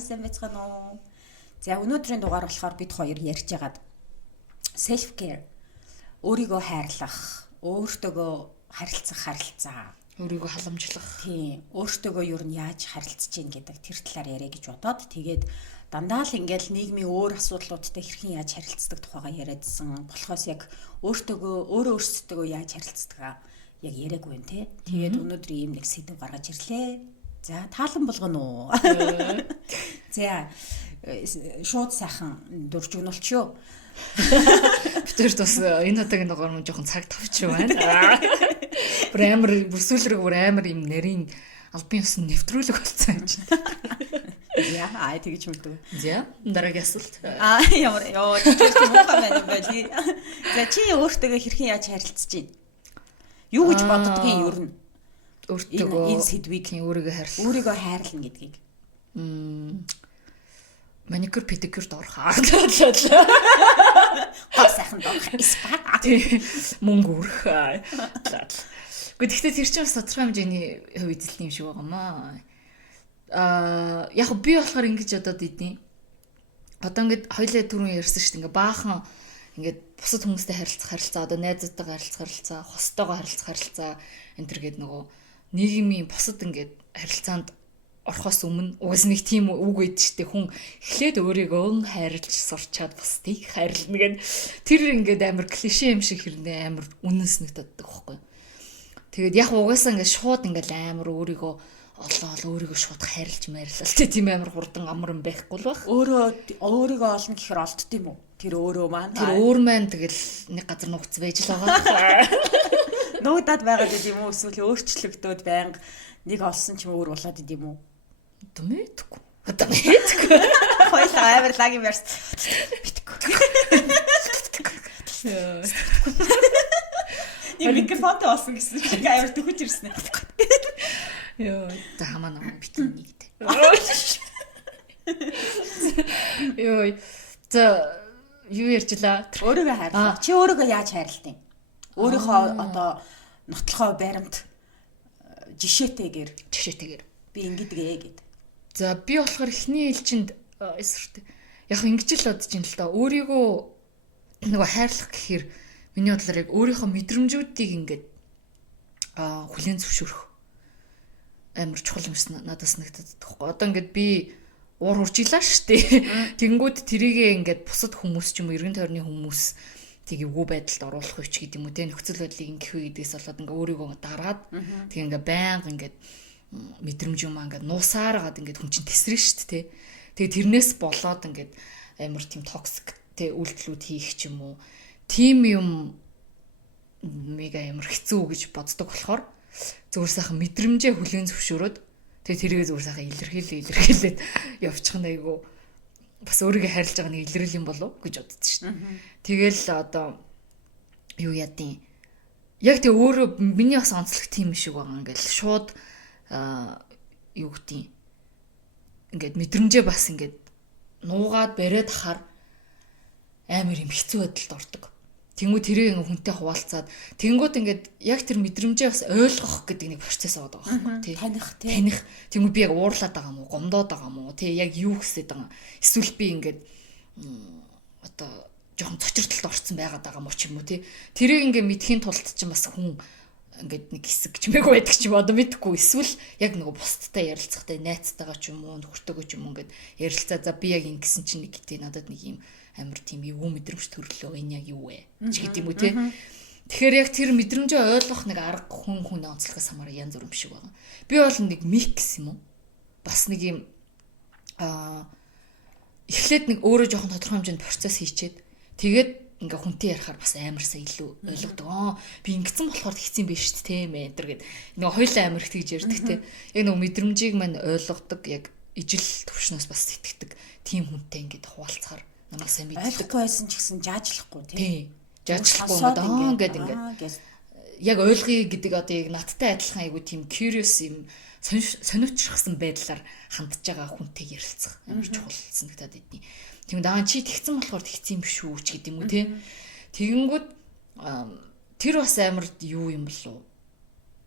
сайн байцгаана уу? За өнөөдрийн дугаар болохоор бид хоёр ярьж байгаад self care өөрийгөө хайрлах, өөртөөгөө харилцаа, өөрийгөө халамжлах. тийм, өөртөөгөө юу нь яаж харилцаж гин гэдэг тэр талаар яриа гэж бодоод тэгээд дандаа л ингээл нийгмийн өөр асуудлуудтай хэрхэн яаж харилцдаг тухайгаа яриадсан. Болохоос яг өөртөөгөө яаж харилцдаг яг яриаггүй юм те. Тэгээд өнөөдөр ийм нэг сэдв гаргаж ирлээ. За таалан болгоно уу? За шууд сайхан дурж өгнөлчөө. Битэрт бас энэ удаагийн дугаар мөн жоохон цаг тавчих байна. Бүр амар бүрсүүлрэг бүр амар юм нарийн албан ёсны нэвтрүүлэг болсон юм чинь. Яа, тэгэж мэдв. За дараагийн асуулт. Ямар тийм муухай байна юм байли. За чи өөртөө хэрхэн яаж харилцаж байна? Юу гэж боддгийг ер нь өөртөө энэ сэдвийг өөрийгөө хайрлна гэдгийг. Маникюр педикюрт орох. Гол сайхан доорх. Спа. Мөнгө өрөх. Гэхдээ тэр чинь бас тодорхой хэмжээний хувь эзэлт юм шиг байгаамаа. Яг би болохоор ингэж бодоод идэв. Одоо ингээд хоёлаа түрүүн ярьсан шүү дээ. Ингээ баахан ингээд бусад хүмүүстэй харилцах, одоо найзуудтайгаа харилцах, хостойгоо харилцах энэ төр гээд нөгөө нийгмийн бусад ингээд харилцаанд орохоос өмнө угс нэг тийм үг өгд штэ хүн эхлээд өөрийгөө хайрлж сурчаад бусдыг хайрлна гэд тэр ингээд амар клишэ юм шиг хэрнээ амар үнэнс нэгддэг байхгүй. Тэгээд яг угаасаа ингээд шууд ингээд амар өөрийгөө өөрийгөө шууд хайрлж майрлал тийм амар хурдан амар юм байхгүй л байх. Өөрийгөө олно гэхээр олдд юм уу? Тэр өөрөө маань. Тэр өөр маань тэгэл нэг газар нуугц байж л байгаа. Нуугдаад байгаа гэдэг юм уу? Эсвэл өөрчлөгдөөд байнга нэг олсон ч юм өөр болоод идэв юм уу? Мэдгүй. Хоёул амар лаг юм ярьсан. Мэдгүй. Нэг микрофонтой болсон гэсэн чинь амар төгөж ирсэн. Йоо, та хамаа нам битэн нэгтэй. Йоо. Юу ярьжлаа? Өөрийгөө хайрлаа. Чи өөрийгөө яаж хайрлтыг? Өөрийнхөө одоо нотлохоо баримт жишээтэйгээр би ингэдэгэ гэд. За би болохоор эхний ээлжинд яг ингэж л бодож ин л та өөрийгөө нөгөө хайрлах гэхээр миний бодлоор яг өөрийнхөө мэдрэмжүүдийг ингээд хүлээн зөвшөөрөх амар чухал юмс надад санагдаад байхгүй. Одоо ингээд би уур хуржилаа штэ. Тэнгүүд тэрийгээ ингээд бусад хүмүүс ч юм уу эргэн тойрны хүмүүс тэг эвгүй байдалд оруулах үуч гэдэг юм уу те нөхцөл байдлыг ингэх үе гэдгээс болоод ингээ өөрийгөө дараад тэг ингээ байнга ингээ мэдрэмж юм аа ингээ нуусаар гаад ингээ хүн чинь тесрэн штт те тэг тэрнээс болоод ингээ амар тийм токсик те үйлдэлүүд хийх ч юм уу тийм юм мега амар хэцүү гэж боддог болохоор зүгээр сайхан мэдрэмжээ хүлээн зөвшөөрөөд тэг тэрийгээ зүгээр сайхан илэрхийлээд явчих нь айгу бас өөрийгөө хайрлаж байгаа нэг илрэл юм болов гэж боддоо шүү дээ. Тэгэл одоо юу ядیں۔ Яг тэг өөрөө миний бас онцлог тийм шиг байгаа ингээл шууд юу гэдیں۔ Ингээд мэдрэмжээ бас ингээд нуугаад бариад хахаар амар юм хэцүү байдалд ордог. Тэнгүү тэрийг хүнтэй хуваалцаад тэнгүүд ингээд яг тэр мэдрэмжээ бас ойлгох гэдэг нэг процесс байгаа байхгүй тий. Таних. Тэнгүү би яг уурлаад байгаа юм уу, гомдоод байгаа юм уу, тий яг юу гэсэд байгаа. Эсвэл би ингээд одоо жоохон цочирдолд орсон байгаад байгаа юм уу ч юм уу тий. Тэрийг ингээд мэдхийн тулд ч бас хүн ингээд нэг хэсэг ч мэг байдаг ч юм одоо мэдхгүй. Эсвэл яг нөгөө бусдтай ярилцахтай найзтайгаа ч юм уу, нөхөртөөгөө ч юм уу ингээд ярилцаа за би яг ингэсэн чинь нэг гэдэг надад нэг юм амар тийм эвгүй мэдрэмж төрлөө энэ яг юу вэ ч гэдэг юм уу те. Тэгэхээр яг тэр мэдрэмжээ ойлгох нэг арга хүн онцлогоос хамаараа янз бүр юм шиг байгаа. Би бол нэг микс юм уу? Бас нэг юм эхлээд нэг өөрөө жоохон тодорхой хэмжээнд процесс хийчээд тэгээд ингээ хүнтэй ярихаар бас амарсаа илүү ойлгодог. Би ингэсэн болохоор хэцэн биш шүү дээ те мэ гэдэг. Нэг хоёлаа амар их тэгж ярьдаг те. Яг нэг мэдрэмжийг мань ойлгодог яг ижил төвшнөөс бас сэтгэдэг тийм хүнтэй ингээд хуваалцахаар намайг сайн мэддэг. Ойлгохгүй байсан ч гэсэн жаачлахгүй тий. Жаачлахгүй ингээд яг ойлгоё гэдэг одоо яг надтай адилхан айгу тийм curious юм сониучрахсан байдлаар хандж байгаа хүнтэй ярилцах амар чухал санагдаад идэв. Тийм даа чи тэгсэн болохоор тэгсэн юм биш үү ч гэдэг юм уу тий. Тэгэнгүүт тэр бас амар юу юм болов.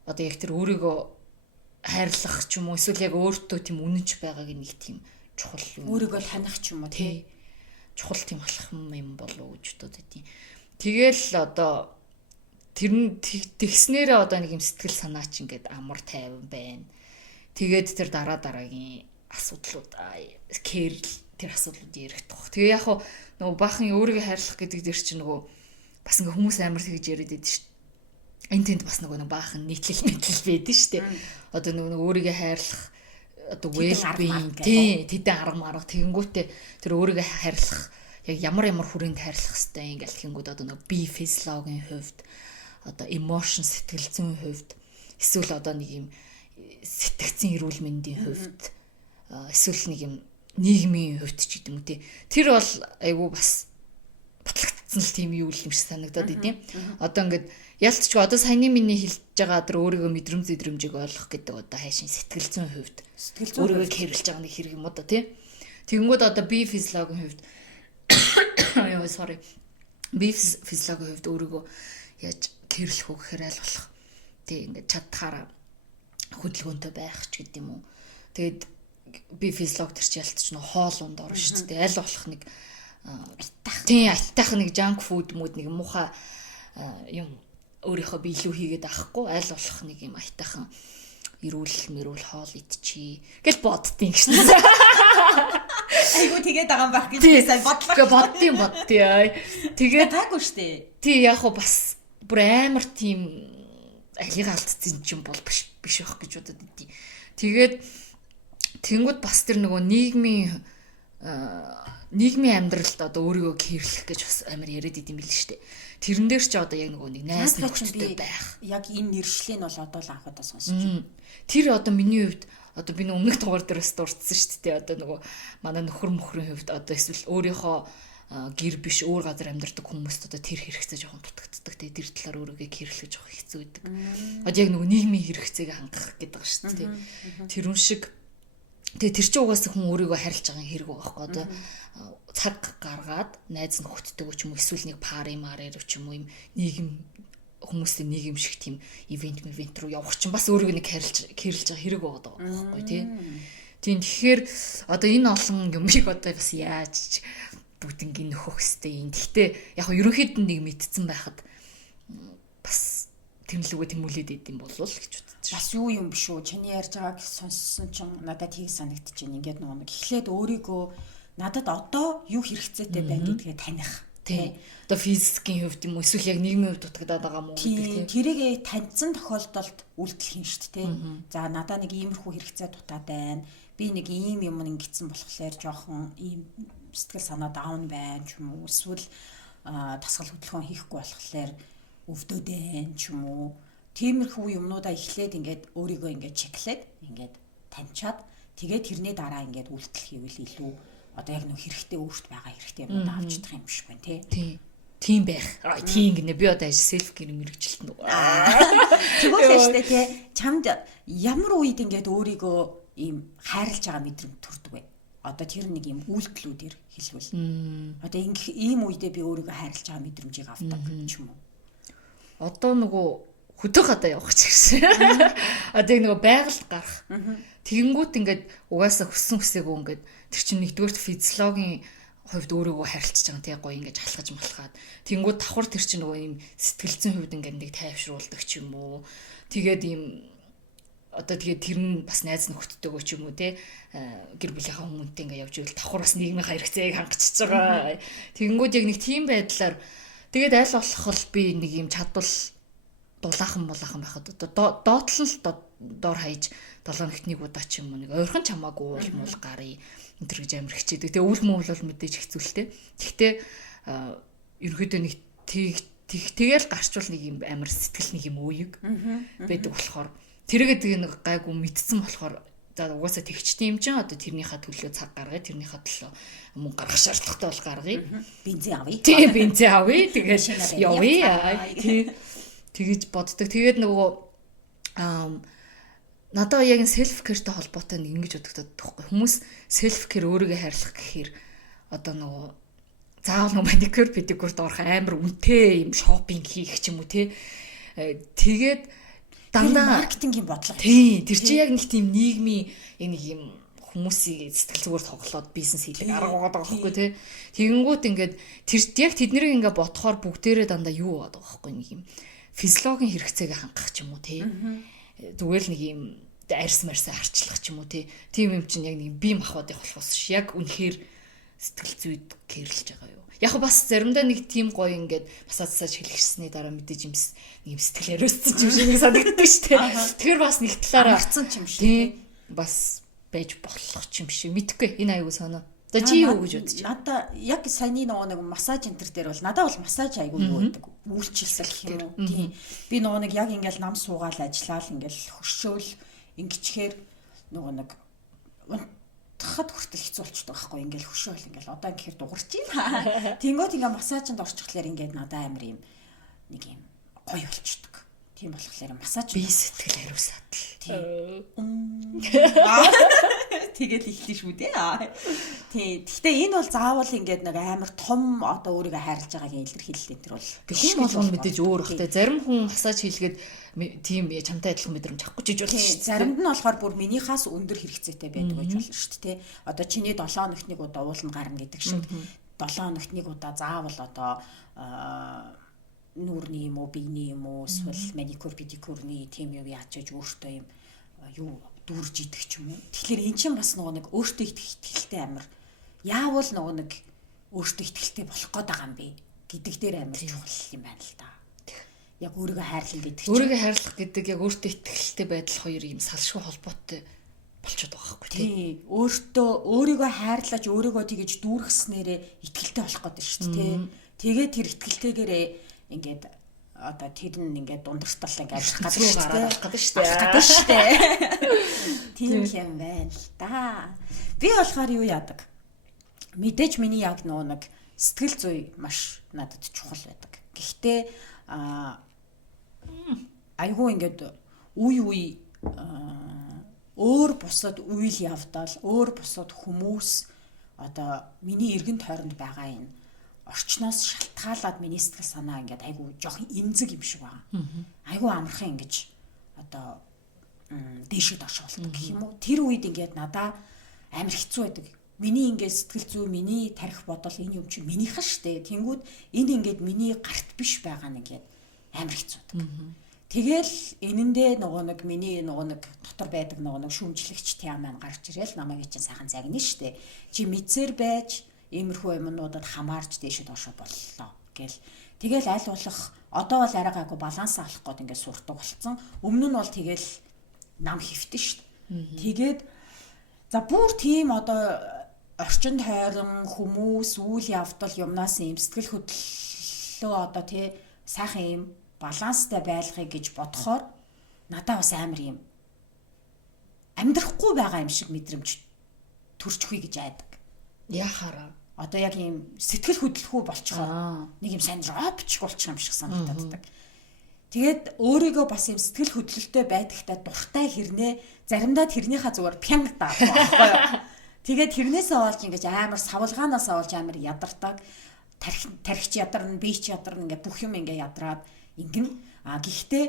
Одоо яг тэр өөрийгөө хайрлах ч юм уу эсвэл яг өөртөө тийм үнэнч байгааг нэг тийм чухал юм. Өөрийгөө таних ч юм уу тий. Чухал тийм алхам юм болов уу гэж бодод байдیں۔ Тэгэл одоо тэр нь тэгснээрээ одоо нэг юм сэтгэл санаа ч ингээд амар тайван байна. Тэгээд тэр дараагийн асуудлууд кэрл тэр асуудлууд ярих тох. Тэгээ яг хуу нөгөө баахан өөрийгөө хайрлах гэдэг дээр чинь нөгөө бас ингээ хүмүүс амар тэгж яриад байдаг шүү дээ. Энд тэнд бас нөгөө баахан нийтлэл байдаг шүү дээ. Одоо нөгөө өөрийгөө хайрлах одоо well-being тэдэн арга тэгэнгүүтээ тэр өөрийгөө хайрлах яг ямар хүрээнд хайрлах хэвтэй ингээл тэгэнгүүт одоо нөгөө би физиологийн хувьд одоо emotion сэтгэл зүйн хувьд эсвэл одоо нэг юм сэтгцэн эрүүл мэндийн хувьд эсвэл нэг юм нийгмийн хувьд ч гэдэг юм үү те. Тэр бол айгүй бас батлагдсан л тийм юу юм шиг санагдаад идэв. Одоо ингээд ялцч одоо саяны миний хэлж байгаа тэр өөрийгөө мэдрэмжийг ойлгох гэдэг одоо хайшин сэтгэл зүйн хувьд өөрийгөө кэрлж байгаа нэг хэрэг юм одоо тий. Тэгэнгүүт одоо би физиологийн хувьд би физиологийн хувьд өөрийгөө яаж кэрлэх үг гэхээр аль болох тий ингээд чадхаараа хөдөлгөөнтэй байх ч гэдэг юм уу. Тэгээд би физиолог төр чи ялцч нөө хоол унд орно шүү дээ. Аль болох нэг айтах нэг junk food мод нэг муухай юм өөрийнхөө би илүү хийгээд авахгүй аль болох нэг юм айтахан эрүүл хоол идчихье гэж боддtiin гэсэн. Айгу тэгээд байгаа юм байх гэж сайн бодлоо. Боддیں۔ Тэгээд таагүй штэ. Тий яг хуу бас бүр амар тийм алийг алдсан юм бол биш байх гэж бодод идэв. Тэгээд тэнгууд бас тэр нөгөө нийгмийн амьдралд одоо өөрийгөө кэрлэх гэж бас амар яриад идэм билээ шүү дээ. Тэрэн дээр ч одоо яг нөгөө нэг найз нөхдөдтэй байх. Яг энэ нэршлийг бол одоо л анх удаа сонсож байна. Тэр одоо миний хувьд одоо би нэг өмнөх дугаар дээрээс дурдсан шүү дээ. Одоо нөгөө манай нөхрийн хувьд одоо эсвэл өөрийнхөө гэр биш өөр газар амьдардаг хүмүүст одоо тэр хэрэгцээ жоохон дутагддаг. Тэгээд тэр талаар өөрийгөө кэрлэх жоохон хэцүү байдаг. Одоо яг нөгөө нийгмийн хэрэгцээг хангах гэдэг байгаа шүү дээ. Тэр үн шиг тэгээ тэр чинь угаасаа хүн өөрийгөө харилж байгаа хэрэг байхгүй одоо цаг гаргаад найз нөхдөдөө ч юм уу эсвэл нэг паримарэр ч юм уу юм нийгэм хүмүүсийн нийгэм шиг тийм ивент руу явах чинь бас өөрийгөө нэг кэрлж байгаа хэрэг байгаа байхгүй тий. Тийм тэгэхээр одоо энэ олон юмыг одоо бас яаж бүгднийг нөхөх хэвтэй юм. Гэхдээ яг нь ерөнхийд нэг мэдсэн байхад бас тэмлэгөө тэмүүлээд идэм болов л гэж бодож. Бас юу юм биш үү? Чиний ярьж байгааг сонссон чинь надад тийг санагдчих чинь ингээд нэг эхлээд өөрийгөө надад одоо юу хэрэгцээтэй байна гэдгээ таних. Тий. Одоо физикийн хувьд юм уу эсвэл яг нийгмийн хувьд дутагдаад байгаа мó гэдэг. Тэрийг таньсан тохиолдолд үйлдэл хийн шүү дээ. За надад нэг иймэрхүү хэрэгцээ дутаад байна. Би нэг ийм юм ингэсэн болохоор жоохон ийм сэтгэл санаа даун байна ч юм уу. Эсвэл тасгал хөдөлгөөн хийхгүй болохоор өвдөд байна ч юм уу. Тиймэрхүү юмнуудаа эхлээд ингээд өөрийгөө ингээд чеклээд ингээд таньчаад тэгээд тэрний дараа ингээд үйлдэл хийвэл илүү одоо яг нөх хэрэгтэй өөрт байгаа хэрэгтэй юмудаа авч чадах юм биш байна тий. Тийм байх. Тийм гинэ би одоо селф кэр мэрэгжилтэн үү. Тэгвэл штэ тий. Чамд ямар үед ингээд өөрийгөө ийм хайрлаж байгаа мэдрэмж төрдөг вэ? Одоо тэр нэг юм үйлдэлүүдээр хэлвэл. Одоо ийм үедээ би өөрийгөө хайрлаж байгаа мэдрэмжийг авдаг ч юм уу. Одоо нөгөө хөдөө гадаа явах ч гэсэн. Одоо яг нөгөө байгальд гарах. Тэгэнгүүт ингээд угаасаа хүссэн хүсээгүй ингээд тэр чинь нэгдүгээрт физиологийн хувьд өөрийгөө харилцаж байгаа тийм гоё ингээд алхаж малхаад. Тэгэнгүүт давхар тэр чинь нөгөө юм сэтгэл зүйн хувьд ингээд нэг тайвшруулдаг ч юм уу. Тэгээд ийм одоо тэгээд тэр нь бас найз нөхдөдөө ч юм уу те гэр бүлийнхаа хүмүүнтэй ингээд явж ивэл давхар бас нийгмийн хэрэгцээг хангачиж байгаа. Тэгэнгүүт яг нэг тийм байдлаар тэгээд аль болох би нэг юм чадвал дулаахан байхад одоо доотлол доор хаяж 7 хоногт нэг удаа ч юм уу нэг ойрхон чамаагүй уул гарыг энэ төр гэж амир хичээдэг. Тэгээ үл мөвл бол мэдээж хэцүүлтэй. Гэхдээ ерөөдөө нэг тэгэл гарчвал нэг юм амир сэтгэл нэг юм өөйг байдаг болохоор тэргээд нэг гайгүй мэдсэн болохоор за угаасаа тэгчтэй юм чинь одоо тэрнийхээ төлөө цаг гаргая, тэрнийхээ төлөө мөнгө гаргах шаардлагатай бол гаргая. Бензин авъя. Тийм бензин авъя. Тэгээд явъя. Тэгэж боддог. Тэгээд нөгөө надад яг селф кэртэй холбоотой нэг ингэж бодогдоод байхгүй. Хүмүүс селф кэр өөрийгөө хайрлах гэхээр одоо нөгөө заавал нөгөө маникюр, педикюрд орох амар үнэтэй юм шопинг хийх ч юм уу те. Тэгээд дандаа маркетингийн бодлого. Тийм. Тэр чинь яг нэг тийм нийгмийн нэг юм хүмүүсийн сэтгэл зүгээр тоглоод бизнес хийлэг арга байгаа байхгүй тий. Тэгэнгүүт ингээд тэр яг тэднийг ингээд бодохоор бүгдээрээ дандаа юу байгаа байхгүй нэг юм физиологийн хэрэгцээг хангах ч юм уу тий. Зүгээр л нэг юм арьс марсаа харчлах ч юм уу тий. Тийм юм чинь яг нэг бие махбодын болохоос ш. Яг үнэхээр сэтгэл зүйд гэрэлж байгаа юу. Яг бас заримдаа нэг тийм гоё ингээд басаацсаж хэлчихсэний дараа мэдээж юм нэг сэтгэл яриуссан юм шиг санагддаг шүү дээ. Тэгэхээр бас нэг талаараа харцсан юм шиг бас байж болох юм шиг мэдхгүй энэ аягүй санаа. За чи юу гэж бодож байна? Надаа яг саяны нэг массаж энтер дээр бол надад бол массаж аягүй юу гэдэг үйлчилсэл гэх юм уу. Тийм. Би нэг яг ингээл нам суугаал ажиллаал ингээл хөшөөл ингэчхээр нэг унтахад хүртэл хэцүү болчихдог байхгүй ингээл хөшөөл ингээл одоо ингэхээр дугарч байна. Тэнгөт ингээ массажинд орчихлоор ингээд надад амар юм нэг юм гоё болчихдог. Тийм болохоор массаж би сэтгэл хариусаад л. Тэгээд ихлээ шүү дээ. Тий. Гэхдээ энэ бол заавал ингээд нэг амар том одоо өөрийгөө хайрлаж байгаагийн илэрхийлэл энэ төр бол хүн болгоно мэдээж өөр бахтай. Зарим хүн массаж хийлгээд тийм чамтай адилхан мэдрэмж авахгүй ч гэж болно шүү дээ. Заримд нь болохоор бүр минийхаас өндөр хэрэгцээтэй байдаг гэж болно шүү дээ. Одоо чиний 7 хоногт нэг удаа уулна гарна гэдэг шиг 7 хоногт нэг удаа заавал одоо нүрний юм уу, биений юм уу, эсвэл маникюр, педикюрний тийм юм яачиж өөртөө юм юу дүүрж идэх ч юм уу. Тэгэхээр эн чинь бас нэг өөртөө итгэлтэй амир. Яавал нэг өөртөө итгэлтэй болох гээд байгаа юм бэ гэдэг дээр амир чухал юм байна л да. Яг өөрийгөө хайрлах гэдэг чинь. Өөрийгөө хайрлах гэдэг яг өөртөө итгэлтэй байдал хоёр юм салшгүй холбоотой болчиход байгаа байхгүй тий. Өөрийгөө хайрлаж өөрийгөө тэгэж дүүргэснээрээ итгэлтэй болох гээд байна шүү дээ. Тэгээд тэр итгэлтэйгээрээ ингээд одоо тэр нь ингээд дундартал ингээд гарах гэдэг шүү дээ. Тийм юм байна л да. Би болохоор юу яадаг? Мэдээж миний яг нэг сэтгэл зүй маш надад чухал байдаг. Гэхдээ айгүй ингээд үе өөр бусад үйл явдал, өөр бусад хүмүүс одоо миний эргэн тойронд байгаа энэ орчноос шалтгаалаад миний сэтгэл санаа ингээд айгүй жоох эмзэг юм шиг байна. Айгүй амархан ингэж одоо дээшээ доош болдог гэх юм уу. Тэр үед ингээд надаа амар хэцүү байдаг. Миний ингээд сэтгэл зүй, миний тарих бодол энэ юм чи минийх штэ. Тэнгүүд энэ ингээд миний гарт биш байгаа нэгээд амар хэцүү байдаг. Тэгэл энэндээ нэг миний нэг дотор байдаг нэг шүүмжлэгч тийм маань гарч ирээл намайг чинь сайхан загнаа штэ. Чи мэдсээр байж иймэрхүү юмнуудад хамаарч дээшээ доошоо боллоо гэл. Тэгэл аль болох одоо бол арай гайгүй баланс авах гээд ингээд сурдаг болцсон. Өмнө нь бол тэгэл нам хөвтөн штэ. Тэгээд за бүр тийм одоо орчин тойрон хүмүүс үйл явдал юмнаас юм сэтгэл хөдлөлөө одоо тий сайхан юм баланстай байлгахыг гэж бодохоор надад бас амар юм амьдрахгүй байгаа юм шиг мэдрэмж төрчихгүй гэж айдаг. Яхаараа одоо яг юм сэтгэл хөдлөхүү болчихоо нэг юм сайн робч болчих юм шиг санагдаад. Тэгээд өөрийгөө бас юм сэтгэл хөдлөлтөй байдагтаа дуртай хэрнээ заримдаа тэрнийхээ зүгээр пянг даа байхгүй юу. Тэгээд тэрнээсээ олж ингэж амар савлгаанаас олж амар ядардаг. Тархич ядарна, би ч ядарна ингээд бүх юм ингээд ядраад ингэн. Гэхдээ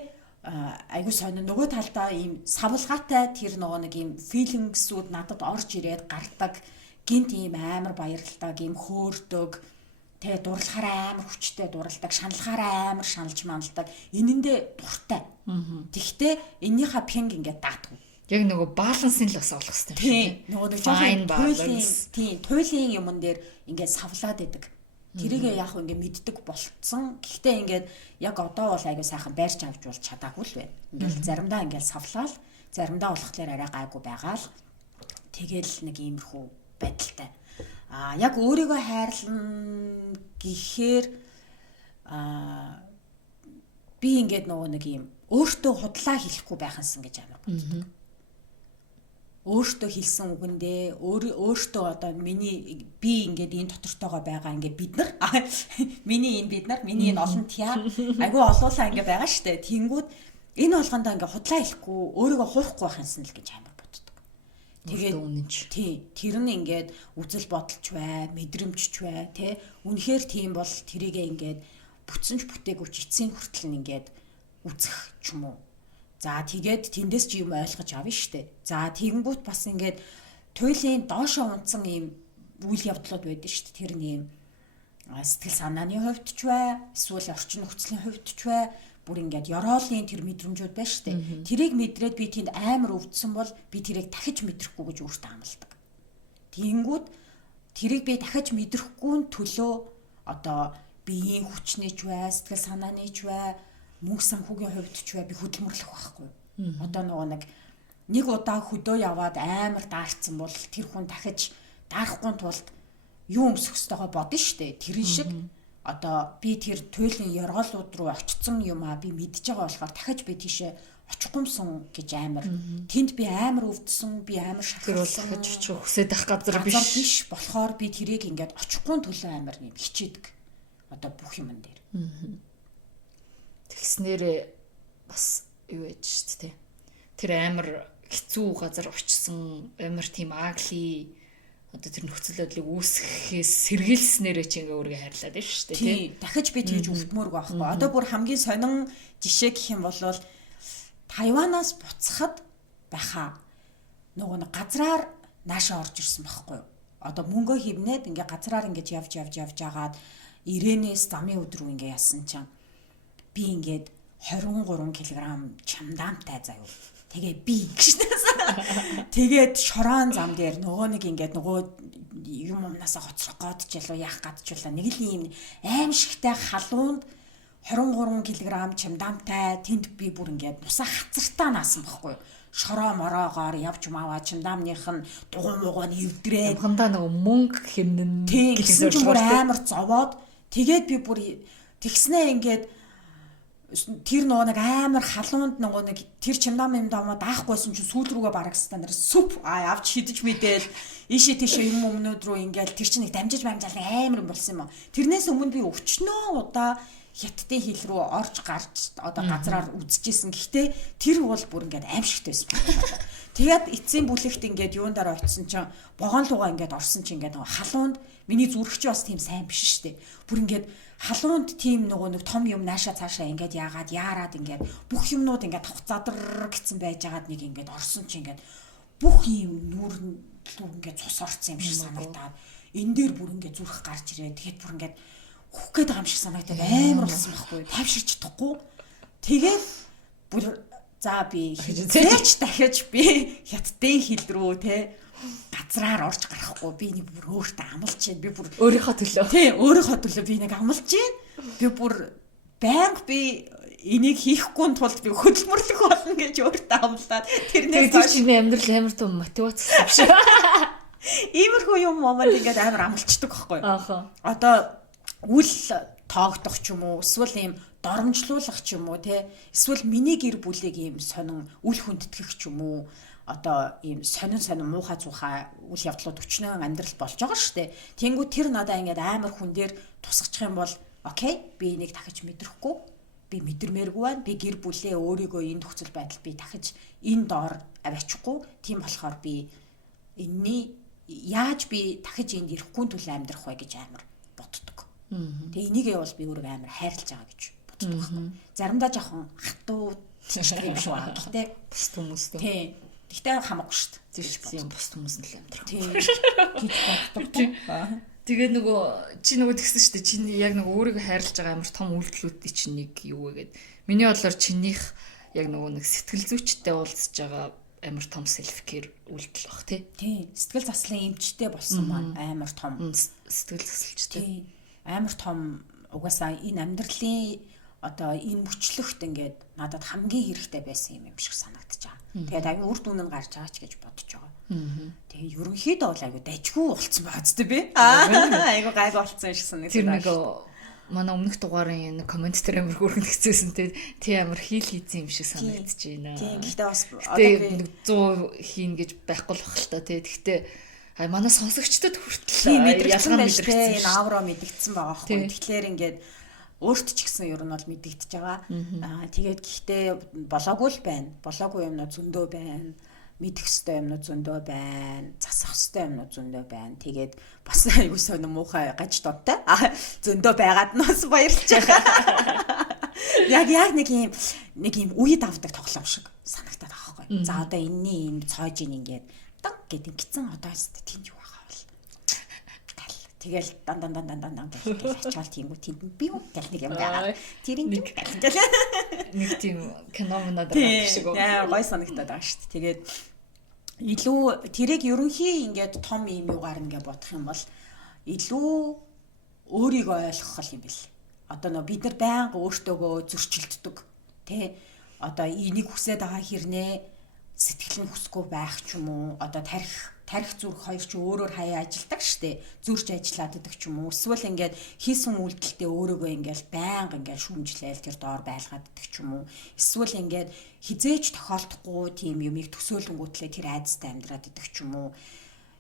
айгуу сонир нөгөө талдаа ийм савлгаатай тэр нэг ийм филингсүүд надад орж ирээд гардаг. Гинт ийм амар баярлалтай, ийм хөөрдөг, тэгээ дурлахаараа амар хүчтэй дурладаг, шаналхаараа амар шаналж маналдаг. Энэндээ дуртай. Тэгтээ эннийхээ пинг ингээд даатгүй. Яг нөгөө балансын л бас олох хэрэгтэй юм шиг. Нөгөө нэг жоохон туйлын юмн дээр ингээд савлаад идэг. Тэрийг яг ингээд мэддэг болцсон. Гэхдээ ингээд яг одоо бол айгуу сайхан байрч авч бол чадаагүй л байна. Ингээд заримдаа ингээд савлаал, заримдаа болохлээр арай гайгүй байгаал. Тэгэл нэг иймэрхүү байдалтай. Яг өөрийгөө хайрлна гэхээр би ингээд нөгөө нэг юм өөртөө худлаа хэлэхгүй байхансан гэж амар боддог. Өөртөө хэлсэн үгэндээ өөртөө одоо миний би ингээд энэ дотортойгоо байгаа ингээд бид нар миний энэ олон тя айгу олуулаа ингээд байгаа штэ. Тэнгүүд энэ болгондоо ингээд худлаа хэлэхгүй өөрийгөө хуурахгүй байх юмсан л гэж амар боддог. Тэгээд тэр нь ингээд үзэл бодолч бай, мэдрэмжч бай, тэ үнэхээр тийм бол тэрийгээ ингээд бүтсэнч бүтээгүйч эцсийн хүртэл нь ингээд үзэх ч юм уу. За тэгээд тэндээс ч юм ойлгож авна штэ. За тэгэнгүүт бас ингээд туйлын доошоо унтсан ийм үйл явдлууд байдаг шүү дээ. Тэр нэм сэтгэл санааны хувьд ч бай, эсвэл орчин нөхцөлийн хувьд ч бай, бүр ингээд ёроолын тэр мэдрэмжүүд байна шүү дээ. Тэрийг мэдрээд би тэнд амар өвдсөн бол би тэрийг дахиж мэдрэхгүй гэж өөртөө амладаг. Тэгэнгүүт тэрийг би дахиж мэдрэхгүй төлөө одоо биеийн хүчнийч бай, сэтгэл санааныч бай, мөнх санхүүгийн хувьд ч бай би хөдөлмөрлөх байхгүй. Одоо нэг удаа хөдөө яваад амар даарцсан бол тэр хүн дахиж даарахгүй тулд юу өмсөх ёстойгоо бодно шүү дээ. Тэрэн шиг одоо би тэр туйлын ёроолууд руу очсон юм аа би мэдж байгаа болохоор дахиж би тийшээ очихгүймсэн гэж амар. Тэнд би амар өвдсөн, би амар шархалсан. Тэр бол дахиж хүсээд ах газар биш болохоор би тэрийг ингээд очихгүй төлөө амар юм хичээдэг. Одоо бүх юмн дээр. Тэгснээрээ бас юу яж шүү дээ. Тэр амар хэцүү газар очсон, амар тийм агли одоо тэр нөхцөл байдлыг үүсгэхээс сэргийлснээрээ чи ингээ өөрийгөө хайрлаад байна шүү дээ тий. Дахиж би тэгж өвдмөөргүй байхгүй. Одоо бүр хамгийн сонин жишээ гэх юм бол Тайванаас буцахад байхаа нөгөө газраар наашаа орж ирсэн байхгүй. Одоо мөнгөө хивнээд ингээ газраар ингэж явж агаад Ирэнээс замын өдрөө ингээ яасан чинь би ингээд 23 кг чамдаамтай заяа. Тэгээ би гişнээс тэгээд шороон зам дээр нөгөө нэг ингээд нөгөө юм умнасаа хоцрох гээд ч ялуу яах гээд ч улаа нэг л юм аимшигтай халуунд 23 кг чамдаамтай тэнд би бүр ингээд нусаа хацартаа наасан байхгүй юу. Шороо мороогоор явж маваа чамдаамных нь дугуй муугаа нэвдрээд хамдаа нөгөө мөнгө хэмнэн гэсэн ч бүр амар зовоод тэгээд би бүр тэгснээ ингээд тэр нөгөө нэг амар халуунд нөгөө нэг тэр чамдаам юм дамаа даахгүйсэн чинь сүүл рүүгээ бараг стандар сүп авч шидэж мэдэл ийшээ тийшээ юм өмнөд рүү ингээл тэр чинь нэг дамжиж баймжаал амар юм болсон юм аа. Тэрнээс өмнө би өчнөө удаа хятадын хил рүү орж гарч одоо газраар үзчихсэн. Гэхдээ тэр бол бүр ингээд аимшигтай байсан. Тэгээд эцсийн бүлэгт ингээд юун дараа очисон чинь богоон лугаа ингээд орсон чинь ингээд халуунд миний зүрх чи бас тийм сайн биш шүү дээ. Бүр ингээд халуунд тийм нөгөө нэг том юм нааша цаашаа ингээд яарад ингээд бүх юмнууд ингээд тавцадар гэсэн байж байгаад нэг ингээд орсон чинь ингээд бүх юм нүүр лүү ингээд цус орцсон юм шиг санагдаад энэ дээр бүр ингээд зүрх гарч ирээ. Тэгэхэд бүр ингээд хөх гээд байгаа юм шиг санагдаад амар болсон байхгүй тайвширч чадахгүй. Тэгээд бүр за би зээч дахиж би хятадын хил рүү те газраар орж гарахгүй би нэг бүр өөртөө амлаж байна. Би бүр өөрийнхөө төлөө. Тий, өөрийнхөө төлөө би нэг амлаж байна. Би бүр байнга би энийг хийхгүй тулд би хөдөлмөрлөх болно гэж өөртөө амлаад тэрнээс хойш чиний амьдрал амар том мотивац авшаа. Иймэрхүү юм момент ингээд амар амлцдаг байхгүй. Ааха. Одоо үл тоогдох ч юм уу эсвэл ийм доромжлуулах ч юм уу те эсвэл миний гэр бүлийг ийм сонин үл хүндэтгэх ч юм уу одоо ийм сонин муухай зуухай үйл явдлууд өчнөө амьдрал болж байгаа шүү дээ. Тэнгүү тэр надаа ингээд амар хүн дээр тусгачих юм бол окей би энийг дахиж мэдрэхгүй би мэдэрмээргүй байна. Би гэр бүлээ өөрийгөө энэ нөхцөл байдал би дахиж энэ доор аваачихгүй. Тийм болохоор би энэний яаж би дахиж энд ирэхгүй төлөө амьдрах вэ гэж амар боддог. Тэгээ энийгээ бол би өөрөө амар хайрлаж байгаа гэж боддог байна. Заримдаа жоохон хатуу тийм шүү аа. Гэхдээ бус хүмүүстэй. Тийм. Гэхдээ хамаагүй шүү дээ. Тийм бус хүмүүс нь л амьдрах. Тийм. Гэж боддог. Тэгээ нөгөө чи нөгөө тэгсэн шүү дээ. Чиний яг нөгөө өөрийгөө хайрлаж байгаа амар том үйлдэлүүдийн чинь нэг юу вэ гэд. Миний бодлоор чинийх яг нөгөө нэг сэтгэл зүйчтэй уулзж байгаа амар том селф кэр үйлдэл баг тий. Тийм. Сэтгэл заслын эмчтэй болсон маань амар том. Сэтгэл засалчтай. Тийм. Амар том угаасаа энэ амьдралын одоо энэ мөчлөгт ингээд надад хамгийн хэрэгтэй байсан юм шиг санагдаж байгаа. Тэгээд аюу үр дүн нь гарч байгаа ч гэж бодож байгаа. Тэгээ ерөнхийдөө бол аюу дайггүй болцсон бааз тээ би. Аюу гайг болцсон шиг санагдаж байна. Тэр нэг манай өмнөх дугаарын нэг комент дээр амар хөөрхөн хэцээсэн тий амар хийл хийцэн юм шиг санагдаж байна. Тийм гэхдээ бас одоо би 100 хийн гэж байхгүй л бах л та тий. Гэхдээ манай сонсогчдод хүртэл ялган мэдэрсэн энэ авро мэдэгдсэн байгаа байхгүй. Тэгэхээр ингээд өөрт ч гэсэн ер нь бол мэдэгдэж байгаа. Тэгээд гэхдээ болоогүй л байна. Болоогүй юмнууд зөндөө байна. Мэдэх ёстой юмнууд зөндөө байна. Засах ёстой юмнууд зөндөө байна. Тэгээд бас аюу сонир муухай гаж донтой. Зөндөө байгаад нь бас баярлж байгаа. Яг нэг юм үе давдаг тоглоом шиг санагдаад байгаа байхгүй. За одоо энэний юм цоож ин ингээд гэд ингэсэн одоо тэнд юу байгаа бол. Тэгэл дан гэл ачаал тиймүү тэнд би юу гэл нэг юм байгаа. Тэр ингэ нэг тийм кино монод байгаа шиг үү. Гой санагдаад байгаа шүү дээ. Тэгээд илүү тэрийг ерөнхий ингээд том юм юугаар ингээд бодох юм бол илүү өөрийгөө ойлгох юм бэл. Одоо нөө бид нар байнга өөртөөгөө зөрчилддөг. Тэ одоо энийг хүсээд байгаа хэрнээ сэтгэл нь хүсэхгүй байх ч юм уу, одоо тарих зүрх хоёр ч өөрөөр хаяа ажилдаг штэ, зөрж ажиллаад идэг ч юм уу. Эсвэл ингээд хийсэн үйлдэлтэй өөрөөгөө ингээд байнга ингээд шүүмжлээл тэр доор байлгаад идэг ч юм уу. Эсвэл ингээд хизээж тохиолдохгүй тийм юмыг төсөөлөнгүүтлээ тэр айдастай амьдраад идэг ч юм уу.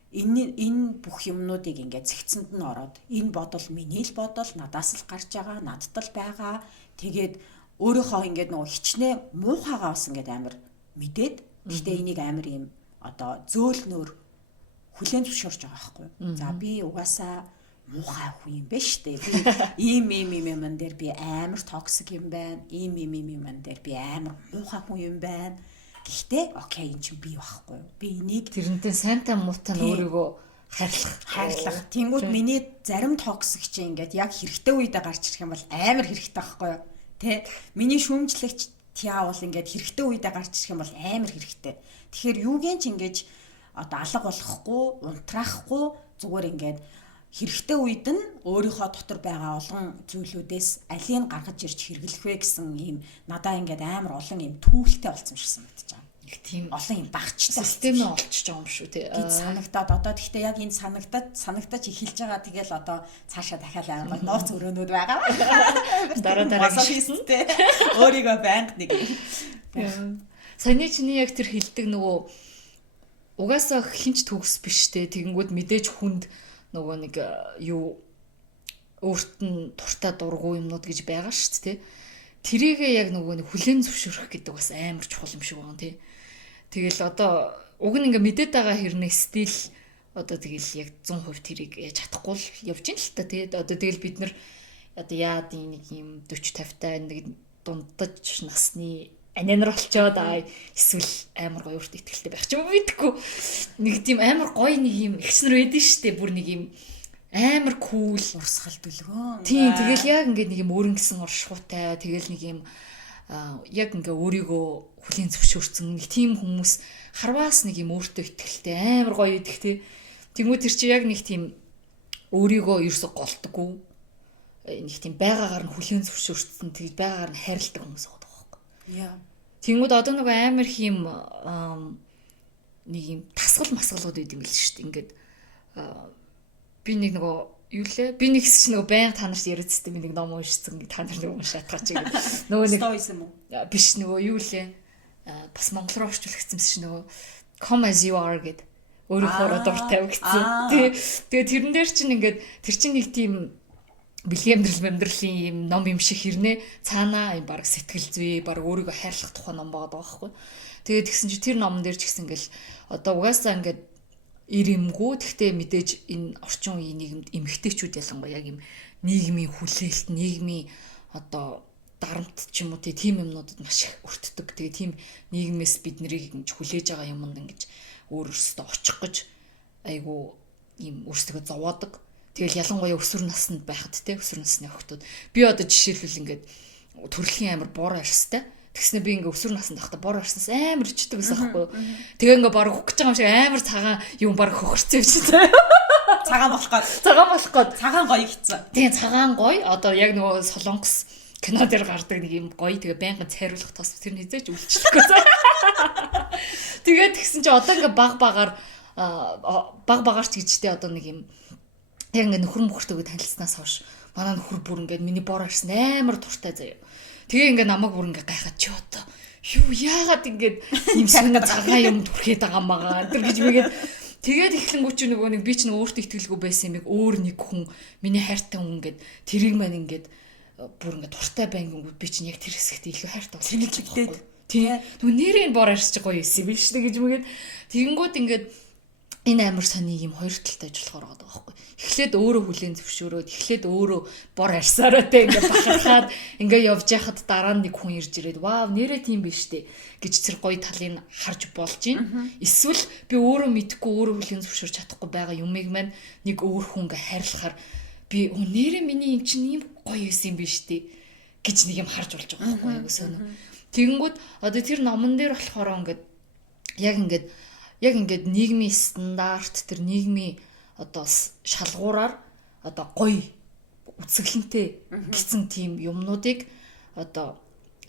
Энэ бүх юмнуудыг ингээд зэгцэнд нь ороод энэ бодол миний л бодол, надаас л гарч байгаа, надад л байгаа. Тэгээд өөрийнхөө ингээд нөгөө хичнээн муухайгаа бас ингээд амар мэдээд гэхдээ энийг амар юм одоо зөөлнөр хүлээн зөвшөөрч байгаа байхгүй. За би угаасаа муухай хүн юм байна штэ. Би ийм юмн дээр би амар токсик юм байна. Ийм юмн дээр би амар муухай хүн юм байна. Гэхдээ окей эн чинь би байхгүй. Би энийг тэрнтэй сайнтай муутай нь өөрийгөө хайрлах. Тэнгүүд миний зарим токсик чинь ингээд яг хэрэгтэй үедээ гарч ирэх юм бол амар хэрэгтэй байхгүй юу? Тэ? Миний шүүмжлэгч тиа бол ингээд хэрэгтэй үедээ гарч ирэх юм бол амар хэрэгтэй. Тэгэхээр юугийн ч ингэж одоо алга болохгүй, унтраахгүй зүгээр ингээд хэрэгтэй үед нь өөрийнхөө дотор байгаа олон зүйлүүдээс алийг гаргаж ирж хэрэглэх вэ гэсэн ийм надаа ингээд амар олон ийм түүхэлтэй болсон шиг санагдаж байгаа. Нэг тийм олон ийм багчтай систем олчж байгаа юм шүү тий. Гэж санагдаад одоо тэгтээ яг энэ санагдаж эхэлж байгаа. Тэгэл одоо цаашаа дахиад амар нууц өрөөнүүд байгаа. Дараа хийстэй. Өөрийгөө байнга нэг. Саний чиний яг тэр хилдэг нөгөө угаасаа хинч төгс биш те. Тэгэнгүүт мэдээж хүнд нөгөө нэг юу өөрт нь туртаа дургу юмнууд гэж байгаа шүү дээ. Тэрийгээ яг нөгөө нэг хүлээн зөвшөөрөх гэдэг бас амар чухал юм шиг байна тий. Тэгэл одоо уг нь ингээ мэдээд байгаа хэрнээ стил одоо тэгэл яг 100% тэрийг яаж чадахгүй л явж ин л та тий. Одоо тэгэл бид нар одоо яад нэг юм 40 50 таа нэг дундаж насны анинар болчоод эсвэл амар гоё урт ихтэй байх ч юм мэдгүй. Нэг тийм амар гоё нэг юм ихснэр байдэн штэ бүр нэг юм амар кул урсгал дүлгөө. Тийм тэгэл яг ингээд нэг юм өөрийн гэсэн оршихуйтай тэгэл нэг юм яг ингээ өөрийгөө хүлийн зөвшөөрсөн нэг тийм хүмүүс харваас нэг юм өөртөө ихтэй амар гоё идэх те. Тэнгүү тэр чи яг нэг тийм өөрийгөө ерөөсө голдоггүй нэг тийм байгаагаар нь хүлийн зөвшөөрсөн тэгж байгаагаар нь хайрладаг хүмүүс байгаа байхгүй. Яа. Тэнгүүд одоо нөгөө амар хим нэг юм тасгал масгалууд байд юм л шүү дээ. Ингээд би нэг нөгөө юу лээ? Би нэг хэсэг нөгөө байнга та нарт яриадстай би нэг ном уншсан та нар нэг уншаатгаа чи нөгөө нэг стоизм уу? Биш нөгөө юу лээ? Бас монгол руу орчуулагдсан биш нөгөө come as you are гэд өөрөөр дуртай гэсэн. Тэгээ тэрэн дээр чинь ингээд тэр чинь нэг тийм бэлгийн амьдралын юм ном юм шиг хэрнээ цаанаа юм баг сэтгэл зүй баг өөрийгөө хайрлах тухай ном байгаа байхгүй. Тэгээд тэгсэн чи тэр номон дээр ч гэсэн ингээл одоо угаасаа ингээд ирэмгүй тэгтээ мэдээж энэ орчин үеийн нийгэмд эмэгтэйчүүд ялангуяа яг юм нийгмийн хүлээлт нийгмийн одоо дарамт ч юм уу тийм юмнуудад маш их өртдөг. Тэгээ тийм нийгмээс бид нарыг ингэж хүлээж байгаа юмд ингэж өөрөөсөө очих гэж айгу юм өөрсдөө зовоодог. Тэгэл ялангуяа өсвөр наснд байхад те өсвөр насны охтууд би одоо жишээлбэл ингээд төрөлхийн амар бор арьстай тэгснэ би ингээд өсвөр наснд байхдаа бор арьснаас амар ичдэг гэсэн байхгүй юу. Тэгээ ингээд баг хөх гэж байгаа юм шиг амар цагаан юм баг хөхөрцөө бичсэн. Цагаан болох гээд цагаан гоё хийцэн. Тэгээ цагаан гоё одоо яг нөгөө солонгос кино дээр гардаг нэг юм гоё тэгээ байнгын цайруулах тос тэр нь хизээч үйлчлэхгүй. Тэгээд тэгсэн чи одоо ингээд баг багаар ч гэжтэй одоо нэг юм яг ингээ нөхөр мөхөртөөгөө танилцсанаас хойш манай нөхөр бүр ингээ миний бор арьсан амар туртай заяа. Тэгээ ингээ намайг бүр ингээ гайхаад чи одоо юу яагаад ингээ юм санаа цагаан юм түрхээд байгаа маа тэр гэж мэгээд тэгээд ихлэнгүү чи нөгөө нэг би ч нөгөө өөртөө итгэлгүй байсан юм өөр нэг хүн миний хайртай хүн ингээд тэрийг маань ингээд бүр ингээ туртай байнгут би ч яг тэр хэсэгт илүү хайртай болсон. Тийм нөгөө нэрийн бор арьс чи гоё юм биш үү гэж мэгээд тэгэнгүүт ингээд энэ амар сони юм хоёр талтай ажиллахаар байгаа байхгүй. Эхлээд өөрөө хүлээн зөвшөөрөөд, эхлээд өөрөө бор арьсаараа те ингээ бахархаад ингээ явж яхад дараа нь нэг хүн ирж ирээд вау нэрээ тийм биш те гэж зэрэг гоё талыг харж болж юм. Эсвэл би өөрөө мэдхгүй өөрөө хүлээн зөвшөөрч чадахгүй байгаа юмыг маань нэг өөр хүн ингээ хайрлахаар би нэрээ миний юм чинь ийм гоё байсан юм биш те гэж нэг юм харж болж байгаа байхгүй юу сонио. Тэгэнгүүт одоо тэр номон дээр болохоор ингээд яг ингээд нийгмийн стандарт тэр нийгмийн одоо шалгуураар одоо гоё үсгэлэнтэй гэсэн тийм юмнуудыг одоо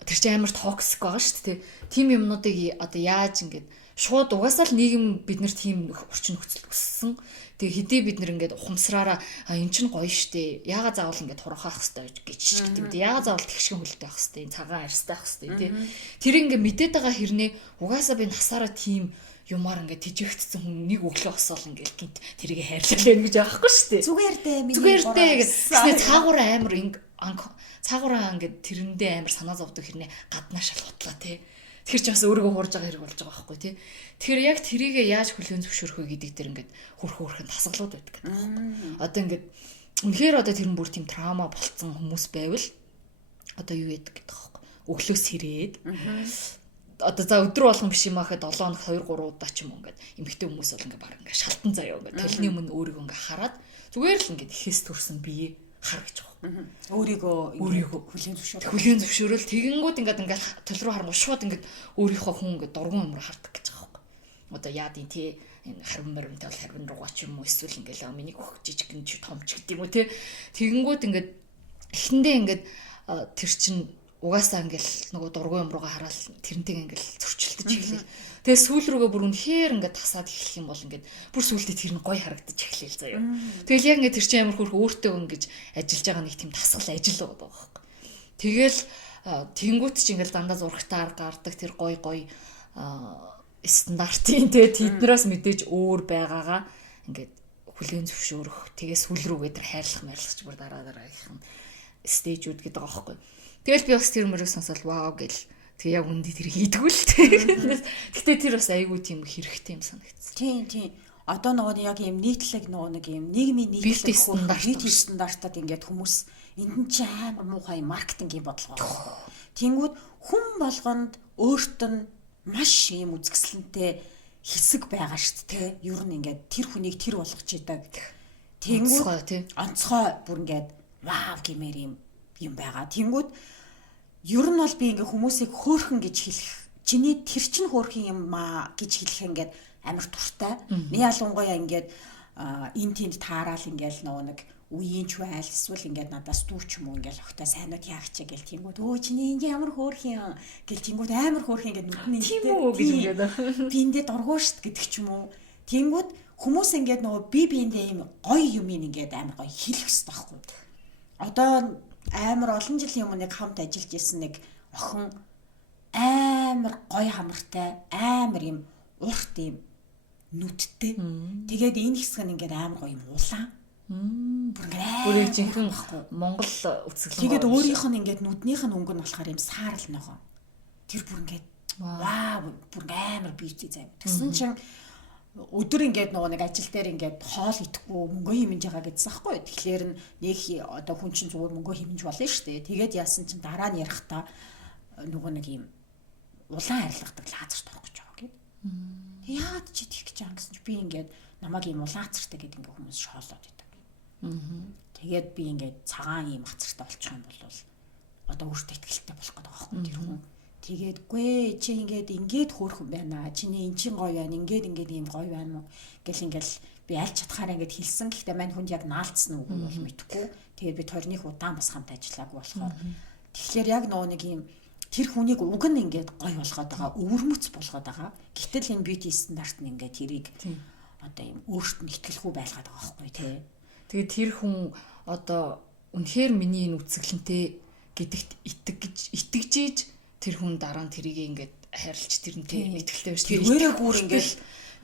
тэр чинь амар токсик байгаа шүү дээ. Тийм юмнуудыг одоо яаж ингээд шууд угаасаа л нийгэм биднэр тийм орчин нөхцөл өссөн. Тэгээ хэдий бид нэр ингээд ухамсараараа эн чинь гоё штэ. Яага заавал ингээд хурахах хэвээр гэж гэдэг. Яага заавал тэгшгэн хөлтэй байх хэвээр, энэ цагаан арьстай байх хэвээр тий. Тэр ингээд мэдээд байгаа хэрнээ угаасаа би насаараа тийм юмар ингээд тижигдсэн хүн нэг өглөө осоол ингээд гинт тэрийг хайрлаа гэж аахгүй штэ. Зүгээр дээ гэсэн цаагуур амар цаагаараа ингээд тэрэндээ амар санаа зовдөг хэрнээ гаднаа шалгуутлаа тий. Тэр ч бас өөрийгөө хуурж байгаа хэрэг болж байгаа байхгүй тий. Тэгэхээр яг тэрийгээ яаж хүлээн зөвшөөрөх вэ гэдэг дээр ингээд хөрхөн тасгалууд байдаг гэдэг байна. Одоо ингээд үнэхээр одоо тэр нь бүр тийм траума болцсон хүмүүс байвал одоо юу яадаг гэдэг байхгүй. Өглөөс хэрээд одоо за өдөр болгон биш юм ахэд 7 хоног 2 3 удаа ч юм уу ингээд эмэгтэй хүмүүс бол ингээд баг ингээд шалтан заяа ингээд толны өмнө өөрийгөө ингээд хараад зүгээр л ингээд ихээс төрсэн бие хар гэж байгаа. Өөрийгөө хүлээн зөвшөөрөл тэгэнгүүт ингээд төл рүү харангуй шууд ингээд өөрийнхөө хүн ингээд дургуун юмруу хардаг гэж байгаа байхгүй. Одоо яадын тий энэ харвин моримтай бол харвин руугаа ч юм уу эсвэл ингээд миний хөх жижигэн том ч гэдэг юм уу тий. Тэгэнгүүт ингээд эхэндээ ингээд тэр чин угаасаа ингээл нөгөө дургуун юм руугаа хараад тэрнтэйг ингээл зөрчилдөж эхлэв. Тэгээ сүүл рүүгээ бүр үнэхээр ингээд тасаад эхлэх юм бол ингээд бүр сүүлдээ тэр нь гоё харагдаж эхлэв заяа. Тэгэл яг ингээд тэр чинь амар хөрх өөртөө ингэж ажиллаж байгаа нэг тийм тасгал ажил байгаа байхгүй. Тэгэл тэнгуут чи ингээл дандаа зурагтаар гардаг тэр гоё стандартын тэднээс мэдээж өөр байгаагаа ингээд хүлээн зөвшөөрөх. Тэгээ сүүл рүүгээ тэр хайрлах ч бүр дараагийнх нь стейжүүд гэдэг байгаа байхгүй. Тэгэл би бас тэр мөрөг сонсоод вау гэл тэг яг үндэ тэр хийдгүү л тэг. Гэтэ тэр бас айгүй тийм хэрэгтэй юм санагдсан. Тийм. Одоо нөгөө яг юм нийтлэг нөгөө нэг юм нийгмийн нийтлэг стандартад ингээд хүмүүс энд чинь амар муухай маркетингийн бодлого байна. Тэнгүүд хүн болгонд өөртөө нь маш юм үзэсгэлэнтэй хэсэг байгаа шүү дээ. Ер нь ингээд тэр хүнийг тэр болгож идэг. Тэнгүүд онцгой бүр ингээд вау гэмээр юм байгаа. Тэнгүүд ер нь бол би ингээ хүмүүсийг хөөхөн гэж хэлэх. Чиний тэр чин хөөхөн юм аа гэж хэлэх ингээд амар туртай. Нэг ялангуяа ингээд энэ тэнд таараал ингээл нөгөө нэг үеийн ч байл эсвэл ингээд надаас дүүч юм уу ингээл охтой сайнууд яагч гэл тэнгүүд өө чиний энэ ямар хөөхөн гэл тэнгүүд амар хөөхөн ингээд нүдний тийм үү гэж ингээд би эндээ дургуй штт гэдэг ч юм уу. Тэнгүүд хүмүүс ингээд нөгөө биендээ юм гоё юм ингээд амар гоё хэлэх хэрэгтэй байхгүй. Одоо амар олон жилийн өмнө нэг хамт ажиллаж ирсэн нэг охин амар гоё хамартай амар юм урт юм нүдтэй. Тэгээд энэ хэсэг нь ингээд амар гоё юм улаан. Бүрээ жинхэнэ байхгүй Монгол үсгэлэн. Тэгээд өөрийнх нь ингээд нүднийх нь өнгө нь болохоор юм саарл ногоо. Тэр бүр ингээд вау бүр амар бийтэй зав. Тэгсэн чинь өдөр ингээд нөгөө нэг ажил дээр ингээд хоол идэхгүй мөнгө хэмнэж байгаа гэдсэн байхгүй. Тэгэхээр нэг одоо хүн чинь зүгээр мөнгө хэмнэж болно шүү дээ. Тэгээд яасан чинь дараа нь ярихдаа нөгөө нэг юм улаан арилгадаг лазерт орох гэж байгаа гэд. Яад чи тийх гэж байгаа гэсэн чи би ингээд намайг юм улаан хацартай гэдэг ингээд хүмүүс шоолоод идэг. Тэгээд би ингээд цагаан юм хацартай болчих юм бол одоо өөртөө ихтэй болох гэдэг байгаа байхгүй тэр хүн. Тэгээд гүй чи ингээд хөөрхөн байна. Чиний эн чин гоё байна. Ингээд ийм гоё байна уу гэл ингээл би аль чадхаараа ингээд хэлсэн. Гэхдээ мань хүнд яг наалцсан үг бол мэдэхгүй. Тэгээд би тойрных удаан бас хамт ажиллаагүй болохоор. Тэгэхээр яг нөгөө нэг ийм тэр хүнийг уг нь ингээд гоё болгоод байгаа, өвөрмөц болгоод байгаа. Гэтэл энэ бьюти стандарт нь ингээд тэрийг одоо ийм өөртөө ихтгэлгүй байлгаад байгаа байхгүй тий. Тэгээд тэр хүн одоо үнэхээр миний энэ үсгэлэнтэй гэдэгт итгэж тэр хүн дараа нь тэрийг ингээд хайрлж тэрнтэй итгэлтэй байж тэрвэрээ бүр ингээд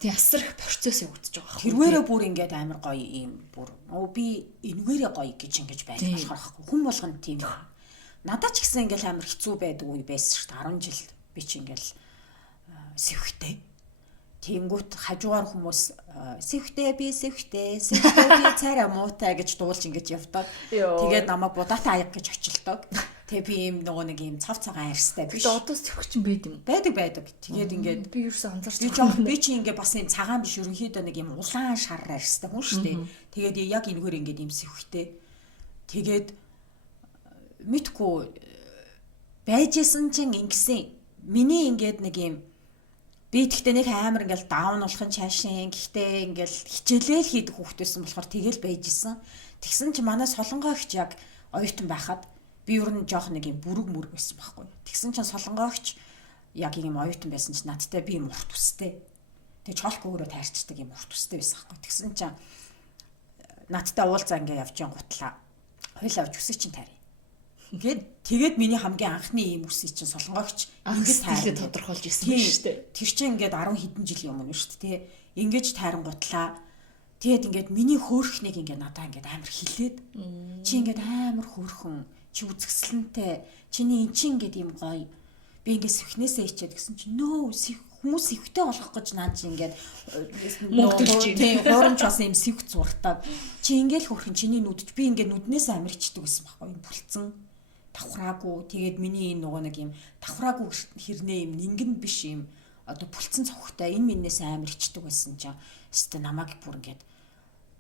тий асар их процесс явагдаж байгаа. Тэрвэрээ бүр ингээд амар гоё юм бүр би энэгээрээ гоё гэж ингэж байх болохоор хүн болгонд тийм. Надад ч гэсэн ингээд амар хэцүү байдаг үе байсан шүү дээ 10 жил би ч ингээд сэвхтэй. Тэнгүүт хажуугаар хүмүүс сэвхтэй би царай муутай гэж дуулж ингэж явдаг. Тэгээд намайг будаатай аяг гэж очилдог. Тэгээ би ийм нөгөө нэг ийм цав цагаан арьстай биш. Одоо сэвх чинь байд юм. Байдаг. Тэгээд ингээд би ерөөсөө анзаарч би чи ингээд бас ийм цагаан биш ерөнхийдөө нэг ийм улаан шар арьстай хүн шүү дээ. Тэгээд яг энэгээр ингээд ийм сэвхтэй. Тэгээд мэдгүй байжсэн чинь ингэсэн. Миний ингээд нэг ийм би тэгтээ нэг амар ингээл даун болохын чаашин гэхдээ ингээл хичээлэл хийдэг хүүхдээсэн болохоор тэгэл байжсэн. Тэгсэн чи манай солонгоогч яг оюутан байхад би ер нь жоох нэг юм бүрэг мөрөг байсан байхгүй. Тэгсэн чинь солонгоогч яг юм оюутан байсан чи надтай би юм урт үстэй. Тэгээ чолк өөрөө тайрчдаг юм урт үстэй байсан байхгүй. Тэгсэн чинь надтай уулзаа ингээ явж яан гутлаа. Хойлоо авч үсэг чинь таарь. Тэгээд миний хамгийн анхны ийм үсийг чинь солонгоогч ингэж тайран тодорхойлж ирсэн байна шүү дээ. Тэр чинь ингээд 10 хэдэн жилийн өмнө шүү дээ. Ингэж тайрангуутлаа. Тэгээд ингээд миний хөөрхнийг ингээд надаа ингээд амар хилээд. Чи ингээд амар хөөрхөн, чи үзэсгэлэнтэй, чиний эн чинь ингээд юм гоё. Би ингээд сэвхнээсээ ичээд гэсэн чинь нөө хүмүүс сэвхтэй болох гэж наад чи ингээд мөнгөдөлж тийм хуурамч бас юм сэвх зуртаа. Чи ингээд хөөрхөн чиний нүдж би ингээд нүднээс амар ичдэг байсан байхгүй юм бүлцэн. Давхраагүй тэгээд миний энэ нөгөө нэг юм давхраагүй хэрнээ юм нингэн биш юм одоо бүлцэн цогтой энэ миннээс амар ичдэг байсан чинь өстө намайг бүр ингээд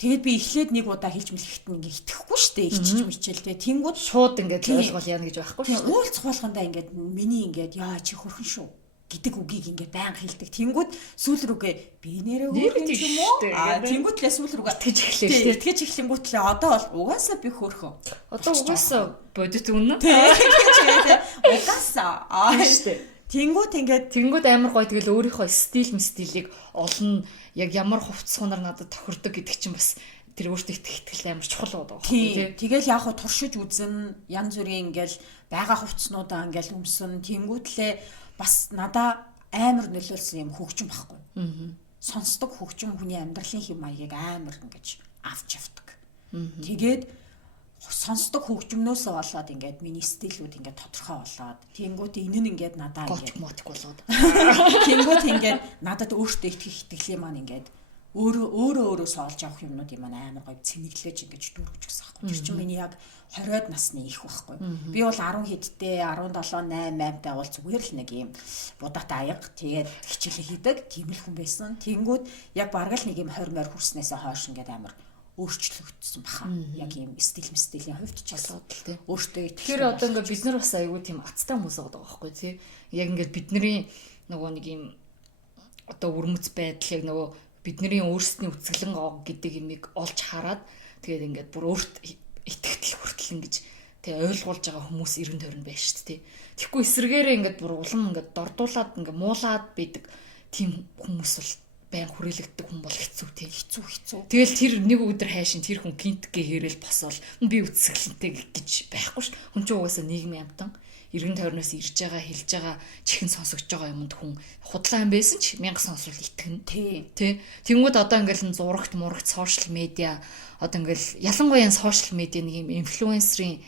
тэгээд би эхлээд нэг удаа хэлж мэлхэхэд ингээд итгэхгүй штэ ичиж мичэл тэгээд тэнгууд шууд ингээд ойлгол яана гэж байхгүй шүү. Уулзах болгондоо ингээд миний ингээд яа чи хөрхөн шүү гэдэг үгийг ингээд байнга хэлдэг. Тэнгууд сүүл рүүгээ би нэрээ хөрхөн юм уу? Тэнгууд лээ сүүл рүүгээ итгэж эхлэв. Итгэж эхлэнгүүтлээ одоо бол угаасаа би хөрхөн. Одоо угаасаа бодит үнэ. Угаасаа штэ. Тэнгууд амар гоё тэгэл өөрийнхөө стилийг олно. Яг ямар хувцс хунаар надад тохирдог гэдэг чинь бас тэр өөртөө итгэл амар чухал байдаг байхгүй тий. Тэгэл яг хуу туршиж үзэн янз бүрийн ингээл байгаа хувцснуудаа ингээл өмсөн. Тэнгүүтлээ бас надаа амар нөлөөлсөн юм хөгжим байхгүй. Сонсдог хөгжим хүний амьдралын хэм маягийг амар ингэж авч явдаг. Тэгээд сонсдог хөгжмнөөсөө болоод ингээд миний стилүүд ингээд тодорхой болоод тэнгуут энэ нь ингээд надаа ингээд мотик болоод тэнгуут ингээд надад өөртөө итгэлийн маань ингээд өөрөө соолж авах юмнууд юм амар гоё цэнэглэж ингэж дүүргэж гисэн байхгүй. Тэр чинь миний яг 20-од насны их байхгүй. Би бол 10 хэдтэй 17 8 8-тай бол зүгээр л нэг юм будаатай аяга тэгээд хичээлээ хийдэг тийм л хүн байсан. Тэнгүүд яг бараг л нэг юм 20 морь хүрснээсээ хойш ингээд амар өөрчлөгдсөн баха. Яг юм стилийн хувьд ч асууд л тий. Өөртөө итгэх. Тэр одоо ингээд бид нар бас айгүй тийм аттай хүмүүс байгаа байхгүй тий. Яг ингээд бидний нөгөө нэг юм одоо өрмөц байдал яг нөгөө бидний өөрсдийн үцгэлэн гоо гэдэг юмыг олж хараад тэгээд ингээд бүр өөрт итгэл хүртэл ингэж тэг ойлгуулж байгаа хүмүүс 90 20 байж шүү дээ. Тэгэхгүй эсрэгээрээ ингээд бүр улам ингээд дордуулаад ингээд муулаад байдаг тийм хүмүүс бол байн хүрээлэгддэг хүн бол хэцүү тий. Хэцүү. Тэгэл тэр нэг өдөр хайшин тэр хүн гинтгээ хийрэл босвол би үцгэлэнтэй гэж байхгүй ш. Хүн чинь угаасаа нийгмийн амтан 90 20-оос ирж байгаа хэлж байгаа чихэн сонсогдож байгаа юмд хүн худлаа юм байсан ч 1000 сонсвол итгэнэ тий. Тэнгүүд одоо ингээл зурагт мурагт сошиал медиа одоо ингээл ялангуяа сошиал медиа нэг юм инфлюенсерийн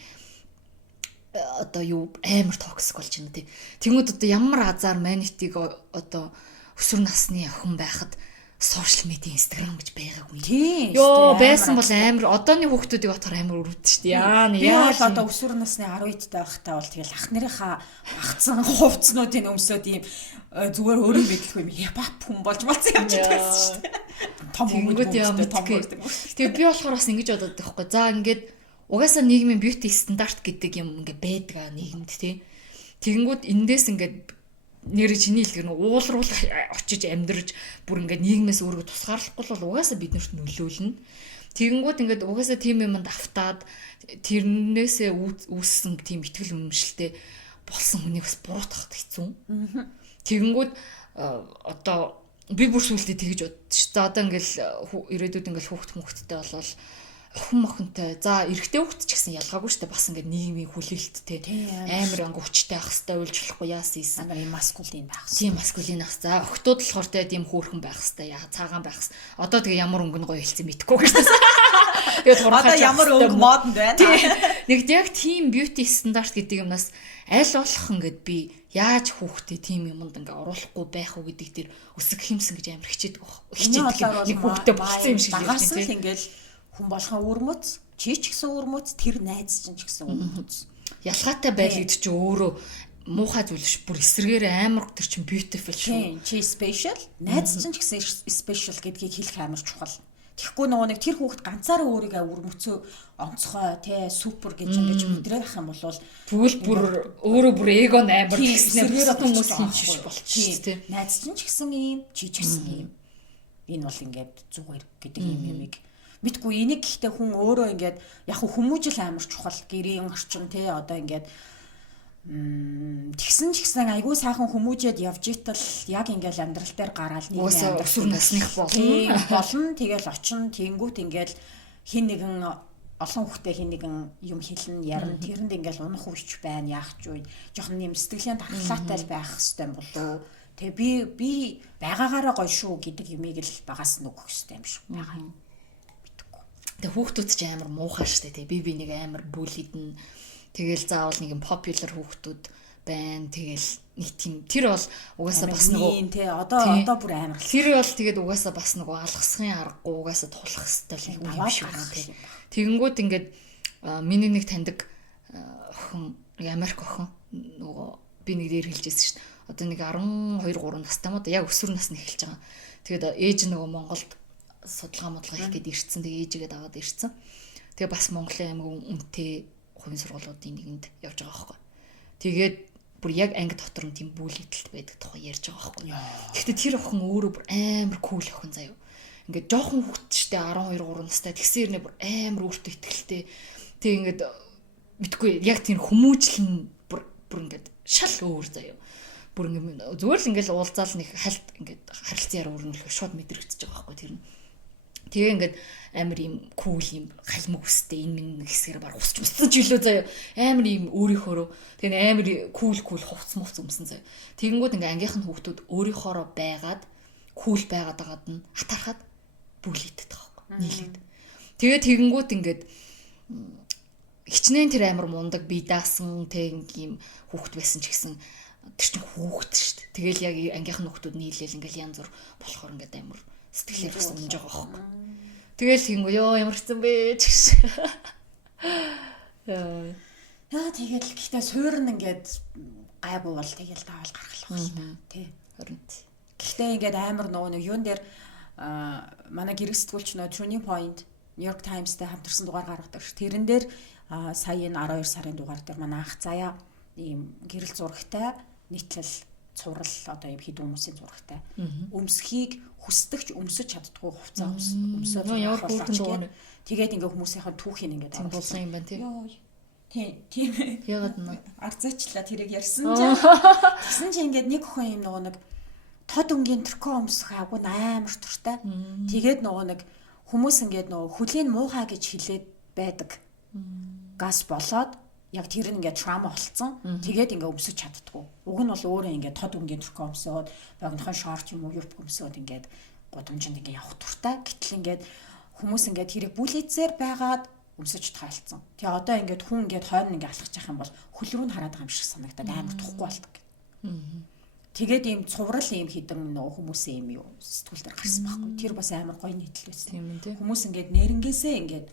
одоо юу амар токсик болж байна тий. Тэнгүүд одоо ямар азар манитиг одоо өсвөр насны охин байхад сошиал медиа инстаграм гэж байгаагүй. Тийм. Йоо байсан бол амар одооны хүүхдүүдийг батгаар амар өрөвддөг шүү дээ. Яа л одоо өсвөр насны 12-тай байхдаа бол тэгэл ах нарынхаа багцсан хувцснуудын өмсөд ийм зүгээр өөрийн мэдлэхгүй юм хипхоп хүн болж болсон юм чи байсан шүү дээ. Том хүмүүс том. Тэгээ би болохоор бас ингэж бодоод байхгүй. За ингээд угаасаа нийгмийн бьюти стандарт гэдэг юм ингээд байдаг нийгэмд тий. Тэгэнгүүт эндээс ингээд нэр чиний хэлгээр уулруул очиж амьдарч бүр ингээд нийгмээс өөрийгөө тусгаарлахгүй бол угаасаа биднэрт нөлөөлнө. Тэгэнгүүт ингээд угаасаа тийм юмд автаад тэрнээсээ үүссэн тийм итгэл үнэмшилтэй болсон хүнийг бас буруутгах хэцүү. Тэгэнгүүт одоо би бүр сүултээ тэгж бодчих. За одоо ингээл ирээдүйд ингээл хүүхдтэй болол охин мохинтой. За эрэгтэй хүүхэд ч гэсэн ялгаагүй штэ бас ингээд нийгмийн хүлээлттэй амар анги хүчтэй ах хэвээр уйлжлахгүй яасан ийсэн. Амар юм маскулин байх. Тийм маскулин ах. За охтууд болохоор тийм хөөрхөн байх хэвээр яа цагаан байх хэвээр. Одоо тэгээ ямар өнгө гоё хэлсэн мэдгүй гэсэн. Тэгээд одоо ямар өнгө модонд байна. Нэг яг тийм бьюти стандарт гэдэг юмнаас аль болох ингээд би яаж хүүхдээ тийм юмд ингээ оруулахгүй байх уу гэдэг дээр өсөг хэмсэн гэж амар хичээдэг баг. Хичээдэг нэг хүүхдээ болсон юм шиг багаас л ингээл хүн болгон өрмөц, чи ч гэсэн өрмөц, тэр найз чинь ч гэсэн өрмөц. Ялгаатай байлгад чи өөрөө муухай зүйл ш бүр эсрэгээр амар тэр чин beautiful Тийм, шүү. чи special, найз чинь ч гэсэн special гэдгийг хэлэх амар чухал. Тэгэхгүй нөгөө нэг тэр хүүхэд ганцаараа өөрийгөө өрмөцөө онцгой тий супер гэж ингэж мэдрэх ах юм бол тэгвэл бүр өөрөө бүр эго амар гэснээр хүмүүс хинчиш болчих тий. Найз чинь ч гэсэн ийм, чи ч гэсэн ийм. Энэ бол ингээд зүгээр гэдэг юм юмыг мэдгүй энийг гэхдээ хүн өөрөө ингээд яг хүмүүжил амар чухал гэрийн орчин тий одоо ингээд тэгсэн ч гэсэн айгүй сайхан хүмүүжээд явж итал яг ингээл амьдрал дээр гараал нэг өсвөр насных болно тэгэл очин тэнгүүт ингээл хин нэгэн олон хүүхдээ хин нэгэн юм хэлнэ ярина тэрэнд ингээл унах үуч байна яах ч үе жоохон нэм сэтгэлийн дархлаатай байх хэвээр болов тэгээ би байгаагаараа гоё шүү гэдэг юмыг л багаас нь өгөх хэвээр юм шиг байгаа юм мэдгүй тэгээ хүүхдүүд ч амар муухай штэ тэгээ би нэг амар бүлэдэн тэгэл заавал нэг юм popular хүүхдүүд байна. Тэгэл нэг тийм тэр бол угаасаа бас нөгөө тий одоо бүр амар. Тэр бол тэгээд угаасаа бас нөгөө алгасхын аргагүй угаасаа тулах хэвээр юм шиг байна тий. Тэгэнгүүт ингээд миний нэг таньдаг охин Америк охин нөгөө би нэг дээр хэлжсэн шүү дээ. Одоо нэг 12 3 настай мó яг өсвөр насны эхэлж байгаа. Тэгээд ээж нөгөө Монголд судалгаа их гээд ирсэн. Тэгээ ээжигээд аваад ирсэн. Тэгээ бас Монголын аймаг үнэтэй хувийн сургуулиудын нэгэнд явж байгаа байхгүй. Тэгээд бүр яг анги дотор нь тийм бүлэгэлт байдаг тухай ярьж байгаа байхгүй. Гэхдээ тэр охин өөрөө бүр амар кул охин заяа. Ингээд жоохон хүүхдтэй 12 3 настай тэгсээр нэ бүр амар өөртөө ихтэй. Тэг ингээд мэдгүй яг тийм хүмүүжил нь бүр ингээд шал өөр заяа. Бүр ингээд зүгээр л ингээд уулзаал нэг хальт ингээд харилцан яруу өрнөлөх шууд мэдрэгдэж байгаа байхгүй тэр нь. Тэгээ ингээд амар юм кул юм халмаг өстэй энэ минь хэсгээр баг усч муссан ч үлээ заяа амар юм өөрийнхөөрөө тэгээ амар кул хувц мувц өмсөн заяа тэгэнгүүт ингээ ангийнх нь хүүхдүүд өөрийнхоороо байгаад кул байгаад байгаад нь хатархаад бүлийдэт байгаа нийлээд тэгээ тэгэнгүүт ингээд хичнээн тэр амар мундаг би даасан тэг юм хүүхд байсан ч гэсэн тэр чинь хүүхд шүү дээ тэгэл яг ангийнх нь хүүхдүүд нийлээл ингээл янз бүр болохоор ингээд амар сэтгэлээр бас унж байгаа байхгүй. Тэгэл хингөө ёо ямар хэцэн бэ гэж. Яа тэгэл гэхдээ суурн ингээд гайгүй бол тэгэл таавал гаргалах байна тий. Харин. Гэхдээ ингээд амар нөгөө нэг юун дээр манай гэрэг сэтгүүлч нөө Turning Point New York Times-тэй хамтарсан дугаар гаргадаг ш. Тэрэн дээр сая энэ 12 сарын дугаар дээр манай ах заяа ийм гэрэл зурагтай нийтлэл цуврал одоо юм хэд хүмүүсийн зурагтай өмсхийг хүсдэгч өмсөж чаддгүй хувцас өмсөж байгаа. Тэгээд ингээ хүмүүсийнхэн түүхийг ингээ болсон юм байна тийм. Ягаад нэ арцаачлаа тэрийг ярьсан чинь тэгсэн чинь ингээ нэг охин юм нөгөө нэг тод өнгийн трико өмсөх агуу амар туртай. Тэгээд нөгөө нэг хүмүүс ингээ нөгөө хүлийн муухай гэж хэлээд байдаг. Газ болоод яг тэр нь ингээд трама болцсон. Тэгээд ингээд өмсөж чаддгүй. Уг нь бол өөрөө ингээд тод өнгийн трико өмсөөд, богинохон шорт юм уу юп өмсөөд ингээд гудамжинд ингээд явах туртай. Гэтэл ингээд хүмүүс ингээд тэрийг бүлээцээр байгаад өмсөж тайлцсан. Тэгээ одоо ингээд хүн ингээд хойно ингээд алхаж явах юм бол хөл рүү нь хараад байгаа юм шиг санагдаад амар тухгүй болдог. Тэгээд ийм цуврал ийм хідэн нөгөө хүмүүсийн юм юу сэтгүүл дээр гарсан байхгүй. Тэр бас амар гоё нийтлэл байсан. Хүмүүс ингээд нэрнгээсээ ингээд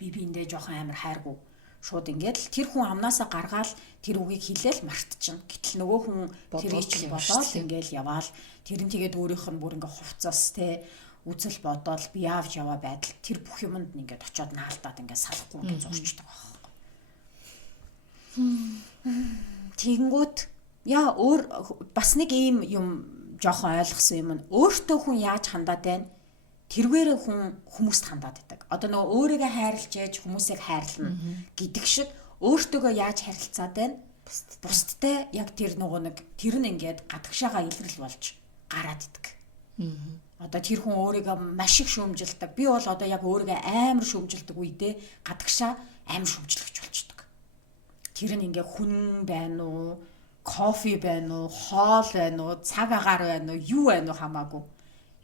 биендээ жоохон амар хайргүй шууд ингээд л тэр хүн амнаасаа гаргаал тэр үгийг хэлээл мартчихна. Гэтэл нөгөө хүн тэрийг ч бодоод ингээд яваал тэр нь тэгээд өөрийнх нь бүр ингээд хувцас те үзэл бодоол би явж яваа байдал тэр бүх юмд ингээд очиод наалтаад ингээд салахгүй ингээд зурчдаг байхгүй. Тэгэнгүүт яа өөр бас нэг ийм юм жоохон ойлгосон юм нь өөртөө хүн яаж хандаад байна тэрвэрээ хүн хүмүүст хандаад байдаг. Одоо нөгөө өөрийгөө хайрлж яж хүмүүсийг хайрлна гэдэг шиг өөртөөгөө яаж харилцаад байна бусдтай яг тэр нөгөө нэг тэр нь ингээд гадагшаага илрэл болж гараад идэг. Одоо тэр хүн өөрийгөө маш их шүүмжилдэг. Би бол одоо яг өөрийгөө амар шүүмжилдэг үедээ гадагшаа амар шүүмжлэгч болчдөг. Тэр нь ингээ хүн байна уу, кофе байна уу, хоол байна уу, цаг агаар байна уу, юу байна уу хамаагүй.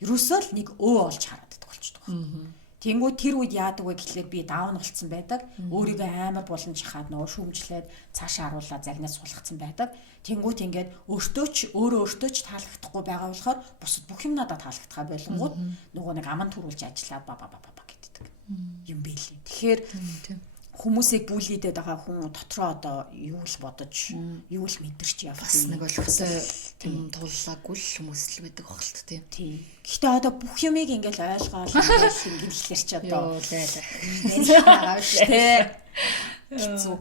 Ерөөсөө л нэг олж харагддаг болчдөг. Тэнгүү тэр үед яадаг вэ гэхлээр би даун болцсон байдаг. Өөрийгөө амар боломж хаад нөгөө шүүмжлээд цаашаа харуулаад загнаас суулгацсан байдаг. Тэнгүүт ингээд өөртөө ч таалагдахгүй байгаа болохоор бусад бүх юм надад таалагдхаа болонгууд нөгөө нэг аман төрүүлж ажиллаад ба гэдэг юм бэлээ. Тэгэхээр хүмүүсийг бүлийдэд байгаа хүн дотроо одоо юу л бодож, юу л мэдэрч явах. Бас нэг ойлгохтой тийм туллаагүй л хүмүүс л байдаг хөлт тийм. Гэхдээ одоо бүх юмыг ингээл ойлгоол ингээл ингэхлээр ч одоо лайлаа. Хэцүү.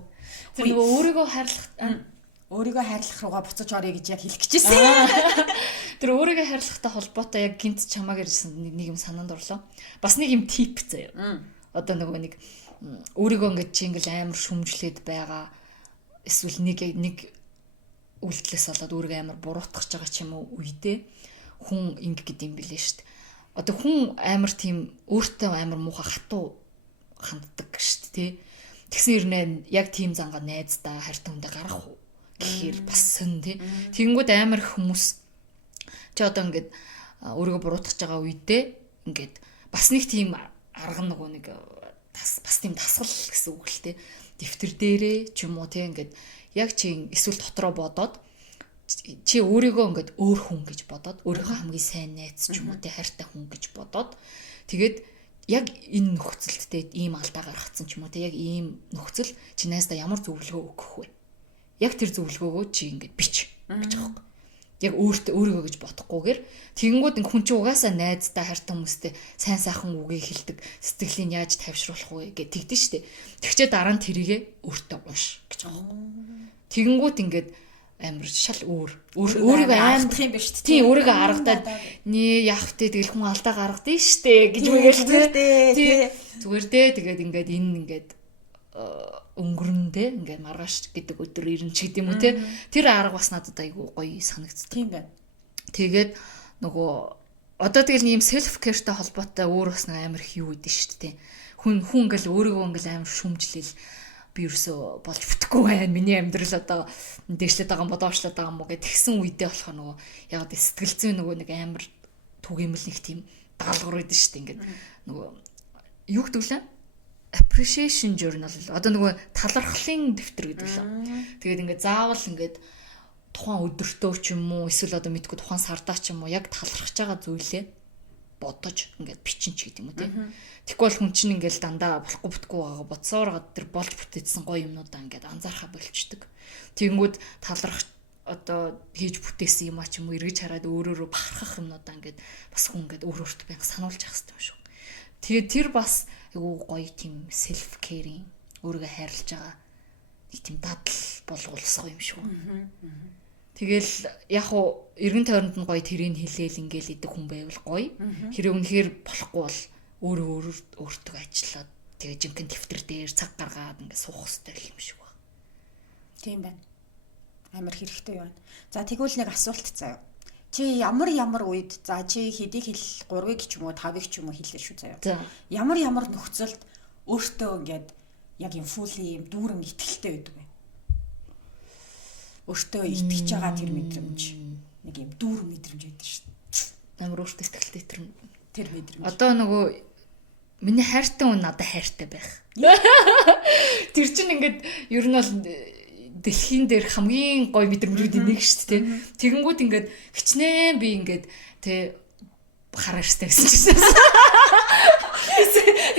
Тэр нөгөө өөрийгөө хайрлах руугаа буцаж орё гэж яг хэлэх гэжсэн. Тэр өөрийгөө хайрлахтай холбоотой яг гинт чамаагаар ирсэн нэг юм санаанд орлоо. Бас нэг юм тип заяа. Одоо нөгөө нэг өөрийгөө ингэж чи ингээл амар шүмжлээд байгаа эсвэл нэг үйлдэлээс болоод өөрийгөө амар буруутгах байгаа ч юм уу үедээ хүн ингэ гэд юм билээ шүү дээ. Одоо хүн амар тийм өөртөө амар муухай хатуу ханддаг шүү дээ. Тэгсэн ирнэ яг тийм зангаа найздаа хайртай хүндээ гарах уу гэхээр бас сон тий. Тэгэнгүүт амар хүмүүс чи одоо ингээд өөрийгөө буруутгах байгаа үедээ ингээд бас нэг тийм арга нөгөө нэг бас тийм тасгал гэсэн үг л те. Дэвтэр дээрээ ч юм уу те ингээд яг чи эсвэл дотроо бодоод чи өөрийгөө ингээд өөр хүн гэж бодоод өөрийнхөө хамгийн сайн найз ч юм уу те хайртай хүн гэж бодоод тэгээд яг энэ нөхцөлд те ийм алдаа гаргацсан ч юм уу те яг ийм нөхцөл чи найздаа ямар зөвлөгөө өгөх вэ? Яг тэр зөвлөгөөгөө чи ингээд бич гэж аахгүй. Яг өөрийгөө гэж бодохгүйгээр тэгэнгүүт хүн чинь угаасаа найздаа хайртай хүмүүстэй сайн сайхан үгийг хэлдэг сэтгэлийн яаж тавьшруулах вэ гэж тэгдэж штэ. Тэгчээ дараа нь тэрийгэ өөртөө унш гэж байгаа. Тэгэнгүүт ингээд амар шал өөрийгөө аимдах юм биш үү? Тийм өөрийгөө аргадаад нээ яах вэ тэгэл хүн алдаа гаргадээ штэ гэж үгээл тэ. Зүгээр дээ тэгээд ингээд энэ ингээд өнгөрөндөө ингээд маргааш гэдэг өдөр ирэн ч гэдэм үү те. Тэр арга бас надад айгүй гоё санагддаг. Тийм байна. Тэгээд нөгөө одоо тэгэл ийм селф кэртэй холбоотой өөр бас нэг амар их юу идэв шүү дээ. Хүн ингээл өөрийгөө ингээл амар шүмжлэл би ерөөсөө болж бүтэхгүй байна. Миний амьдрал одоо дээшлээд байгаа юм бодоочлоод байгаа юм уу гэж тэгсэн үедээ болохоор нөгөө яг сэтгэл зүйн нөгөө нэг амар түгээмэл нэг тийм даалгавар идэв шүү дээ. Ингээд нөгөө юу гэдэг лээ? Appreciation journal одоо нөгөө талархлын дэвтэр гэдэг лээ. Тэгээд ингээд заавал ингээд тухайн өдөртөө ч юм уу эсвэл одоо мэдгүй тухайн сардаа ч юм уу яг талархаж байгаа зүйлээ бодож ингээд бичин ч гэдэг юм уу тийм. Тэгэхгүй бол хүн чинь ингээд дандаа болохгүй бүтгүй байгаа бодсоор тэр болж бүтээсэн гоё юмнуудаа ингээд анзаархаа болчдөг. Тэгэнгүүт талархаж одоо хийж бүтээсэн юм а ч юм уу эргэж хараад өөрөөрөө бахархах юмнуудаа ингээд бас хүн ингээд өөрөөрт байнга сануулж явах хэрэгтэй юм шүү. Тэгээд тэр бас айгуу гоё тийм селф кэринг өөрийгөө хайрлаж байгаа нэг тийм дадал болгуулсах юм шүү. Тэгэл яг уу эргэн тойронд нь гоё тэрийг хэлээл ингээл идэг хүн байвал гоё. Хэрэг үнэхээр болохгүй бол өөртөө ажиллаад тэгээ жинхэнэ дэвтэр дээр цаг гаргаад ингээд суух хэрэгтэй юм шиг байна. Тийм байна. Амар хэрэгтэй байна. За тэгвэл нэг асуулт заяа. Чи ямар үед за чи хэдийг хэл 3-ыг ч юм уу 5-ыг ч юм уу хэллээ шүү заяа. Ямар нөхцөлд өөртөө ингээд яг юм фули юм дүүрэн итгэлтэй байдаг вэ? Өөртөө итгэж байгаа тэр мэдрэмж нэг юм дүүрэн мэдрэмж байдаг шүү. Амар өөртөө итгэлтэй тэр мэдрэмж. Одоо нөгөө миний хайртай хүн надад хайртай байх. Тэр чинь ингээд ер нь бол дэлхийн дээр хамгийн гоё мэдрэмжүүдийн нэг шүү дээ. Тэгэнгүүт ингээд хичнээн би ингээд тэ хараарстай байсан чинь.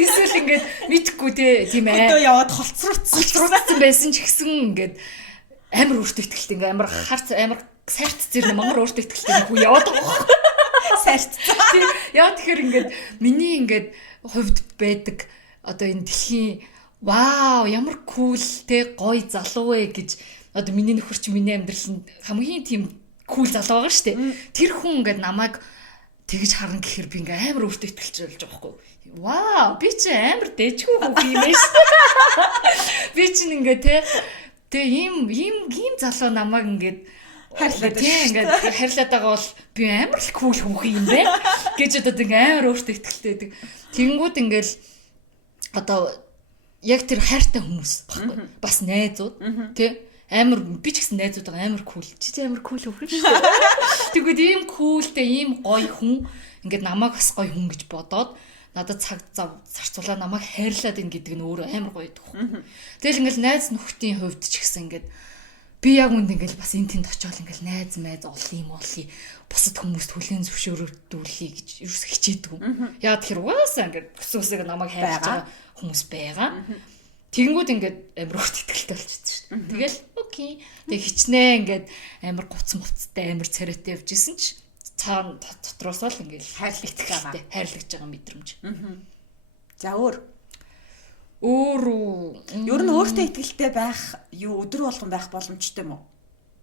Эсвэл ингээд мэдхгүй тийм одоо яваад холцруулсан байсан ч гэсэн ингээд амар өөртөө итгэлтэй ингээд амар харц амар сайрт зэрэг мангар өөртөө итгэлтэй хүн яваад байгаа. Сайрт. Яа тэгэхээр ингээд миний ингээд хувьд байдаг одоо энэ дэлхийн вау ямар кул те гоё залуу вэ гэж одоо миний нөхөр чи миний амьдралд хамгийн тийм кул залуу байгаа штэ. Тэр хүн ингээд намайг тэгж харна гэхээр би ингээд амар өөртөө итгэлж болж байгаа байхгүй. Вау би чи амар дэжгүй хүн юм ээ штэ. Би чи ингээд те ийм залуу намайг ингээд Харьлаад тийм ингээд харьлаад байгаа бол би амар л кул хүүх юм бэ гэж одоо ингээд амар өөртөө ихтэй байдаг. Тэгэнгүүт ингээд одоо яг тэр хайртай хүмүүс баггүй. Бас найзууд тий амар би ч гэсэн найзууд байгаа амар кул. Чи амар кул хүүх шүү дээ. Тэгвэл ийм култэй ийм гоё хүн ингээд намайг бас гоё хүн гэж бодоод надад цаг зав зарцуулаад намайг хайрлаад ин гэдэг нь өөрөө амар гоё дөх. Тэгэл ингээл найз нөхдийн хувьд ч гэсэн ингээд би яг үнд ингээл бас энэ тэнд очиод ингээл найз майз олъё бусад хүмүүст хүлээн зөвшөөрүүлье гэж ерөөс хичээдэг. Яг тэр угаасаа ингээд өсөөсөө намайг хайрлаж байгаа хүмүүс байгаа. Тэгэнгүүт ингээд амар хурд итгэлтэй болчихсон шүү дээ. Тэгэл окей. Тэг хичнээн ингээд амар гуц муцтай амар царайтай явжсэн чи цаана дотроос л ингээд хайрлагдж байгаа мэдрэмж. За өөр ер нь өөртөө итгэлтэй байх юу өдөр болгон байх боломжтой юм уу?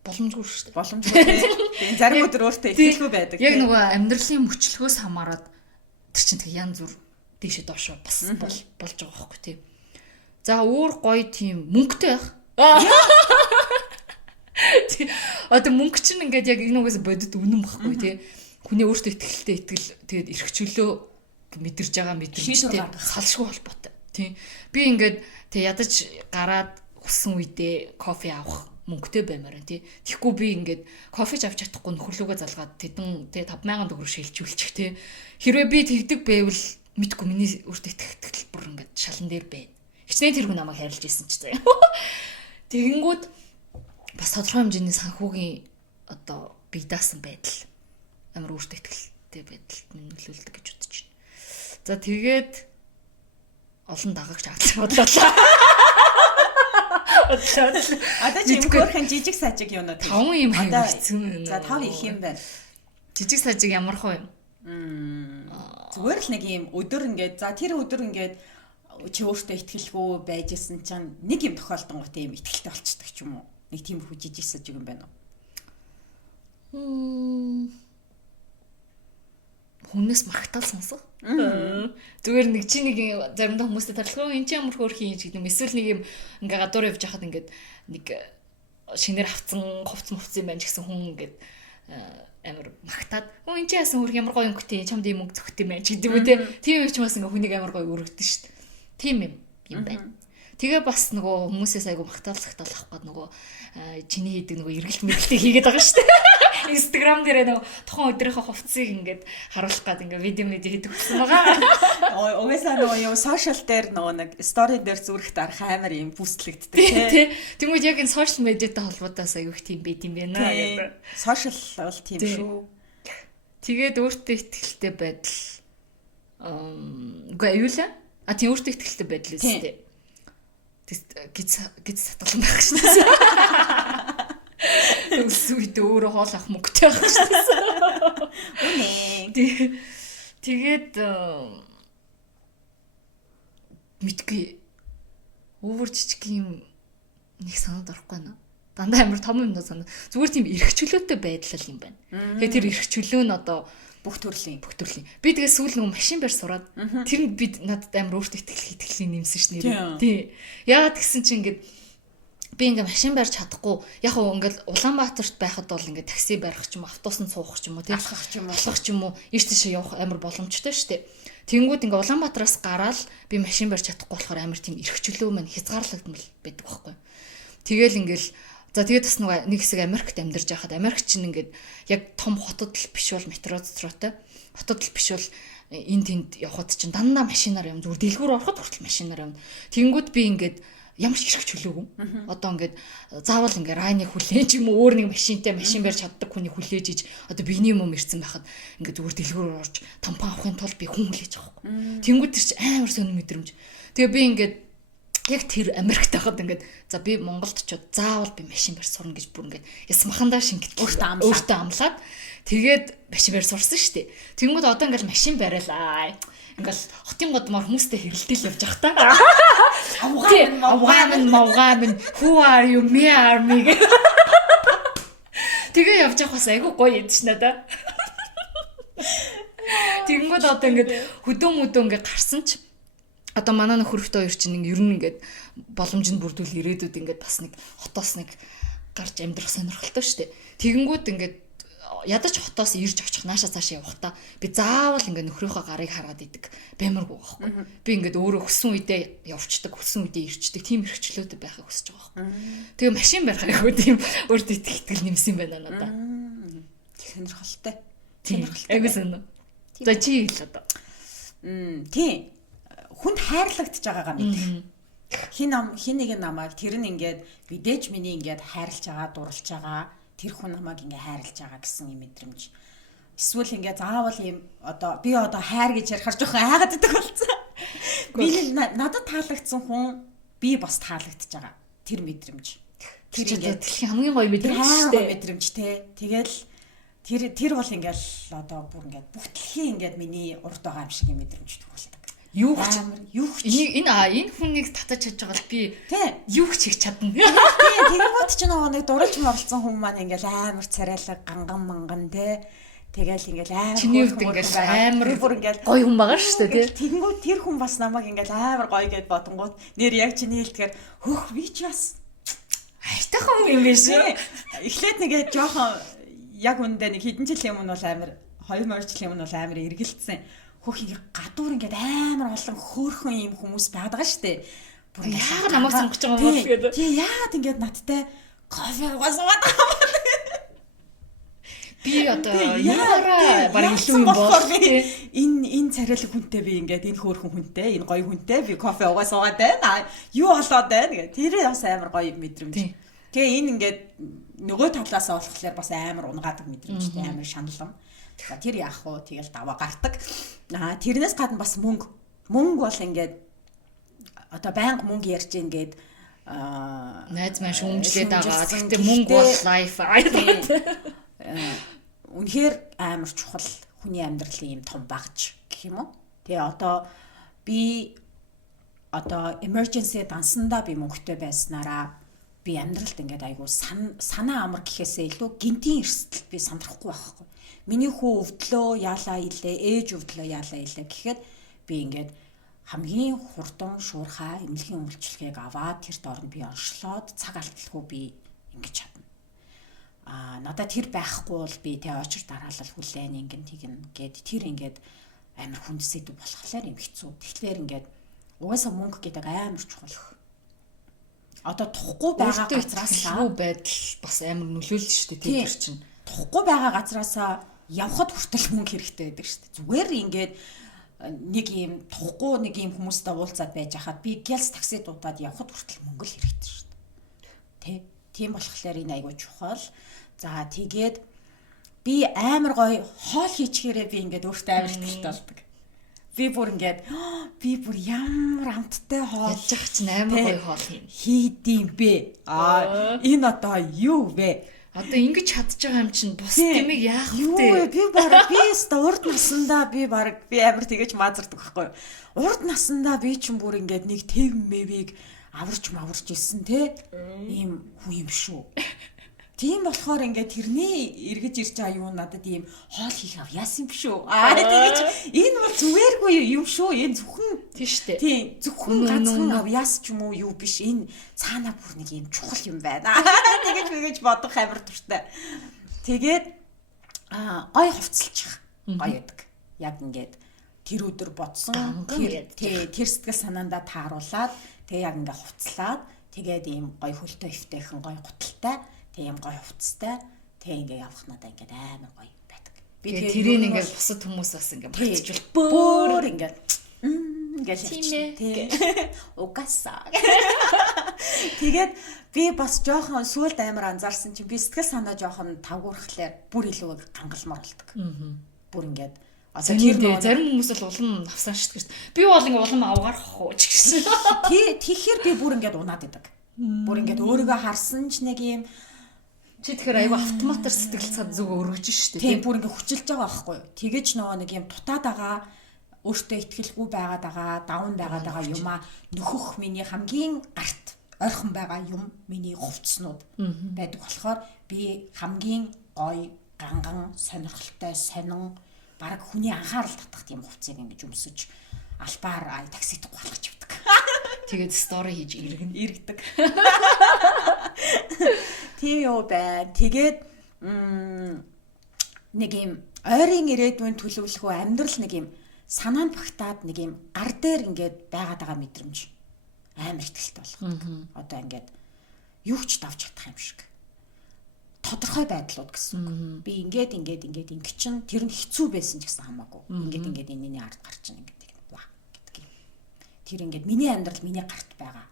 Боломжгүй шүү дээ. Боломжгүй тийм. Зарим өдөр өөртөө итгэлгүй байдаг. Яг нөгөө амьдралын мөчлөгөөс хамаарат тэр чинь тэг янз бүр дээшээ доошоо бас болж байгаа байхгүй тийм. За өөр гоё тийм мөнгөтэй байх. Одоо мөнгө чинь ингээд яг энэ угаас бодит үнэн байхгүй тий. Хүний өөртөө итгэлтэй итгэл тэгээд эрхчлөө мэдэрж байгаа мэдрэмжтэй салшгүй холбоотой тий. Би ингээд тэг ядаж гараад хүссэн үедээ кофе авах мөнгөтэй баймаар тий. Тэгэхгүй би ингээд кофеж авч чадахгүй нөхөрлөгөө залгаад тэдэн тий 5000 төгрөг шилжүүлчих тий. Хэрвээ би тэгдэг байвал мэдгүй миний өөртөө итгэл бүр ингээд шалан дээр байна. Хичнээн тэргүй намайг хайрлаж исэн ч заяа. Тэгэнгүүт бас тодорхой хэмжээний санхүүгийн одоо бие даасан байдал амар өөртөө итгэлтэй байдалд минь нөлөөлдөг гэж бодож байна. За тэгээд олон дагагч авчих бодлоо. Одоо чи юм хөөрхөн жижиг сажиг юунаа 5 юм хийсэн. За 5 их юм байна. Жижиг сажиг ямар хөө юм? Зүгээр л нэг юм өдөр ингээд за тэр өдөр ингээд чи өөртөө итгэлгүй байжсэн чинь нэг юм тохиолдонгууд юм итгэлтэй болчихдаг ч юм уу? Нэг тийм хүү жижиг сажиг юм байна уу? Хүнээс магтаал сонсох. Зүгээр нэг чи нэг заримдаа хүмүүстэй тарлах энэ чи ямар хөөрх юм ч гэдэг юм. Эсвэл нэг юм ингээ гадуур явж хахад ингээд нэг шинээр авцсан хувц мувц юм байна ч гэсэн хүн ингээд амар магтаад энэ чи яасан хөөрх ямар гоё өнгөтэй чамд юм мөнгө зөгт юм байна ч гэдэг үү те. Тийм юм ч бас ингээ хүнийг амар гоё өргөдөн шүү дээ. Тийм юм байна. Тэгээ бас нөгөө хүмүүсээс айгу магтаалцахтал авах гээд нөгөө чиний хийдэг нөгөө эргэлт мэргэлтийг хийгээд байгаа шүү дээ. Instagram дээр нөгөө тухайн өдрийнхөө хувцсыг ингээд харуулах гээд ингээд видео хийдэг гэсэн байгаа. Угаасаа нөгөө юу сошиал дээр нөгөө нэг стори дээр зүрхт арах амар юм бүүстлэгддэг тий. Тэгмүүд яг энэ сошиал медиатай холбоотойс айгу их тийм байт юм байна гэдэг. Сошиал бол тийм шүү. Тэгээд өөртөө итгэлтэй байдал үгүй аюулаа. Тийм өөртөө итгэлтэй байдал үстэй. Гиз сатгалан байх шүү дээ. Өсвөд өөрөө хоол ах мөнгөтэй байх шүү дээ. Үнэ. Тэгээд мэдгүй өвөр жижиг юм нэг санаад орохгүй байна. Дандаа амар том юм даа санаа. Зүгээр тийм эрхчлөөтэй байдал юм байна. Тэгээд тэр эрхчлөө нь одоо бүх төрлийн. Би тэгээ сүүл нэг машин барь сураад тэр нь би надад амар өөртөө итгэлийн нэмсэн ш нэр. Тий. Яагаад гэсэн чинь ингээд би ингээ машин барьж чадахгүй яг уу ингээл Улаанбаатарт байхад бол ингээ такси барих ч юм автобусанд суух ч юм уу тий алхах ч юм уу ийш тийш явах амар боломжтой штэ. Тэнгүүд ингээ Улаанбаатараас гараад би машин барьж чадахгүй болохоор амар тийм эрхчлөө маань хязгаарлагдмал байдаг байхгүй. Тэгэл ингээл за тэгээд бас нэг хэсэг Америкт амьдарч байхад Америк чинь ингээд яг том хотод л биш бол метроцтротой хотод л биш бол энэ тэнд явхад чинь дандаа машинаар явна зүгээр дэлгүүр ороход хүртэл машинаар явна. Тэнгүүд би ингээд ямар ч хэрэг чөлөөгүй. Одоо ингээд заавал ингээд райны хүлээж юм өөр нэг машинтай машин барьж чаддаг хүний хүлээж иж одоо биений юм ирсэн байхад ингээд зүгээр дэлгүүр орж тампон авахын тулд би хүн хүлээж авахгүй. Тэнгүүд тэр чинь амар сонир мэдрэмж. Тэгээ би ингээд яг тэр Америкт байхад ингээд за би Монголд очиод заавал би машин барь сурна гэж бүр ингээд ясмахандаа шингэт өөртөө амлаад тэгээд машин барь сурсан шүү дээ. Тэнгүүд одоо ингээд машин бариалаа. Ингээл хотын годмор хүмүүстэй хэрэлдээл явж байгаа та. Авгаамын who are you me are me. Тэгээ явж байгаа бас айгүй гоё ядч надаа. Тэнгүүд одоо ингээд хөдөө ингээд гарсан ч одоо манай нөхөртэй хоёр чинь ер нь ингээд боломжинд бүрдүүл ирээдүйд ингээд бас нэг хотоос нэг гарч амьдрах сонирхолтой шүү дээ. Тэгэнгүүт ингээд ядаж хотоос ирж очих нааша цаашаа явахдаа би заавал ингээд нөхрийнхөө гарыг хараад идэг баймаргүй байхгүй. Би ингээд өөрөө хүссэн үедээ явцдаг, хүссэн үедээ ирчдэг тийм эрхчлөөд байхыг хүсэж байгаа байхгүй. Тэгээ машин барих айгүй тийм өөртөө итгэл нэмсэн байна надаа. Сонирхолтой. Айгүй сонир. За чи хэл одоо. Тийм. Хүнд хайрлагдж байгаагаа мэдэх. Хин нэг намайг тэр нь ингээд бидээж миний ингээд хайрлаж байгаа, дурлж байгаа, тэр хүн намайг ингээд хайрлаж байгаа гэсэн юм мэдрэмж. Эсвэл ингээд заавал юм одоо би одоо хайр гэж ярихаар жоохон айгаад идэх болсон. Би надад таалагдсан хүн би бас таалагдж байгаа. Тэр мэдрэмж. Тэр ингээд дэлхийн хамгийн гоё мэдрэмж шүү дээ. Мэдрэмж те. Тэгэл тэр бол ингээд одоо бүр ингээд бүх дэлхийн ингээд миний урд байгаа юм шиг юм мэдрэмж төрүүлдэг. Юу ч энэ хүнийг татаж чадж байгаа л би юу ч хийж чадна. Тэгэнгүүт ч нэг дурлж моролцсон хүн маань ингээл амар царайлаг ганган манган те. Тэгэл ингээл амар чиний үед ингээл амар бүр ингээл гоё хүн байгаа шүү дээ те. Тэгэнгүүт тэр хүн бас намайг ингээл амар гоё гэд бодонгууд нэр яг чиний хэлдгээр хөөх би ч бас айтайхан юм биш үү? Эхлээд нэгээ жоохон яг үндэ нэг хэдэн жилийн өмнө бол амар 2000 жилийн өмнө бол амар эргэлдсэн. Хөх ингээ гадуур ингээд амар олон хөөрхөн юм хүмүүс байдаг штэ. Бүр яагаад намайг сонгож байгаа юм бол гэдэг. Тий яагаад ингээд надтай кофе угаасгаад байгаа юм. Би одоо яараа бараг илүү юм бол энэ царайлаг хүнтэй би ингээд энэ хөөрхөн хүнтэй энэ гоё хүнтэй би кофе угаасгаад байна. Юу болоод байна гэ. Тэр бас амар гоё мэдрэмж. Тэгээ энэ ингээд нөгөө талаасаа болохоор бас амар унгаадаг мэдрэмжтэй амар шаналсан. Тэр яах вэ? Тэгэл даваа гардаг. Тэрнээс гадна бас мөнгө бол ингээд одоо байнга мөнгө ярьж ингээд найз маань шүүмжлээд байгаа. Гэхдээ мөнгө бол лайф. Үнэхээр амар чухал хүний амьдралын юм том багж гэх юм уу? Тэгээ одоо би emergency дансандаа би мөнгөтэй байснараа би амьдралд ингээд айгу санаа амар гэхээсээ илүү гинтийн эрсдэлд би сандрахгүй байхгүй. Миний хүү өвдлөө яалаа илээ, ээж өвдлөө яалаа илээ гэхэд би ингээд хамгийн хурдан шуурхай эмнэлгийн үйлчлэгийг аваад тэр доорн би онцлоод цаг алдалгүй би ингэж чадна. Надад тэр байхгүй бол би тэ очир дараалал хүлээн ингэн тэгнэ гэд тэр ингээд амар хүндсэд болохоор юм хэцүү. Тэгэхээр ингээд угаасаа мөнгө гэдэг амар чухал. Одоо тухгүй байгаа газраасаа байдал бас амар нөлөөлнө шүү дээ тэр чинь. Тухгүй байгаа газраасаа явхад хүртэл мөнгө хэрэгтэй байдаг шүү дээ. Зүгээр ингээд нэг юм тухгүй нэг юм хүмүүстэй уулзаад байж хахад би гялс такси дуудаад явхад хүртэл мөнгө л хэрэгтэй шүү дээ. Тийм болохоор энэ айгуу чухал. За тэгээд би амар гоё хоол хийчихээрээ би ингээд өөртөө амар ихтэй болдог. Би бүр ингээд би бүр ямар амттай хоол чинь амар гоё хоол хийдэм бэ. Энэ одоо юу вэ? Одоо ингэж чадж байгаа юм чинь бус гэмиг яах вэ? Би баг би урд наснда би амар тэгэж маазардаг байхгүй юу? Урд наснда би чинь бүр ингээд нэг тэв мэвийг аварч ирсэн те. Ийм хүн юм шүү. Тийм болохоор ингээд тэрний эргэж ирж байгаа юу надад ийм хоол хийх ав яасан юм шүү. Тэгэж энэ бол зүгээргүй юм шүү. Энэ зөвхөн тийм шүү дээ. Тийм зөвхөн ганцхан ав яас ч юм уу юу биш. Энэ цаанаа бүр нэг ийм чухал юм байна. Тэгэж бодох амар туртай. Тэгээд гой хувцалчих. Гоё яадаг. Яг ингээд тэр өдөр бодсон тэр сэтгэл санаандаа тааруулаад тэгээ яг ингээд хувцлаад тэгээд ийм гоё хөлтөө өвтэйхэн гоё гуталтай тийм гоё хувцастай тэг ингээ явах надаа ингээ амар гоё байдаг. Би тэрийг ингээ бусад хүмүүс бас ингээ батжуул бөөр ингээ ингээ угасаа. Тэгээд би бас жоохон сүлд амар анзаарсан чинь би сэтгэл санаа жоохон тавгуурхлаар бүр илүү гангалмаар болдог. Бүр ингээ одоо тэр зарим хүмүүс л улам авсан шүү дээ. Би бол ингээ улам авгарахгүй ч гэсэн. Тэгэхээр би бүр ингээ унаад идэг. Бүр ингээ өөрийгөө харсан ч нэг юм чи тэгэхээр аюу автоматар сэтгэл цад зүг өргөж шүү дээ. Тийм бүр ингээ хүчилж байгаа байхгүй юу. Тэгэж нөгөө нэг юм дутаад байгаа өөртөө ихтгэлгүй байгаад байгаа, давн байгаад байгаа юмаа нөхөх миний хамгийн гарт ойрхон байгаа юм миний хувцснууд байдаг болохоор би хамгийн гоё, ганган, сонирхолтой, сонин бараг хүний анхаарал татах тийм хувцсыг ингэж өмсөж албаар таксид гуйлгаж явдаг. Тэгээд стори хийж иргэнэ. Иргэдэг. Тийм юу бай. Тэгээд нэг юм ойрын ирээдүйн төлөвлөгөө амьдрал нэг юм санаа нь багтаад нэг юм гар дээр ингээд байгаад байгаа мэдрэмж амар ихтэй болох. Одоо ингээд юу ч давж чадах юм шиг. Тодорхой байдлууд гэсэн үг. Би ингээд ингэ чинь тэр нь хэцүү байсан ч гэсэн хамаагүй. Ингээд энэний ард гарч ийн гэдэг ваа гэдэг юм. Тэр ингээд миний амьдрал миний гарт байгаа.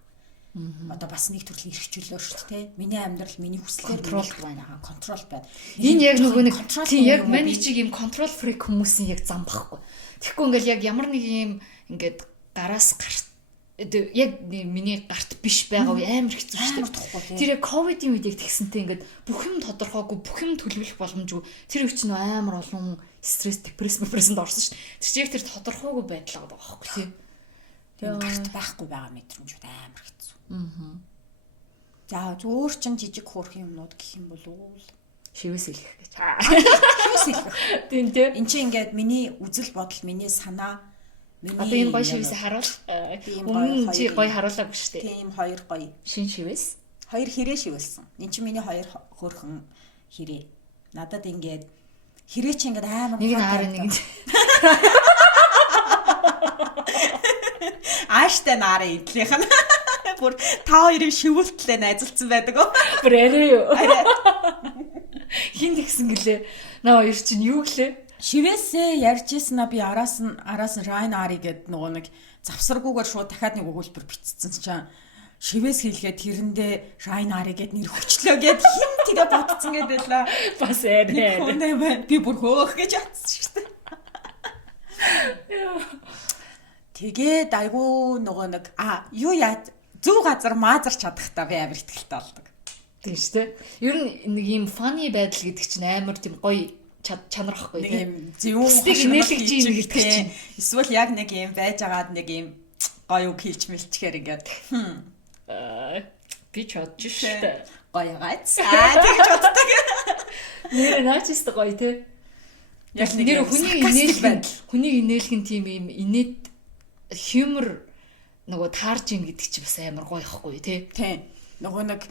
Одоо бас нэг төрлийн эрхчлөлөөр шүү дээ. Миний амьдрал миний хүслээр байгаа. Контрол байна. Энэ яг нөгөө нэг тийм яг маний чиг юм контрол фрик хүмүүсийн яг зам багхгүй. Тэгэхгүй ингээл яг ямар нэг юм ингээд гараас гарт яг миний гарт биш байгаа амар хэцүү шүү дээ. Тэр яг ковидын үед яг тэгсэнтэй ингээд бүх юм тодорхойгүй, бүх юм төлөвлөх боломжгүй. Тэр их чинь амар олон стресс, депрессэнд орсон шүү дээ. Тэр чинь яг тэр тодорхойгүй байдал байгаа байхгүй тийм. Тэр гарт байхгүй байгаа мэдрэмжүүд амар хэцүү. За зөөр чин жижиг хөөрхөн юмнууд гэх юм бол шивээс хэлэх гэж. Шивээс хэлэх. Тийм тийм. Энд чинь ингээд миний үзэл бодол, миний санаа, одоо энэ гоё шивээс харуул. Өмнө чи гоё харуулаагүй шүү дээ. Тийм хоёр гоё. Шин шивээс. Хоёр хэрэг шивэлсэн. Энд чинь миний хоёр хөөрхөн хэрэг. Надад ингээд хэрэг чи ингээд амар нэг нь аараа нэг нь ааштай нарын идлийнх нь бүр та хоёрын шивүүлтлээ найзалцсан байдаг оо. Бүр арай юу. Хин тэгсэн гэлээ. Наа хоёр чинь юу гэлээ? Шивээсээ ярьж ийсэн би араас нь Ryan Ari гэдэг нөгөө нэг завсаргүйгээр шууд дахиад нэг өгүүлбэр бичсэн чинь шивээс хэлгээд тэрэндээ Ryan Ari гэд нэр хүчлөө гэд хин тэгээ бодцсон гэдэг л бас арай. Би бүр хөөх гэж атсан шүү дээ. Тэгээд айгүй нөгөө нэг юу яа зөв газар маазарч чадах та би амар ихтэй болдог. Тийм шүү дээ. Ер нь нэг юм funny байдал гэдэг чинь амар тийм гоё чанар ахгүй тийм. Зөв инээлгэж юм гэдэг чинь. Эсвэл яг нэг юм байж агаад нэг юм гоё үг хэлж мэлчгээр ингээд би чад шүү. Гоё гац. Тэгж боддог. Нэр наачист гоё тийм. Яг нэр хүний инээлгэн тийм юм инээд humor нөгөө таарж ийн гэдэг чи бас амар гоё ихгүй тий. Тийм. Нөгөө нэг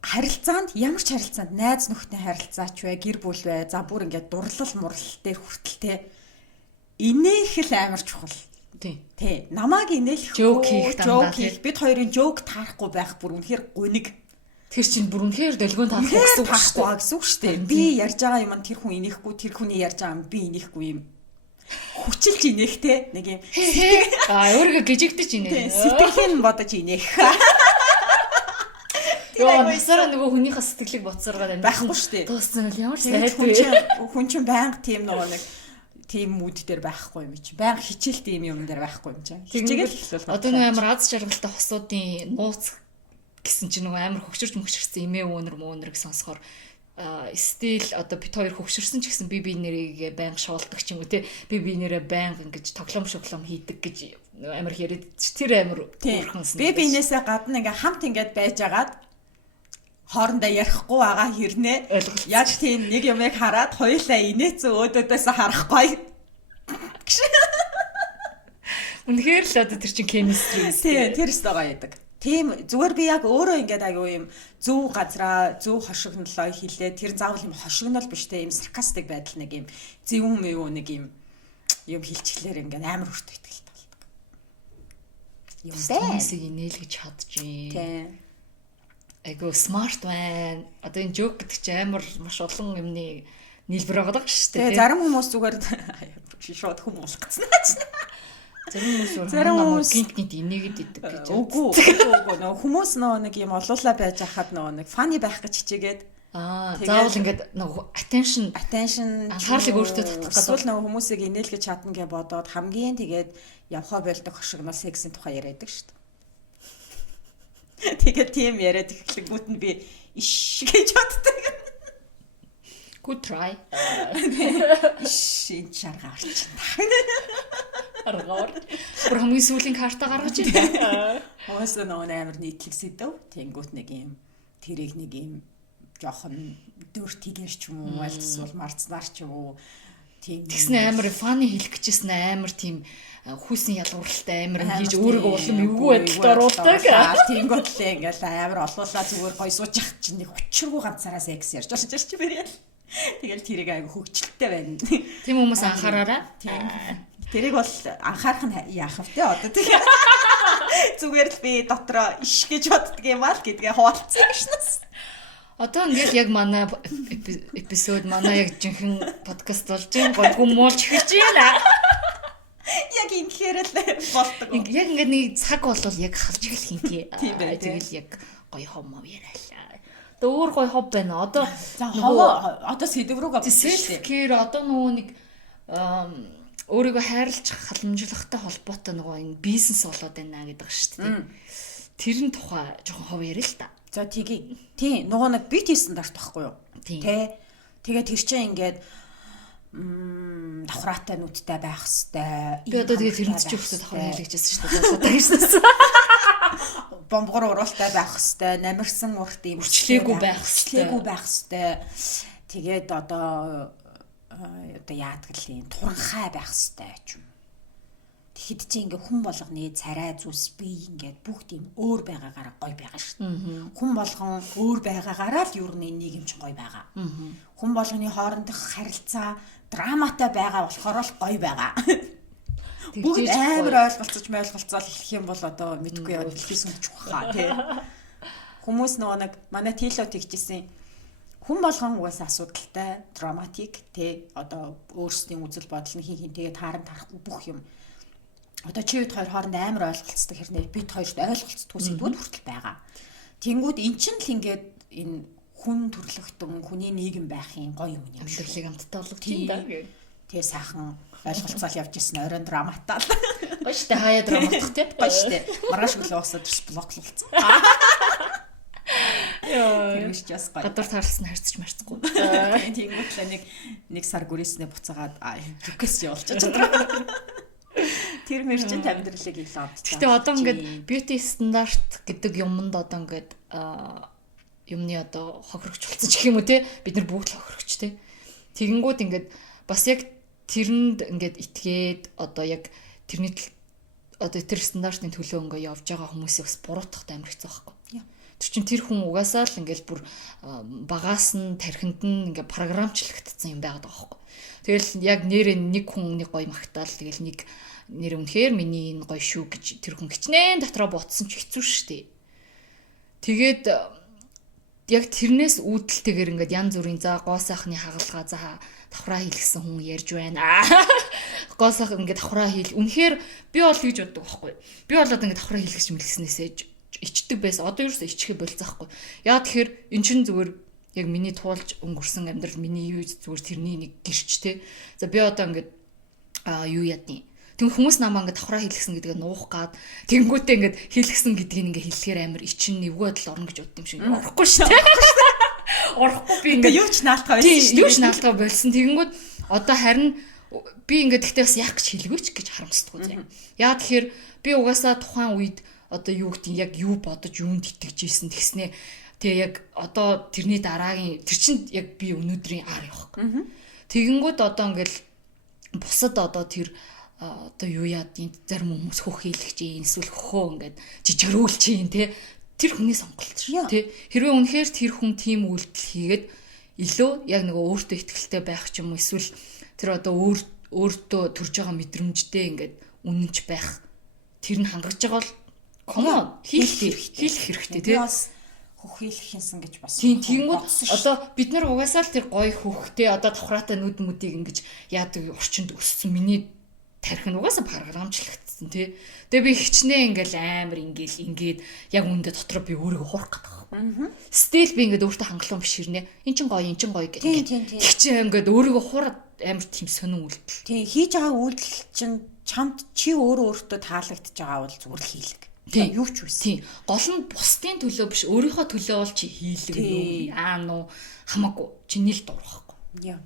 харилцаанд ямар ч харилцаанд найз нөхдөд харилцаач вэ, гэр бүл вэ, за бүр ингээд дурлал мурлал дээр хүртэл тий. Инээх л амар чухал. Тий. Тий. Намааг инээх жоок хийх дандаа тий. Бид хоёрын жоок таарахгүй байх бүр үнэхээр гуниг. Тэр чинь бүр үнэхээр дэлгүүн таахгүй гэсэн үг шүү дээ. Би ярьж байгаа юм тэр хүн инехгүй, тэр хүний ярьж байгаа юм би инехгүй юм. Хүчилж инехтэй нэг юм. Өөрийгөө гжигдэж инех. Сэтгэлийн бодож инех. Яа, насаараа нөгөө хүнийхээ сэтгэлийг боцоргаад байхгүй шүү дээ. Дууссан л ямар ч сайд хүн чинь байнга тийм нөгөө нэг тийм мүүд дээр байхгүй юм чи. Байнга хичээл тийм юм дээр байхгүй юм чи. Хичээгээл эхлүүл. Одоо нөгөө амар аз жаргалтай хосуудын нууц гэсэн чинь нөгөө амар хөгшөрсөн эмээ өөнөр гэж сонсохоор стил одоо бит хоёр хөгшөрсөн ч гэсэн би нэрийг байнга шуулдаг ч юм уу те би нэрээ байнга ингэж тоглоом хийдэг гэж амар яриад тэр амар өөрхөнсөн. Би бинээсээ гадна ингээ хамт ингээд байжгаад хоорондоо ярихгүй байгаа хэрнээ яг тийм нэг юмыг хараад хоёулаа инээцэн өөдөөдөөс харахгүй. Үнэхээр л одоо тэр чинь chemistry. Тийм тэр өстой гоё яадаг. Тийм зүгээр би яг өөрөө ингээд аюу юм зөв газраа зөв хошигнолоо хийлээ. Тэр заавал юм хошигнол биш те юм саркастик байдал нэг юм зөвүүн мэв нэг юм хилчглээр ингээд амар хүртэ ихтэй болдог. Юм хүмүүсийг инээлгэж чадчих. Тийм. Айгу смарт байна. Одоо энэ жок гэдэг чинь амар маш олон юмны нийлбэр байгаа шүү дээ. Тэгээ зарим хүмүүс зүгээр шууд хүм болох гэсэн. Зарим хүмүүс гинтнийд инээгээд идэг гэж. Үгүй. Нөгөө хүмүүс нэг юм олуулаа байж хахад нэг funny байх гэж хичээгээд заавал ингээд нөгөө attention анхаарлыг өөртөө татах гэдэг. Эсвэл нөгөө хүмүүсийг инээлгэж чадна гэж бодоод хамгийн тэгээд явхаа болдог хошигнол сексийн тухай яриадаг шүү дээ. Тэгээд тийм яриад эхлэнгүүт нь би иш гэж боддог. Good try. Иш чарга орчин. Аргаар. Бүр хамгийн сүүлийн карта гаргаж байна. Хөөс нөгөө амар нийтлэг сэдв. Тэнгүүт нэг юм тэрийг нэг юм жоохон дөр тигэр ч юм уу альцвал марцнаар ч юм уу тийм тэгснэ амар funny хэлэх гэжсэн амар тийм хүүсийн ялгууралтай амар хийж өөрийгөө улам эвгүй байдалд оруулдаг. Тэнгүүд л ингээл амар олуулаа зүгээр гой суучих чинь нэг хүчргүй ганцаараа секс ярьж болж чи бэрээ. Тэгэл тэрийг айгу хөвгчлөлтэй байна. Тийм хүмүүс анхаараарай. Тэрийг бол анхаарах нь яах вэ те одоо тэгээ зүгээр л би дотроо иш гэж боддөг юм аа л гэдгээ хуваалцсан шнэс. Одоо ингээд яг манай эпизод манай яг жинхэнэ подкаст болж байгаа гойгүй муулж эхэлж байна. Яг ингэхээр л болдог. Яг ингээд нэг цаг болвол яг халж эхлэх юм тий. Тэгэл яг гоё хомоо яриалаа. Одоо өөр гоё хоб байна. Одоо одоо сэдв рүүгээ self care одоо нөгөө нэг өөрийгөө хайрлах халамжлагтай холбоотой нөгөө энэ бизнес болоод байна гэдэг шүү дээ. Тэрэн тухай жоохон хов ярил л та. За тий нөгөө нэг бит стандарт байхгүй юу? Тэ. Тэгээ тэр чинь ингээд давхраатай нүдтэй байх хэвээр. Би одоо тэгээ тэрэн чинь өсөд давхраа хэлчихсэн шүү дээ. Одоо хийснээс. Бомбгор уралтай байх хэвээр, намирсан урт юм үрчлээгүй байх хэвээр. Тэгээд одоо яадаг л юм туранхай байх хэвээр ч юм. Тэгэхэд чи ингээ хүн болгоны царай зүс бие ингээд бүгд юм өөр байгаагаараа гоё байгаа шүү дээ. Хүн болгон өөр байгаагаараа л юу нэг юм чинь гоё байгаа. Хүн болгоны хоорондох харилцаа драматай байгаа болохоор л гоё байгаа. Бүгд амар ойлголцож хэлэх юм бол одоо мэдгүй яваад хэлхийсэн ч ухаа тий. Хүмүүс нөгөө нэг манай тило тэгжсэн хүн болгон угаасаа асуудалтай, драматик тий одоо өөрсдийн үзэл бодол нь хинхинтэйгээ тааран тарахгүй бүх юм. Одоо чи бид хоёр хооронд амар ойлголцдог хэрнээ бид хоёрт ойлголцдог сэдвүүд хүртэл байгаа. Тэнгүүд эн чинь л ингээд энэ хүн төрлөختөн хүний нийгэм байхын гоё юм юм шиг л амттай болов тийм да. Тэгээ сайхан ойлголцол явж ирсэн оройн драматаа. Гоё штэ хаяа драматах тий. Гоё штэ. Маргааш өглөө усаад блоклуулсан. Яа. Гадар таарсан харьцаж марцгүй. Тэнгүүд л нэг сар гүрээснээ буцаагаад реквест явуулж чадсан. Тэр мэрчин амьдралыг ил авч. Гэтэ одоо ингээд beauty стандарт гэдэг юмд одоо ингээд юмны одоо хохирогч болсон ч юм уу те бид нар бүгд л хохирогч те. Тэгэнгүүт ингээд бас яг тэрэнд ингээд итгээд одоо яг тэрний одоо тэр стандартын төлөө ингээд явж байгаа хүмүүсийг бас буруутгах амар хэцүү байхгүй. Тэр чинь тэр хүн угаасаа л ингээд бүр багаас нь тархинд нь ингээд програмчлагдсан юм байгаад байгаа байхгүй. Тэгэл яг нэрээ нэг хүн нэг гоё магтаал тэгэл нэг нэр үнэхээр миний энэ гоё шүү гэж тэр хүн хичнээн дотроо ботсон ч хэцүү шттэ. Тэгээд яг тэрнээс үүдэлтэйгээр ингээд янз бүрийн за гоо сайхны хагалгаа за давхраа хийлгсэн хүн ярьж байна. Гоо сайх ингээд давхраа хийл. Үнэхээр би бол гэж боддог байхгүй. Би болоод ингээд давхраа хийлгэж мэлгснээсээ ичдэг байсан. Одоо юу ч ичхэ болцохгүй. Яа тэгэхээр эн чин зүгээр яг миний туулж өнгөрсөн амьдрал миний юу зүгээр тэрний нэг гэрч те. За би одоо ингээд юу ядны. Тэг хүмүүс намаа ингээд давхраа хийлгсэн гэдгээ нуух гад тэнгүүтээ ингээд хийлгсэн гэдгийг ингээд хэлэхээр амар ичин нэвгүй байдал орно гэж бодсон юм шиг. Орохгүй шүү дээ. Орохгүй би ингээд юу ч наалтгаа байсан шүү дээ. Юу ч наалтгаа болсон. Тэгэнгүүт одоо харин би ингээд гэхдээ бас яах гэж хэлгөөч гэж харамсдаггүй зэ. Яа тэгэхээр би угаасаа тухайн үед одоо юу гэдэг яг юу бодож юунд итгэж ийсэн тэгснэ. Тэгээ яг одоо тэрний дараагийн тэр чинь яг би өнөөдрийн ар явахгүй. Тэгэнгүүт одоо ингээд бусад одоо тэр одоо юу яад энэ зарим хүмүүс хөх хийлгэж юм эсвэл хөхөө ингээд жижигрүүлж юм те тэр хүний сонголт шүү те хэрвээ үнэхээр тэр хүн тийм үйлдэл хийгээд илүү яг нөгөө өөртөө ихтэй байх ч юм уу эсвэл тэр одоо өөртөө төрж байгаа мэдрэмжтэй ингээд үнэнч байх тэр нь хангаж байгаа бол комон хийх хэрэгтэй те хөх хийлгэх юмсан гэж бас тэгэнгүүт одоо бид нар угаасаа л тэр гоё хөхтэй одоо давхраатай нүд мүдийг ингэж яадаг орчинд өссөн миний тарих нь угаасаа програмчлагдсан тий. Тэгээ би хичнээн ингээл амар ингээд яг үүндээ дотор би өөрийгөө хуурах гэдэг. Стил би ингээд өөртөө хангалуун биширнэ. Эн чин гоё гэх ингээд. Хичээ ингээд өөрийгөө хуураад амар тийм сонин үйлдэл. Тий, хийж байгаа үйлдэл чинь чамд чи өөртөө таалагдж байгаа бол зүгээр л хийлэг. Тий, юу ч үгүй. Тий. Гол нь бусдын төлөө биш, өөрийнхөө төлөө бол чи хийлэг юу нуу хамаагүй. Чиний л дуурахгүй. Яа.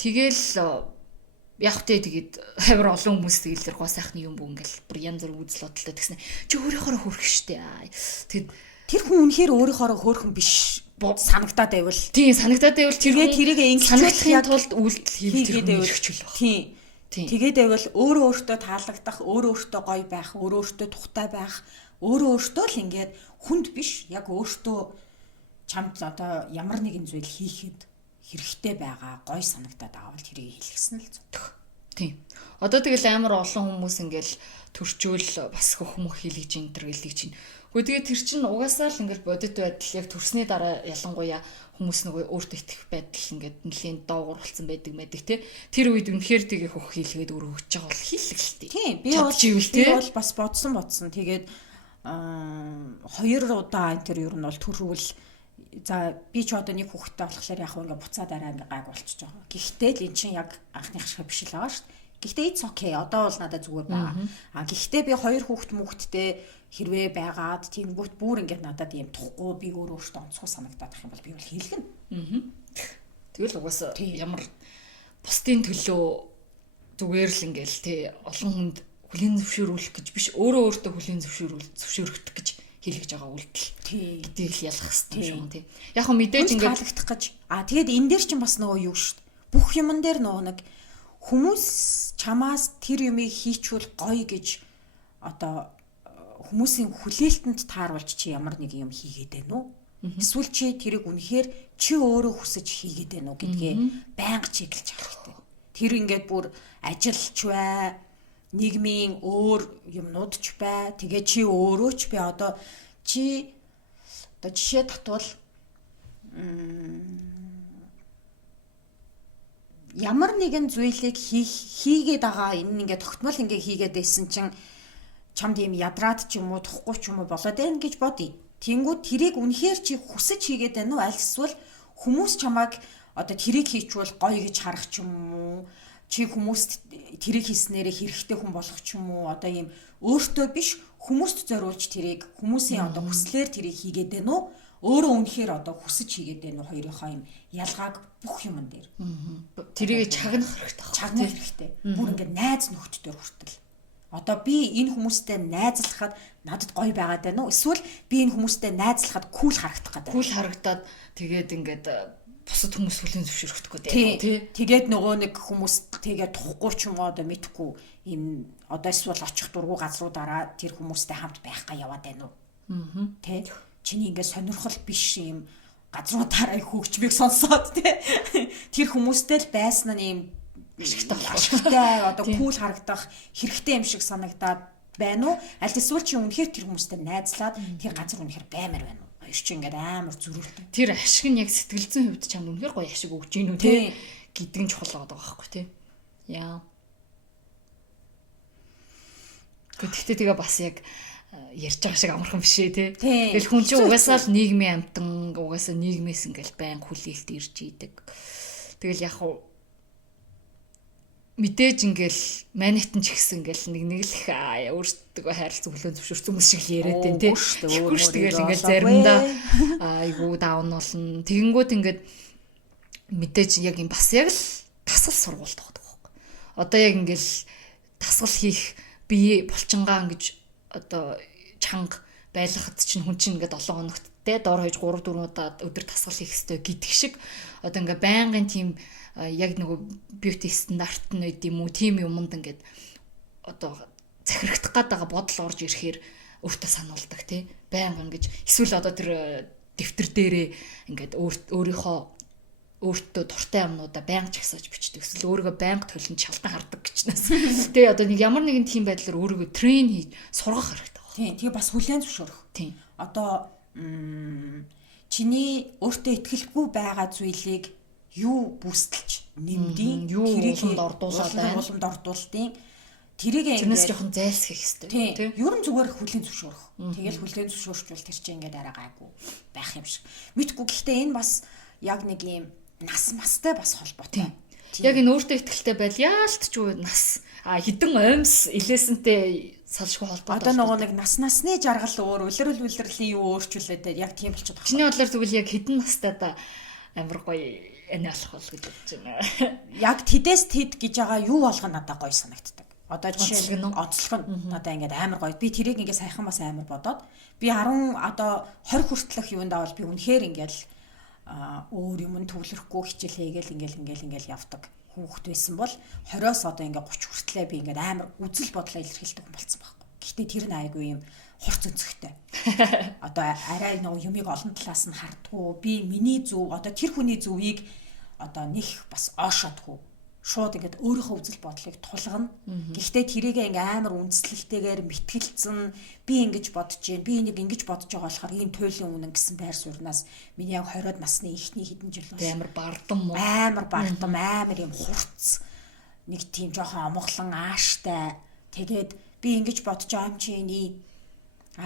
Тэгэл яг тэгээд хавар олон хүмүүс тэгэлэр гоо сайхны юм бүү ингээл бүр янз бүр үзэл бодолтой тэгснэ. Чи өөрийнхөө хөөрөх штэ. Тэгэд тэр хүн үнэхээр өөрийнхөө хөөрхөн биш санагтаад байвал. Тийм санагтаад байвал тэрийг ингэж санагтахын тулд үйлдэл хийгээд байвал тийм. Тэгээд байвал өөрөө өөртөө таалагдах, өөрөө өөртөө гоё байх, өөрөө өөртөө тухтай байх, өөрөө өөртөө л ингээд хүнд биш, яг өөртөө чамд одоо ямар нэгэн зүйл хийхэд хэрэгтэй байгаа, гоё санагдаад аавал тэрийг хэлгэсэн л зүг. Тийм. Одоо тэгэл амар олон хүмүүс ингээл төрчөөл бас хөхмөх хийлгэж ин төр гэлдэг чинь. Гэхдээ тэгээд тэр чинь угаасаа л ингээл бодит байдал яг төрсний дараа ялангуяа хүмүүс нөгөө өөртөө итгэх байдал ингээд нэлийн доогуурлцсан байдаг байдаг тий. Тэр үед үнэхээр тэгээ хөх хийлгээд өөрөө өгч байгаа бол хийлгэлтэй. Тийм. Би бол бас бодсон. Тэгээд 2 удаа энэ төр ер нь бол төрвөл за би ч одоо нэг хүүхэдтэй болохоор яг ингээ буцаад арай ингээ гайг болчихж байгаа. Гэхдээ л эн чинь яг анхных шиг биш л байгаа шүү дээ. Гэхдээ it's okay. Одоо бол надад зүгээр байгаа. Гэхдээ би 2 хүүхэдтэй хэрвээ байгаад тэнгуут бүр ингээ надад юм тухгүй би өөртөө онцгой санагдаад байх юм бол би бол хийлгэнэ. Тэгэл угаасаа ямар бусдын төлөө зүгээр л ингээл тий олон хүнд хүлийн зөвшөөрүүлэх гэж биш өөртөө хүлийн зөвшөөрөх гэж хийлгэж байгаа үйлдэл. Гэдгийг л ялах хэрэгтэй юм тий. Яг хөө мэдээж ингээд таалагдах гэж. Тэгээд энэ дээр чинь бас нөгөө юу шүү дээ. Бүх юмн дээр нөгөө нэг хүмүүс чамаас тэр юмыг хийчүүл гоё гэж одоо хүмүүсийн хүлээлтэнд тааруулж чи ямар нэг юм хийгээд байна уу? Эсвэл чи тэрийг үнэхээр чи өөрөө хүсэж хийгээд байна уу гэдгээ байнга чиглэж авах хэрэгтэй. Тэр ингээд бүр ажилч бай, нийгмийн өөр юмнууд ч бай. Тэгээ чи өөрөө ч бай. Одоо жишээ татвал ямар нэгэн зүйлийг хийгээд байгаа энэ ингээд тогтмол ингээд хийгээд байсан чинь чамд юм ядраад ч юм уу тухгүй ч юм уу болоод байна гэж бодъё. Тэнгүүд тэрийг үнэхээр чи хүсэж хийгээд байна уу? Аль эсвэл хүмүүс чамайг одоо тэрийг хийчвэл гоё гэж харах ч юм уу? Чи хүмүүст тэрийг хийснээрээ хэрэгтэй хүн болох ч юм уу? Одоо ийм өөртөө биш хүмүүст зориулж тэрийг хүмүүсийн одоо хүслээр тэрийг хийгээд байна уу? Өөрөө үнэхээр одоо хүсэж хийгээд байна уу? Хоёрынхоо юм ялгааг бүх юмн дээр. Тэрийг чагнах хэрэгтэй. Чагнах хэрэгтэй. Бүр ингээд найз нөхдөд хүртэл. Одоо би энэ хүмүүстэй найзлахад надад гоё байгаад байна уу? Эсвэл би энэ хүмүүстэй найзлахад кул харагдах гэдэг. Кул харагдаад тэгээд ингээд бусад хүмүүс хүлийн зөвшөөрөхдөггүй тий. Тэгээд нөгөө нэг хүмүүс тэгээд тухгүй ч юм уу одоо мэдхгүй юм одоо эсвэл очих дургу газруудаараа тэр хүмүүстэй хамт байх га яваад байна уу? Тий. Чиний ингээд сонирхол биш юм газруудаараа хөгжмийг сонсоод тий. Тэр хүмүүстэй л байсан нь юм ашигтай одоо кул харагдах хэрэгтэй юм шиг санагдаад байна уу? Аль эсвэл чи үнэхээр тэр хүмүүстэй найзлаад тэр газар үнэхээр баймар байна уу? Хоёр чи ингээд амар зүрхтэй. Тэр ашиг нь яг сэтгэл зүйн хувьд чамд үнэхээр гоё ашиг өгч гин үү те гэдэг нь чухал байгаа байхгүй те. Яа. Гэхдээ тэгээ бас яг ярьж байгаа шиг амархан биш ээ те. Тэгэл хүн чинь угаасаа л нийгмийн амтан угаасаа нийгмээс ингээл байн хүлээлт ирж идэг. Тэгэл яг хуу мэдээж ингээл манайтан ч ихсэн ингээл нэг л их өөрсдөө хайрлцсан хүлэн зөвшөөрсөн хүмүүс шиг яриад байна тий. Тэгвэл тэгэл ингээл заримдаа айгуу даун болно. Тэгэнгүүт ингээд мэдээж яг юм бас яг л тасал сургуульд байгаа байхгүй. Одоо яг ингээл тасгал хийх бие булчингаа ингэж одоо чанга байлгахад чинь хүн чинь ингээд 7 хоногт те дор хаяж 3 4 удаа өдөр тасгал хийх хэрэгтэй гэдэг шиг одоо ингээд байнгын тийм яг нөгөө бьюти стандарт нь байд юм уу тийм юмд ингээд одоо захирагдах гээд байгаа бодол орж ирэхээр өөртөө сануулдаг тий байнга ингэж эсвэл одоо тэр дэвтэр дээрээ ингээд өөрийнхөө өөртөө дуртай юмнуудаа байнга чагсааж бичдэг. Эсвэл өөрийгөө байнга толин шалтан хардаг гэчнээс. Тэгээ одоо нэг ямар нэгэн тийм байдлаар өөрийгөө трейн хийж сургах хэрэгтэй байна. Тийм. Тэгээ бас хүлээн зөвшөөрөх. Тийм. Одоо чиний өөртөө итгэлгүй байгаа зүйлийг юу бүсдэлж нэмдیں۔ Тэрийг уламд ордуулдیں۔ Тэрийг тэрнээс жоохон зайлсхийх хэрэгтэй. Тийм. Ер нь зүгээр хүлээн зөвшөөрөх. Тэгэл хүлээн зөвшөөрчвөл тэр чинь ингээд арай гайгүй байх юм шиг. Мэдгүй гэхдээ энэ бас яг нэг юм нас мастай бас холбоотой. Яг энэ өөртөө итгэлтэй байл яалтчгүй нас хідэн оймс илээсэнтэй салшгүй холбоотой. Одоо нөгөө нэг насны жаргал өөр үлрэл юу өөрчлөлөө яг тийм болчиход байна. Чиний бодлоор тэгвэл яг хідэн настай да амар гоё энэ болох бол гэж бодож байна. Яг тэдээс тэд гэж байгаа юу болгоно надад гоё санагддаг. Одоо жишээ нь онцлог нь надад ингээд амар гоё. Би тэрийг ингээд сайхан бас амар бодоод би 10 одоо 20 хүртэлх юунд авал би үнэхээр ингээд өөр юм төвлөрөхгүй хичээл хийгээл ингээл явдаг хүүхэд байсан бол 20-оос одоо ингээ 30 хүртлээр би ингээ амар үзэл бодлоо илэрхийлдэг хүн болсон байхгүй. Гэхдээ тэр нь айгүй юм хурц өнцгтэй. Одоо арай нэг юмыг олон талаас нь хардггүй. Би миний зөв одоо тэр хүний зөвийг одоо нэг бас оошоодгүй. Шууд ингээд өөрийнхөө үзэл бодлыг тулгана. Гэхдээ тэрийг ингээ амар үндэслэлтэйгээр мэтгэлцэн би ингэж бодож जैन. Би энийг ингэж бодож байгаа болохоор ийм туйлын үнэн гэсэн байр сууриас миний яг 20-од насны ихний хэдэн жил бас амар бардам амар юм хурц нэг тийм жоохон омглон ааштай. Тэгээд би ингэж бодож байгаа юм чи эний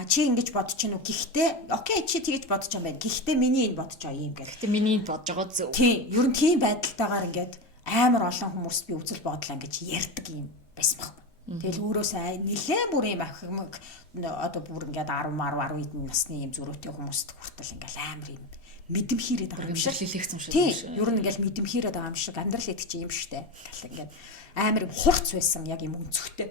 чи ингэж бодож чинь үү гэхдээ окей чи тэгэж бодож байгаа юм байна. Гэхдээ миний энэ бодож байгаа юм гэх. Гэхдээ миний энэ бодож байгаа зөв. Тийм, ер нь тийм байдалтайгаар ингээд амар олон хүмүүст би үзэл бодлоо ингэж ярьдаг юм байсан байхгүй. Тэгэл өөрөөсөө нэлээ бүр юм ахмаг одоо бүр ингээд 10 10 насны юм зөрүүтэй хүмүүст хүртэл ингээд амар юм мэдэмхийрээд байгаа юм шиг хэлэгцэн шиг. Тийм, ер нь ингээд мэдэмхийрээд байгаа юм шиг амьдрал гэдэг чинь юм шигтэй. Ингээд амар юм хурц байсан яг юм өнцгтэй.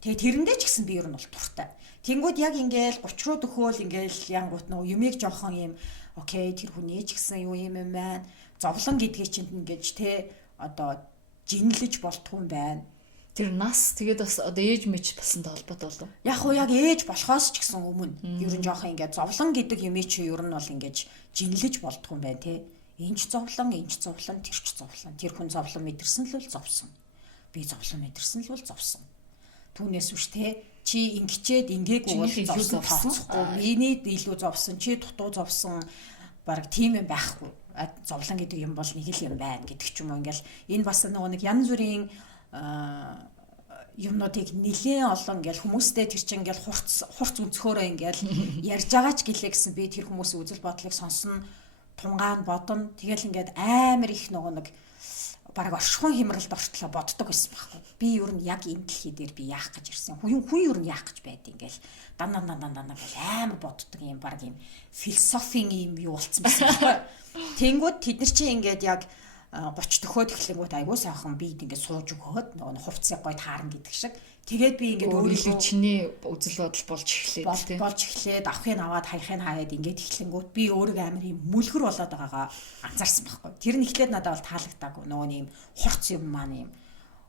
Тэгээ тэрэндээ ч гэсэн би ер нь бол туртай. Тэнгүүд яг ингээл 30 руу дөхөөл ингээл янгууд нөө юмыг жоохон юм окей тэр хүний ч гэсэн юу юм байна. Зовлон гэдгийг чинь ингэж те одоо жинлэж болтгүй юм байна. Тэр нас тэгээд бас одоо ээж мэж басантай холбоотой болов. Яг уу яг ээж болохоос ч гэсэн өмнө ер нь жоохон ингээд зовлон гэдэг юм чи ер нь бол ингэж жинлэж болтгүй юм байна те. Энч зовлон, тэрч зовлон. Тэр хүн зовлон мэдэрсэн л бол зовсон. Би зовлон мэдэрсэн л бол зовсон. Түүнээс үш те чи ингэчээд ингээгүй бол зовсон тооцохгүй. Миний илүү зовсон, чи дутуу зовсон баг тийм юм байхгүй. Зовлон гэдэг юм бол нэг л юм байна гэдэг ч юм уу ингээл энэ бас нэг янз бүрийн юмнуудыг нэлээд олон ингээл хүмүүстэй тэр чинь ингээл хурц өнцгөөрөө ингээл ярьж байгаа ч гэлээ гэсэн би тэр хүмүүсийн үзэл бодлыг сонсно тунгаан бодно тэгэл ингээд амар их нэг бараг оршихуун хямралд орчлоо боддог байсан байхгүй. Би ер нь яг энэ дэлхий дээр би яах гэж ирсэн. Хүн ер нь яах гэж байд ингээл дан гэл амар боддог юм бараг юм философийн юм юу болцсон байсан байхгүй. Тэнгүүд тэд нар чинь ингээд яг 30 төхөөд эхлэнгүүт айгуу сайхан бид ингээд сууж өгөөд нөгөө хувцсыг гой таарна гэдэг шиг. Тэгээд би ингээд өөрийнхөө чиний үзэл бодол болж эхлээд авахыг аваад хаяхыг хаяад ингээд эхлэнгүүт би өөрийгөө амар юм мүлгэр болоод байгаагаа анзаарсан байхгүй. Тэр нь эхлээд надад бол таалагдаагүй. Нөгөө юм хурц юм маань юм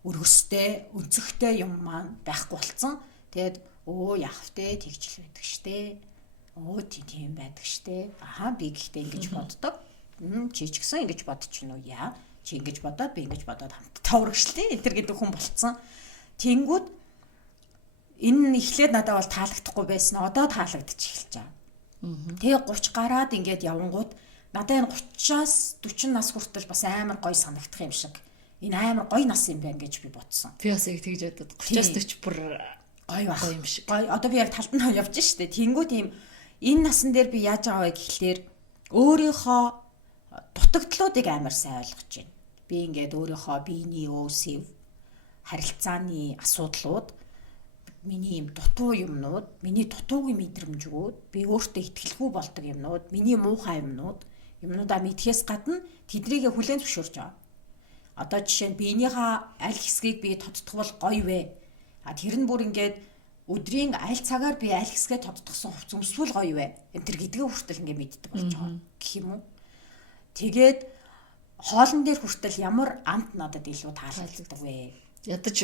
өргөстэй, өнцөгтэй юм маань байхгүй болцсон. Тэгээд яах вэ тэгж л байдаг штэ. Тийм байдаг штэ. Би гэхдээ ингэж боддог. Чи ч гэсэн ингэж бодчихно уу яа? Чи ингэж бодоод би ингэж бодоод хамтдаа урагшлээ. Энтэр гэдэг хүн болцсон. Тэнгүүд энэ эхлээд надад бол таалагдахгүй байсан. Одоо таалагдчих эхэлж байгаа. Тэгээ 30 гараад ингээд явангууд надад энэ 30-аас 40 нас хүртэл бас амар гоё санагдах юм шиг. Энэ амар гоё нас юм байна гэж би бодсон. Би бас яг тэгж бодод 30-аас 40 бүр гоё байх юм шиг. Гоё. Одоо би яг талд нь явж штэ. Тэнгүүд ийм энэ насан дээр би яаж байгаа вэ гэхлээр өөрийнхөө дутагдлуудыг амар сайн ойлгож байна. Би ингээд өөрийнхөө биений өөсөв харилцааны асуудлууд миний юм дутуу юмнууд, миний дутуугийн мэдрэмжүүд, би өөртөө итгэлгүй болдог юмнууд, миний муухай юмнуудаа мэдхээс гадна тэднийг хүлээн зөвшөөрч байгаа. Одоо жишээ нь биенийхээ аль хэсгийг би тодтогвол гоё вэ? Тэр нь бүр ингээд өдрийн аль цагаар би аль хэсгээ тодтогсон хувц өмсвөл гоё вэ? Энд тэр гэдгээ хүртэл ингээд мэддэг болж байгаа гэх юм уу? Тэгээд хоолн дээр хүртэл ямар амт надад илүү таалагддаг вэ? Ядаж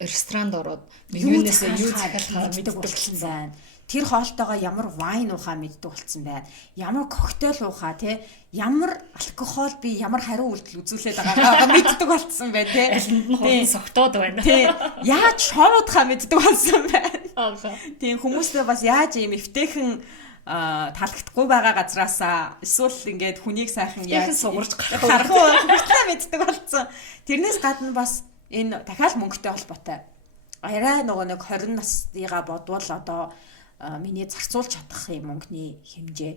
ресторанд ороод менюнээс юу захиалахаа мэддэг болсон байна. Тэр хоолтойгоо ямар вайн уухаа мэддэг болсон байна. Ямар коктейл уухаа тий ямар алкогол би ямар хариу үйлдэл үзүүлээд байгаагаа мэддэг болсон байна тий. Алинд нь хурдан согтоод байна. Тий. Яаж шоудхаа мэддэг болсон байна. Тийм хүмүүстэй бас яаж юм эвтэйхэн таалагдахгүй байгаа газраасаа эсвэл ингээд хүнийг сайхан яаж сугарч гарах мэддэг болсон. Тэрнээс гадна бас энэ дахиад мөнгөтэй холбоотой. Арай нөгөө нэг 20 насныгаа бодвол одоо миний зарцуулж чадах юм мөнгөний хэмжээ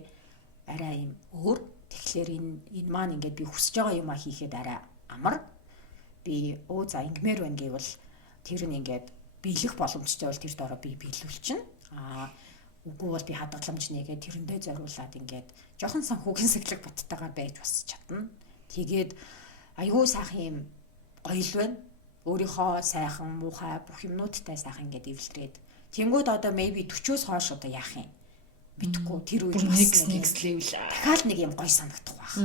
арай юм өөр. Тэгэхээр энэ маань ингээд би хүсэж байгаа юм а хийхэд арай амар. Би за ингмээр байна гэвэл тэр нь ингээд биелэх боломжтой бол тэр доороо би биелүүлчихнэ. Үгүй бол би хадгаламж нэгээд тэрэндээ зориулаад ингээд жоохон санхүүгийн сэглэг боттойгоор байж бас чадна. Тэгээд аюу сайхан юм гоё л байна. Өөрийнхөө сайхан муухай бүх юмнуудтай сайхан ингээд эвлэрээд. Тэнгүүд одоо maybe 40-оос хойш одоо яах юм? Мэдхгүй тэр үед бас next level. Дахиад нэг юм гоё санагдах байх.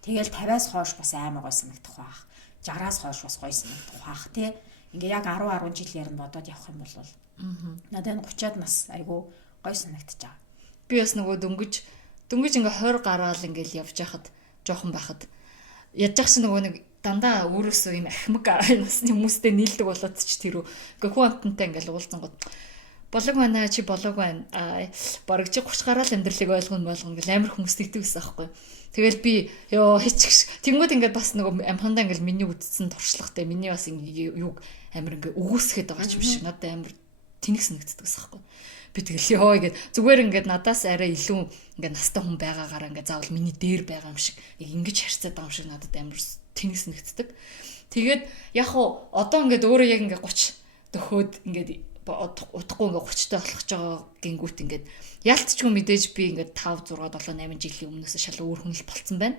Тэгэл 50-аас хойш бас амар гоё санагдах байх. 60-аас хойш бас гоё санагдах баах тий. Ингээ яг 10 жил ярина бодоод явах юм бол надад энэ 30-аад нас айгу гоё санагдчих жаа. Би бас нөгөө дөнгөж ингээ 20 гараал ингээл явж байхад жоохон байхад ядчих чи нөгөө нэг дандаа өөрөөсөө юм ахмаг насны хүмүүстэй нийлдэг болоод ч тэр үгүй хүн амтантай ингээл уулзсангууд болог байна чи болог байна бараг чи 30 гараал амьдралыг ойлгоно гэл амар хүмүүс тэгдэг гэсэн аахгүй. Тэгэл би ёо хичгш тэнгууд ингээд бас нөгөө амхандаа ингээл миний үдцсэн туршлагатай миний бас юг амар ингээ өгөөсгээд байгаа ч юм шиг надад амар тэнэг санагддаг гэсэн аахгүй. Би тэгэл ёо гэд зүгээр ингээд надаас арай илүү ингээд настай хүн байгаагаараа ингээд заавал миний дээр байгаа юм шиг ингэж харьцаад байгаа юм шиг надад амар тэнэг санагддаг. Тэгээд яг уу одоо ингээд өөрөө яг ингээд 30 дөхөөд ингээд удахгүй ингээд 30-тай болох ч байгаа гингүүт ингээд ялцчгүй мэдээж би ингээд 5 6 7 8 жилийн өмнөөс шал өөр хүн л болцсон байна.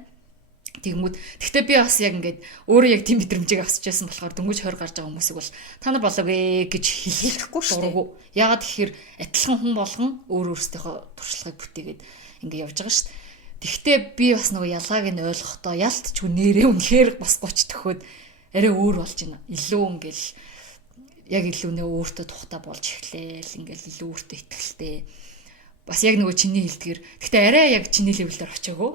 Тэгмүүд гэхдээ би бас яг ингээд өөрөө яг тийм мэдрэмжийг авсч байсан болохоор дөнгөж 20 гарч байгаа хүмүүсийг бол та нар болов ээ гэж хэлэхгүй шүү дээ. Яагаад тэгэхээр адилхан хүн болгон өөр өөрсдийнхөө туршлагыг бүтээгээд ингээд явж байгаа шүү дээ. Тэгвэл би бас нөгөө ялгааг нь ойлгохдоо ялтчгүй нэрээ үнэхээр бас 30 төхөөд арай өөр болж байна. Илүү ингээл яг илүү нөө өөртөө тухтай болж эхлээл ингээл илүү өөртөө итгэлтэй. Бас яг нөгөө чиний хэлдгэр. Гэхдээ арай яг чиний левелээр очиагүй.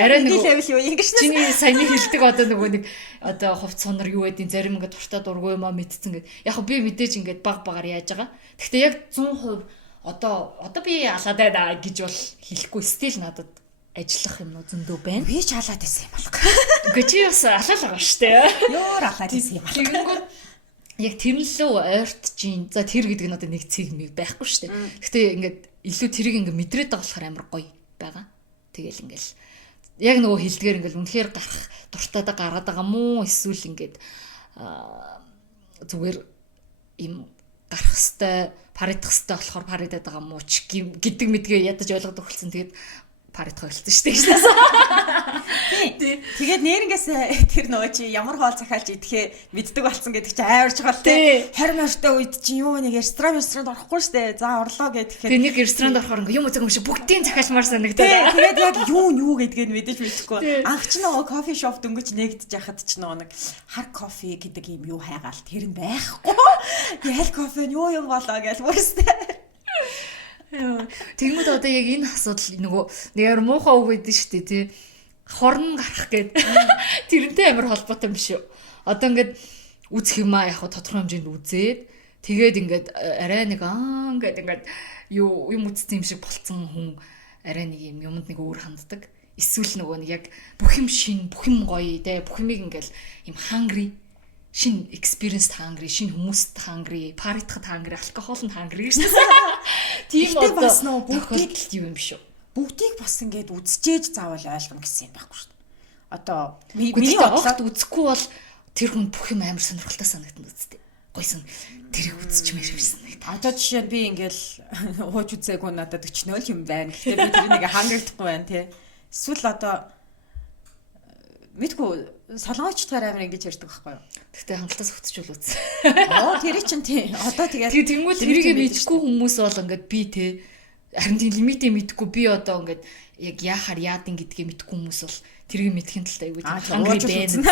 Арай нөгөө левел юу ингэж чиний саяны хэлдэг одоо нөгөө нэг одоо хувц сонор юу байдیں зарим ингээд туртаа дургүй юм а мэдсэн гэд. Яг би мэдээж ингээд баг багаар яаж байгаа. Гэхдээ яг 100% одоо би алаад байна гэж бол хэлэхгүй стил надад ажиллах юм уу зөндөө байна. Би ч алаад байсан юм байна. Үгүй чи бас алаад байгаа штэ. Ёор алаад байсан юм байна. Яг тэрнлөө ойртжин. За тэр гэдэг нь одоо нэг цэг мэг байхгүй штэ. Гэхдээ ингээд илүү тэрийг ингээд мэдрээд байгаа болохоор амар гоё байгаа. Тэгэл ингээл яг нөгөө хэлдгээр ингээл үнэхээр гарах дуртайдаа гаргаад байгаа мó эсвэл ингээд зүгээр им гарах хэвээр паридах хэвээр болохоор паридаад байгаа мó ч гэдэг мэдгээ ядаж ойлгоод өгсөн. Тэгээд паридах ойлсон шүү дээ. Тэгээд нэрнгээс тэр нөгөө чи ямар хоол захиалж идэхээ мэддэг болсон гэдэг чи айварч байгаа л тий. 20 морьтой үед чи юу нэг ресторан орохгүй шүү дээ. За орлоо гэхэд тэгээд нэг ресторанд орохоор ингээ юм үзэг юм шиг бүгдийн захиалмаар санагдаад. Тэгээд яг юу гэдгийг нь мэдэж мэдэхгүй. Анх ч нөгөө кофе шоп дөнгөж нэгдэж яхад ч нөгөө нэг хар кофе гэдэг юм юу хайгаал тэр нь байхгүй. Ял кофе нь юу юм болоо гэж бүрстэй. Тэгмэд одоо яг энэ асуудал нөгөө нэг муухай үг байдэн шүү дээ тий. Хорн гарах гээд тэрнтэй амар холбоотой юм биш үү. Одоо ингээд үзэх юм аа яг тодорхой хэмжээнд үзээд тэгээд ингээд арай нэг ингээд юм үзсэн юм шиг болцсон хүн арай нэг юмд нэг өөр ханддаг. Эсвэл нөгөө нэг яг бүх юм шин, бүх юм гоё тий. Бүх юмыг ингээд юм hungry шин experience hungry, шин хүмүүст hungry, паритхад hungry, алкоголд hungry гэсэн. Тийм бас нөө бүгдийг юм биш үү? Бүгдийг бас ингээд үзчихээж заавал ойлгоно гэсэн юм байхгүй шүү дээ. Одоо миний бодлоод үзэхгүй бол тэр хүн бүх юм амар сонирхолтой санагдана үстэй. Гойсон тэрийг үзчихмээр юмсан. Одоо жишээ нь би ингээл хууч үзээгүй надад 40 юм байна. Гэхдээ би тэрнийг хангагдахгүй байна тий. Эсвэл одоо мэдгүй солонгочдгаар амар ингэж ярьдаг байхгүй юу? Гэхдээ хангалтаас хөтчүүл үз. Тэр чинь тий. Одоо тэгээд тэгвэл тэрийг мэдгүй хүмүүс бол ингээд би тий харин тийм лимитээ мэдгүй би одоо ингээд яг яахаар яадын гэдгийг мэдгүй хүмүүс бол тэрийг мэдхийн талтай аягүй хангай байна.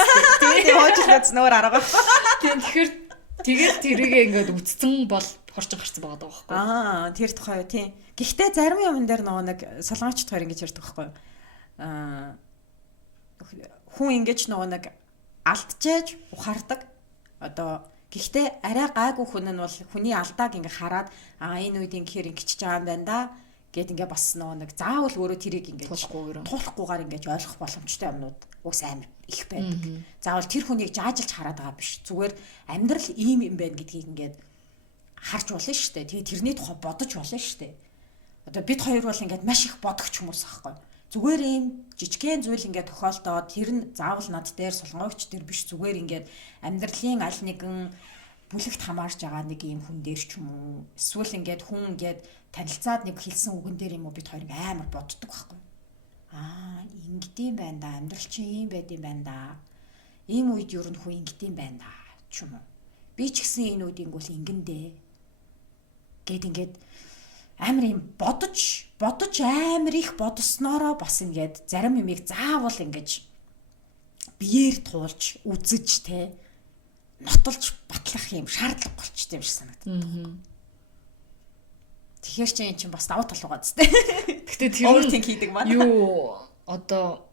Тийм хоочлооц нөр арга. Тэгэхээр тэрийг ингээд үтцэн бол хорч гарцсан байгаа даа байхгүй юу? Тэр тухай юу тий. Гэхдээ зарим юмн дээр нөгөө нэг солонгочдгаар ингэж ярьдаг байхгүй юу? Хүн ингэж нөгөө нэг алдчихэж ухаардаг. Одоо гэхдээ арай гайгүй хүн нь бол хүний алдааг ингээ хараад энэ үед ингэхээр ингэчихэж байгаа юм байна да гэд ингээ бас нөгөө нэг заавал өөрөө тэрийг ингээ туулахгүйгээр ингээ ойлгох боломжтой юмнууд уус амар их байдаг. Заавал тэр хүнийг жаажилж хараад байгаа биш. Зүгээр амьдрал ийм юм байна гэдгийг ингээ харж болно шүү дээ. Тэгээ тэрний тухай бодож болно шүү дээ. Одоо бид хоёр бол ингээ маш их бодогч хүмүүс аахгүй. Зүгээр ийм жижигхэн зүйл ингээд тохиолдоод тэр нь заавал над дээр солонгойч тэр биш зүгээр ингээд амьдралын аль нэгэн бүлэгт хамаарж байгаа нэг ийм хүн дээр ч юм уу эсвэл ингээд хүн ингээд танилцаад нэг хэлсэн үгэн дээр юм уу бид хоёрыг амар боддог байхгүй. Ингэдэм байна да амьдрал чинь ийм байд юм байна да. Ийм үед ер нь хүн ингэдэм байна да ч юм уу. Би ч гэсэн энэ үеийн бол ингэндээ гэд ингээд амар юм бодож амар их бодсноороо бас ингээд зарим юмыг заавал ингэж биеэр туулж үзэж те нотолж батлах юм шаардлага болчтой юм шиг санагдав. Тэгэхээр чи эн чинь бас давуу тал байгаа зү. Гэтэ тэр overthink хийдэг маань. Юу одоо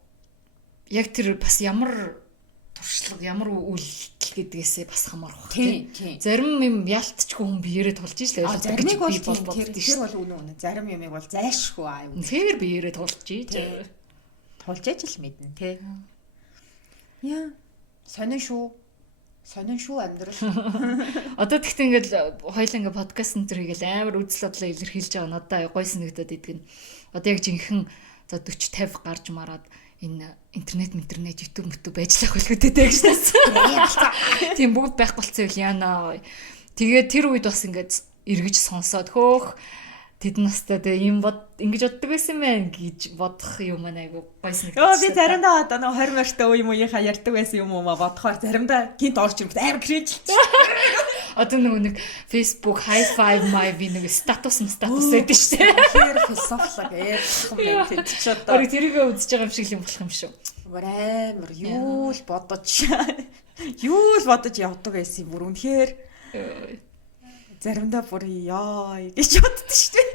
яг тэр бас ямар туршлага, ямар үйлдэл гэдгээсээ бас хамаарх тийм. Зарим юм ялтчгүй хүн биеэрээ тулж иж л ойлгодог зармыг бол боддог тэр бол үнэн. Зарим юмыг бол зайлшгүй аа. Тэр биеэрээ тулж иж. Тулж иж л мэднэ те. Яа. Сонин шүү амьдрал. Одоо тэгтээ ингээл хоёлаа ингээ подкаст энэ хийгээл амар үзэл бодлоо илэрхийлж байгаа надад гоё санагдаад идэг нь. Одоо яг жинхэнэ за 40 50 гарч мараад энэ интернет YouTube байжлах хөлгөтэй гэж таасан. Тийм бүгд байх болцсон үл яана. Тэгээд тэр үед бас ингээд эргэж сонсоод хөөх тэд настай ийм ингэж боддог байсан мэн гэж бодох юм айгу гоё санагдаж. Би заримдаа одоо 20 морьтой үе мууийнхаа ярьдаг байсан юм уу бодохоор заримдаа гинт орж ирэхэд амар кринж. Одоо нэг Facebook high five my би нэг статус байдаг шүү дээ. Тэр философик юм байна ч одоо. Тэрийгээ үзэж байгаа юм шиг юм болох юм шүү. Амар юу л бодож явдаг байсан бүр үнэхээр заримдаа бүр яа гэж боддоо шүү дээ.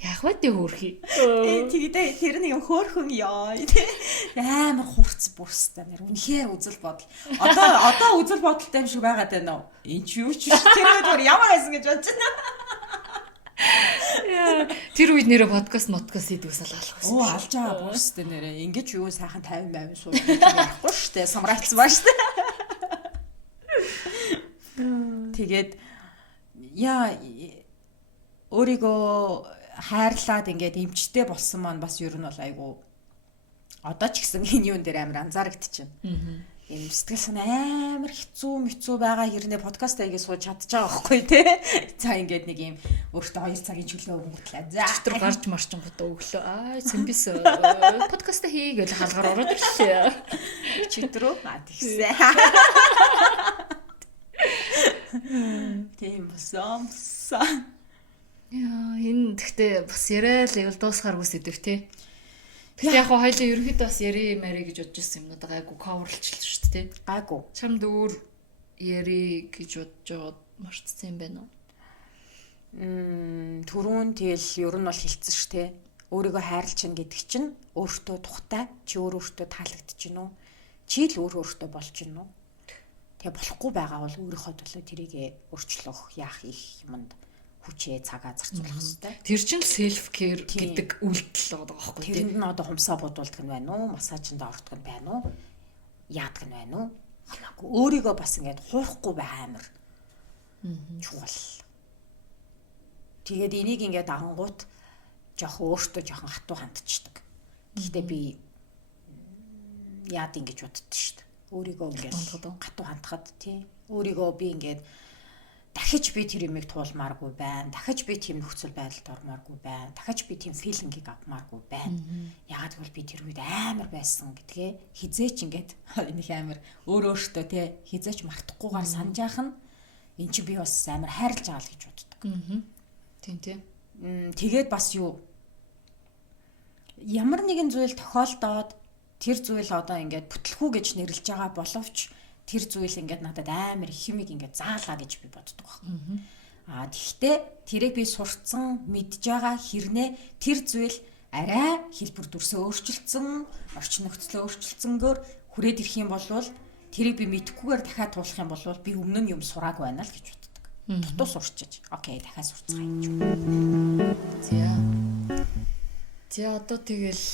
Яг бат хөөрхий. Тэгээд тэр нэг юм хөөрхөн яа амар хурц бүрстэй нэр үнэхээр үзэл бодол. Одоо үзэл бодолтой юм шиг байгаад байна уу? Энд ч юу ч биш. Тэр үед бүр ямар байсан гэж бодож байна. Яа, тэр үед нэрэ подкаст хийдгээс алах байсан. Оо алж байгаа бүрстэй нэрэ. Ингэж юу сайхан 50 сууж ярихгүй шүү дээ. Самрaalцсан баа шүү дээ. Тэгээд яа өөрийгөө хайрлаад ингээд эмчтэй болсон маань бас ер нь бол айгу одоо ч гэсэн энэ юун дээр амар анзаарэгдчихэв. Ийм сэтгэл санаа амар хэцүү байгаа хэрнээ подкаст аягаа сууж чадчих байгаа байхгүй тий. За ингээд нэг ийм өөртөө 2 цагийн чөлөө өнгөтлээ. За тэр гарч марчин гот өглөө. Сэмбис подкаст хий гэж хаалгаар ороод ирлээ. Читрүү тэгсэн. Тийм босомсан. Яа, энэ гэхдээ бас яриа л дуусахаар үсэдэг тий. Тэгсэн яг хоёлаа ерөнхийдөө бас мари гэж бодож ирсэн юмнууд гайгүй coverлчлаа шүү дээ тий. Гайгүй. Чамд өөр яри гэж бодож жоод марцсан юм байна уу? Түрүүн тэгэл ер нь бол хэлсэн шүү дээ. Өөрийгөө хайрлж чинь гэдэг чинь өөртөө тухтай, чи өөртөө таалагдчихэв нү? Чи л өөртөө болж гин нү? Тэгээ болохгүй байгаа бол өөрийнхөө төлөө тэрийг өөрчлөх яах их юмд хүчээ цагаа зарцуулах хэрэгтэй. Тэр чинь self care гэдэг үйлдэл байгаа байхгүй тий. Тэрэнд нь одоо хумсаа бодуулдаг нь байна уу? Массажинд ордог нь байна уу? Яадаг нь байна уу? Хамаагүй. Өөрийгөө бас ингээд хуурахгүй байх амар. Чухал. Тэгээд энийг ингээд ангууд өөртөө жоохон хатуу хандчихдаг. Гэхдээ би яад ингэж боддоо шүү дээ. Өөрийгөө ингээд хатуу хандхад тий. Өөрийгөө би ингээд дахиж би тэр юмыг туулмааргүй байна. Дахиж би тийм нөхцөл байдалд ормооргүй байна. Дахиж би тийм филингийг авмааргүй байна. Яагаад гэвэл би тэр үед амар байсан гэдгээ хизээч ингээд энэ их амар өөртөө тий хизээч мартахгүйгээр санаж яах нь эн чи би бас амар хайрлаж байгаа л гэж боддог. Тийм тий. Тэгээд бас юу ямар нэгэн зүйл тохиолдоод тэр зүйл одоо ингээд бүтлэхүү гэж нэрлэж байгаа боловч тэр зүйл ингээд надад амар их юмыг ингээд заалаа гэж би боддог байна. Тэгэхдээ тэрийг би сурцсан мэдж байгаа хэрнээ тэр зүйл арай хэлбэр дүрсээ өөрчилсөн, орчин нөхцөлөө өөрчилсөнгөөр хүрээд ирэх юм бол тэрийг би мэдхгүйгээр дахиад туулах юм бол би өмнө нь юм сураагүй байна л гэж боддог. Дутуу сурчиж. Окей, дахиад сурцгаа юм. За одоо тэгэл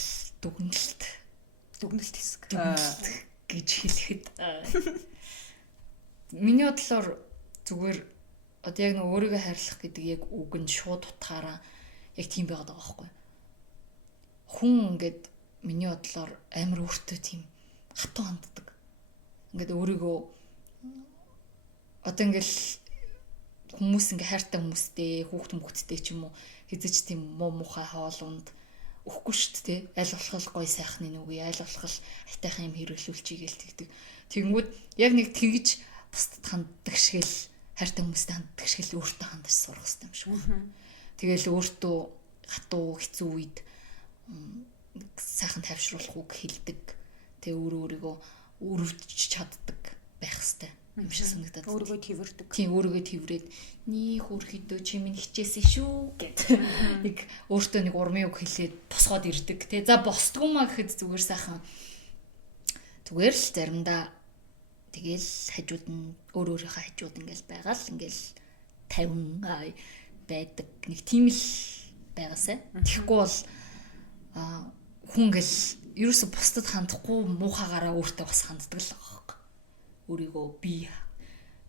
дүгнэлт хэсэг гэж хэлэхэд миний бодлоор зүгээр одоо яг нэг өөрийгөө хайрлах гэдэг яг үг нь шууд утгаараа яг тийм байгаад байгаа байхгүй. Хүн ингээд миний бодлоор амар өөртөө тийм хатуу ханддаг. Ингээд өөрийгөө одоо ингээд хүмүүс ингээ хайртай хүмүүстэй, хүүхдтэй ч юм уу хэзээ ч тийм муу мухай хоолунд өгөхгүй шүү дээ. Аль болох гой сайхны нүгий, аль болох айтайхан юм хэрэглүүлчихье гээл тэгдэг. Тэгэнгүүт яг нэг тэгж бусдад ханддаг шиг л хайртай хүмүүстэй ханддаг шиг л өөртөө хандаж сурах хэрэгтэй юм шиг. Тэгэл өөртөө хатуу хэцүү үед сайхан тайвшруулах үг хэлдэг. Тэ өөрийгөө өрөвдөж чаддаг байх хэвээр юм шиг санагдаад. Өөрийгөө тэрвэрдэг. Тийм өөрийгөө тэрврээд нөх өрхөдөө чи минь хичээсэн шүү гэд. Нэг өөртөө нэг урмын үг хэлээд босгоод ирдэг. Тэ за босдгүй маа гэхэд зүгээр сайхан. Зүгээр л заримдаа тэгэл хажууд нь өөрийнхөө хажууд ингээл байгаа л ингээл 50 байдаг. Нэг тийм л байгаасай. Тэгэхгүй бол хүн гэл ерөөсө бусдад хандахгүй муухагаараа өөртөө бас ханддаг л байгаа. Өөрийгөө би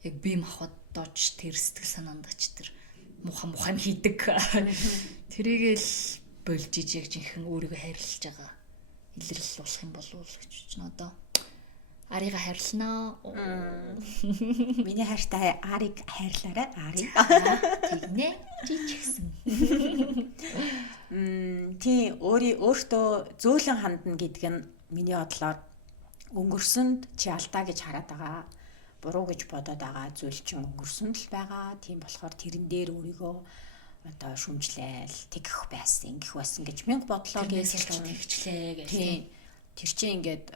яг бие махбодож тэр сэтгэл санаанд ч тэр муухай юм хийдэг. Тэрийгэл болж ижиг жинхэнэ өөрийгөө хайрлаж байгаа илэрлэл болох юм болов уу гэж чинь одоо Арийг хайрлнаа. Миний хайртай Арийг хайрлаарай. Арийг. Тэгнэ. Жижигсэн. Тий өөртөө зөөлөн хандна гэдэг нь миний бодлоор өнгөрсөнд чи алдаа гэж хараад байгаа. Буруу гэж бодоод байгаа зүйл чинь өнгөрсөнд л байгаа. Тийм болохоор тэрэн дээр өөрийгөө одоо шүмжлээл тэгэх байсан, ингэх байсан гэж мянга бодлоо гэж хэлчихлээ гэж. Тийм. Тэр чинь ингээд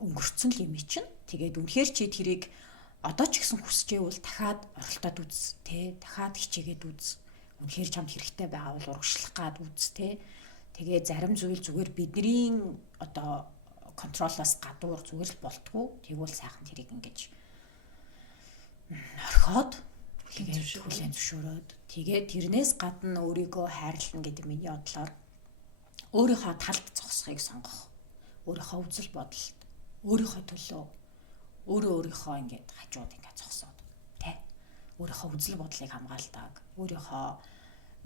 өнгөрцөн л юм чинь. Тэгээд үнэхээр чи тэрийг одоо ч гэсэн хүсчээвэл дахиад оролдоод үз, тэ? Дахиад хичээгээд үз. Үнэхээр чамд хэрэгтэй байгаа бол урагшлах гад үз, тэ? Тэгээд зарим зүйл зүгээр бидний одоо контролоос гадуур зүгээр л болтгоо. Тэгвэл сайхан тэрийг ингэж орхиод хүлээн зөвшөөрөөд тэгээд тэрнээс гадна өөрийгөө хайрлна гэдэг миний бодлоор өөрийнхөө талд зогсохыг сонгох. Өөрийнхөө үзэл бодолд өөрийнхөө төлөө өөрийнхөө ингээд хажууд ингээд зогсоод тэ өөрийнхөө үзэл бодлыг хамгаалдаг, өөрийнхөө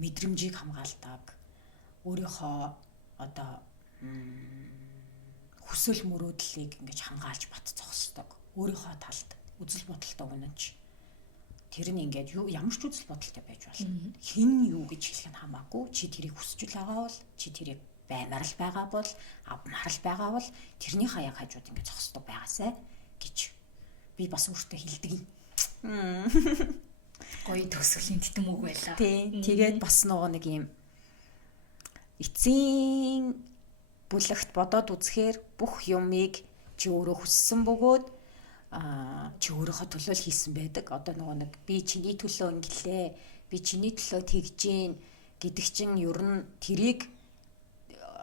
мэдрэмжийг хамгаалдаг, өөрийнхөө одоо хүсэл мөрөөдлийг ингээд хамгаалж бат зогсдог. Өөрийнхөө талд үзэл бодолтой үнэнч тэр нь ингээд ямар ч үзэл бодолтой байж болно. Хэн юу гэж хэлэх нь хамаагүй. Чи тэрийг хүсэж байгаа бол чи тэрийг баймаар л байгаа бол авмаар л байгаа бол тэрний хаяг хажууд ингэ зогсдог байгаасай гэж би бас өөртөө хэлдэг юм. Гоё төгсгөлийн титэм үг байлаа. Тэгээд бас нэг юм эцсийн бүлэгт бодоод үзэхээр бүх юмыг чи өөрөө хүссэн бөгөөд чи өөрийнхөө төлөө л хийсэн байдаг. Одоо нэг би чиний төлөө ингэлээ, би чиний төлөө тэгжээн гэдэг чинь ер нь тэрийг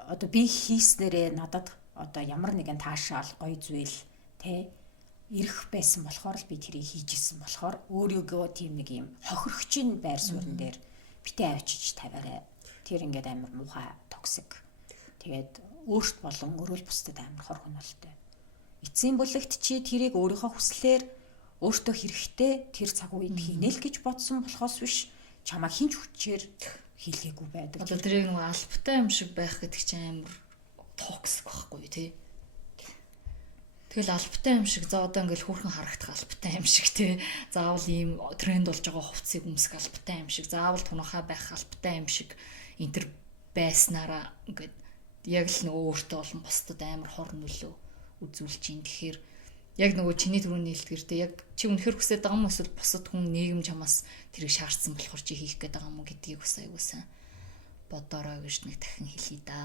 одоо би хийснээрээ надад одоо ямар нэгэн таашаал гоё зүйл тэ ирэх байсан болохоор л би тэрийг хийж исэн болохоор өөрийгөө тийм нэг юм хохирогчийн байр суурин дээр битээ авчиж тавиарай. Тэр ингээд амар муухай токсик. Тэгээд өөрт болон өрөөл бусдад амар хор хөнөөлтэй. Эцсийн бүлэгт чи тэрийг өөрийнхөө хүслээр өөртөө хэрэгтэй тэр цаг үед хийнэ л гэж бодсон болохоос биш чамаа хинч хүчээр хийлгээгүй байдаг. Одоо тэрийг нэг албатай юм шиг байх гэдэг чинь амар токсик байхгүй тий. Тэгэл албатай юм шиг за одоо ингээл хөөрхөн харагдах албатай юм шиг тий. Заавал ийм тренд болж байгаа хувцсыг өмсөх албатай юм шиг, заавал тунхаа байх албатай юм шиг энтер байснараа ингээд яг л нөгөө өөртөө болон бусдад амар хор нөлөө үзүүлж юм. Тэгэхээр яг нөгөө чиний түрүүний хэлдгэртэй яг чи үнэхэр хүсэж байгаа юм эсвэл бусад хүн нийгэм чамаас тэрийг шаардсан болохоор чи хийх гээд байгаа юм уу гэдгийг бас аягуулсан бодорой гэж нэг дахин хэлье да.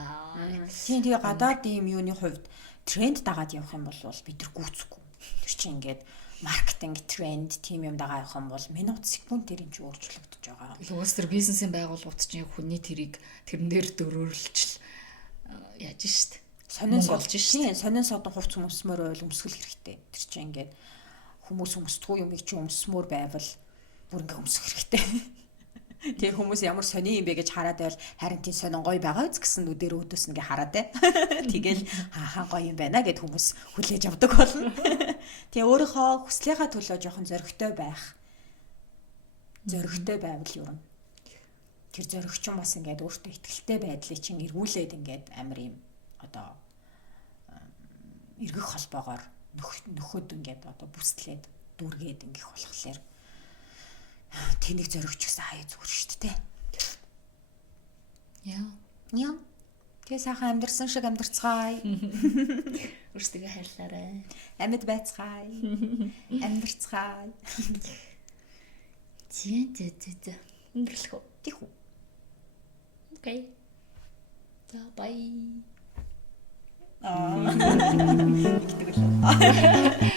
Тийм тэгээ гадаад ийм юуны хувьд тренд дагаад явах юм бол бид нар гүйцэхгүй. Тэр чинь ингээд маркетинг тренд тийм юм дагаа явах юм бол минут секунд тэр юм чи өөрчлөгдөж байгаа. Тэгэхээр уус тэр бизнесийн байгууллагууд чинь хүний тэрийг тэрэн дээр дөрөөлж яаж штт сонин болж шин сонин содон хувц өмсмөр байл өмсгөл хэрэгтэй. Тэр чинь ингээд хүмүүс өмсдгүй юмыг чи өмсмөр байвал бүр ингээд өмсөх хэрэгтэй. Тэгээ хүмүүс ямар сони юм бэ гэж хараад байвал харин тийм сонин гоё байгаа үз гэсэн нүдээр өөдөөс ингээ хараад бай. Тэгэл хаа гоё юм байна гэд хүмүүс хүлээж авдаг болно. Тэгээ өөрийнхөө хүслийнхаа төлөө жоохон зоригтой байх. Зоригтой байвал юу юм. Тэр зоригчин бас ингээд өөртөө ихтэй байдлыг чинь эргүүлээд ингээд амар юм одоо эргэх холбоогоор нөхөд ингээд одоо бүслээд дүүргээд ингэх болохоор тэнийг зоригч гэсэн хаяа зүгээр шүү дээ. Яа. Тэгээ сайхан амьдэрсэн шиг амьдэрцгаая. Өөрсдөө хайрлаарай. Амьд байцгаая. Амьдэрцгаая. Зэ. Өнгөрлөх үү? Тихүү. Окей. За бай. Аа. Игдэг л.